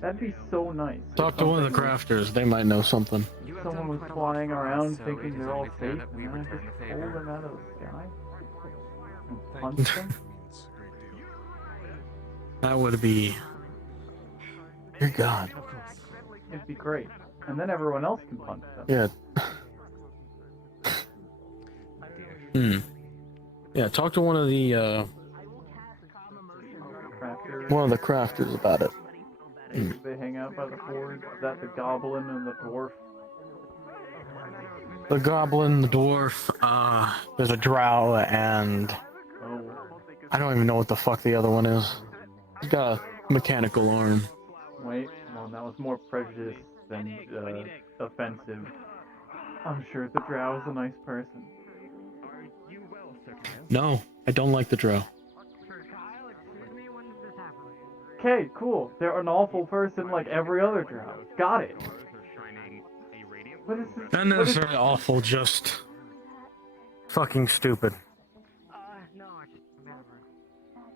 That'd be so nice. Talk to one of the crafters. They might know something. Someone was flying around thinking they're all safe, and then I just pull them out of the sky and punch them. That would be. Dear God. It'd be great, and then everyone else can punch them. Yeah. Yeah. Talk to one of the crafters about it. They hang out by the forge. Is that the goblin and the dwarf? The goblin, the dwarf. There's a drow, and I don't even know what the fuck the other one is. He's got a mechanical arm. Wait, well, that was more prejudice than offensive. I'm sure the drow is a nice person. No, I don't like the drow. Okay, cool. They're an awful person like every other drow. Got it. What is this? Not necessarily awful, just fucking stupid.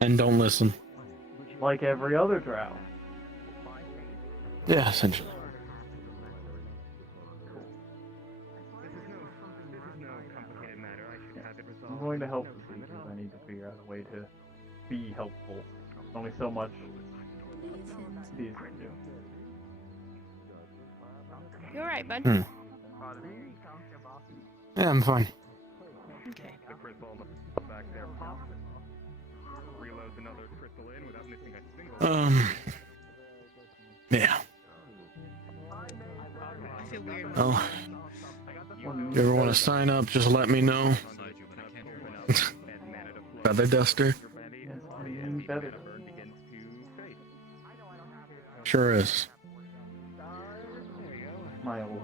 And don't listen. Like every other drow. Yeah, essentially. I'm going to help with these because I need to figure out a way to be helpful. There's only so much these can do. You alright, bud? Yeah, I'm fine. Okay. Yeah. I feel weird. Well, if you ever want to sign up, just let me know. Feather duster? Sure is. My old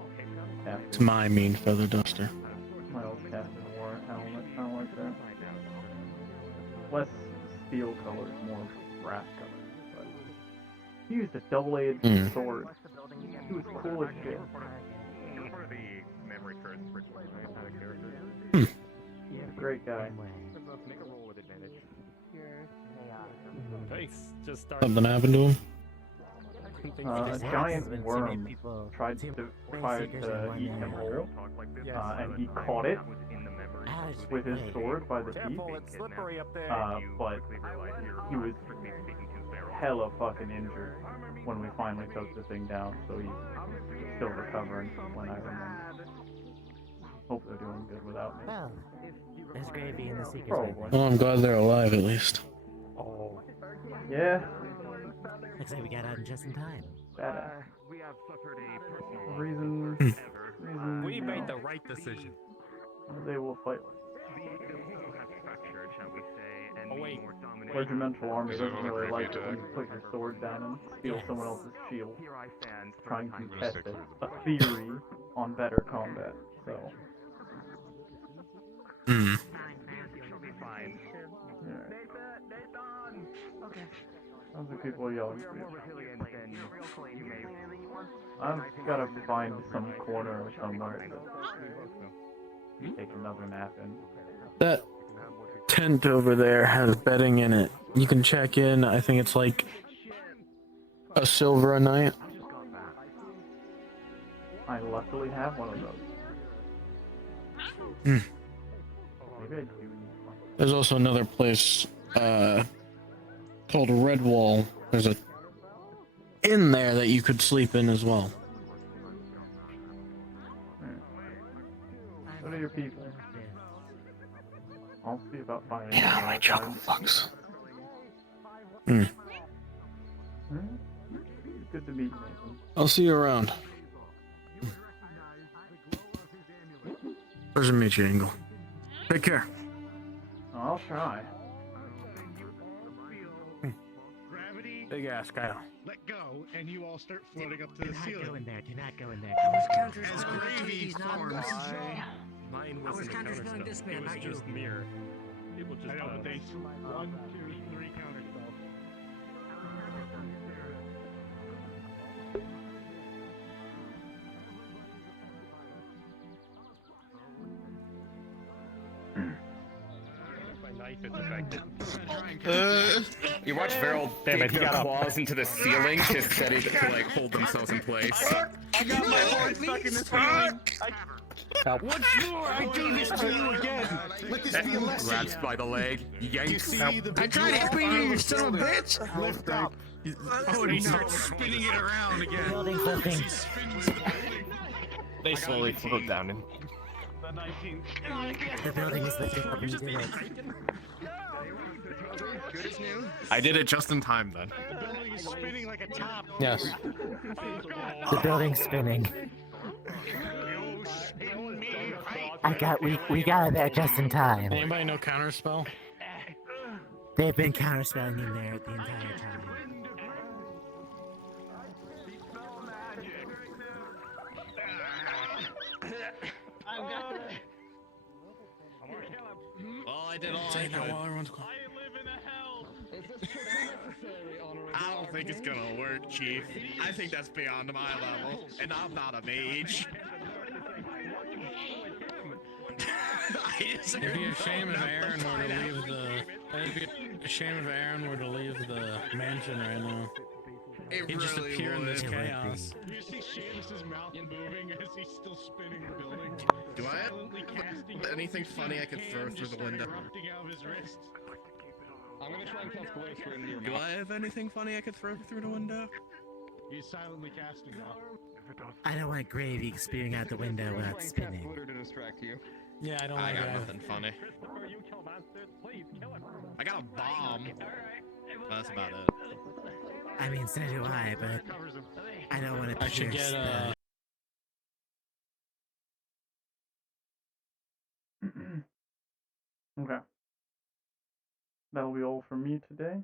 captain. It's my mean feather duster. My old captain wore a helmet, kind of like that. Less steel color, more brass color. But he used a double-edged sword. He was cool as shit. He's a great guy. Thanks. Just start. Something happened to him? A giant worm tried to eat him whole, and he caught it with his sword by the teeth. But he was hella fucking injured when we finally took the thing down, so he's still recovering from when I remember. Hope they're doing good without me. Well, there's gravy in the secret. Probably. Well, I'm glad they're alive at least. Oh. Yeah. Looks like we got out just in time. Badass. Reason. We made the right decision. They will fight. Oh wait. Regimental army doesn't really like it when you put your sword down and steal someone else's shield. Trying to test it. A theory on better combat. So. Sounds like people yelling. I've got to find some corner or somewhere to take another nap in. That tent over there has bedding in it. You can check in. I think it's like a silver a night. I luckily have one of those. Hmm. Maybe I do need one. There's also another place called Redwall. There's a inn there that you could sleep in as well. What are your people? I'll see about finding. Yeah, my chuckle fucks. Good to meet you, Nathan. I'll see you around. Pleasure to meet you, Engel. Take care. I'll try. Big ass guy. Let go, and you all start floating up to the ceiling. Go in there. Do not go in there. As gravy forms. Mine I was wasn't a counterspelling counterspell. this man, It was not just you. mirror. Which is I know, but they 1, 2, 3 counter spells. My knife is effective. You watch Veril Damn dig it, he their got up. claws into the ceiling to steady to like hold themselves in place. I got my horn stuck in this ceiling. Help. Once more, I do this to you again. Let this be a lesson. Grabs by the leg, yanks. I tried helping you, you son of a bitch! Lift up. Oh, and he starts spinning it around again. Building flipping. He spins the building. They slowly float down and The building is lifting up and you did it. I did it just in time then. The building is spinning like a top. Yes. The building's spinning. We got it there just in time. Anybody know counterspell? They've been counterspelling in there the entire time. Oh, I did all I could. I don't think it's gonna work, Chief. I think that's beyond my level, and I'm not a mage. It'd be a shame if Aaron were to leave the. It'd be a shame if Aaron were to leave the mansion right now. He'd just really appear in this would. chaos. You see Seamus's mouth moving as he's still spinning the building. Do I have anything funny I could throw through the window? Erupting out of his wrist. I'm gonna try and cast Glaze right into your Do I have anything funny I could throw through the window? He's silently casting now. I don't want Gravy spewing out the window without spinning. Glitter to distract you. Yeah, I don't I like got that. nothing funny. I got a bomb. That's about it. I mean, so do I, but I don't want to I should pierce get Okay. That'll be all for me today.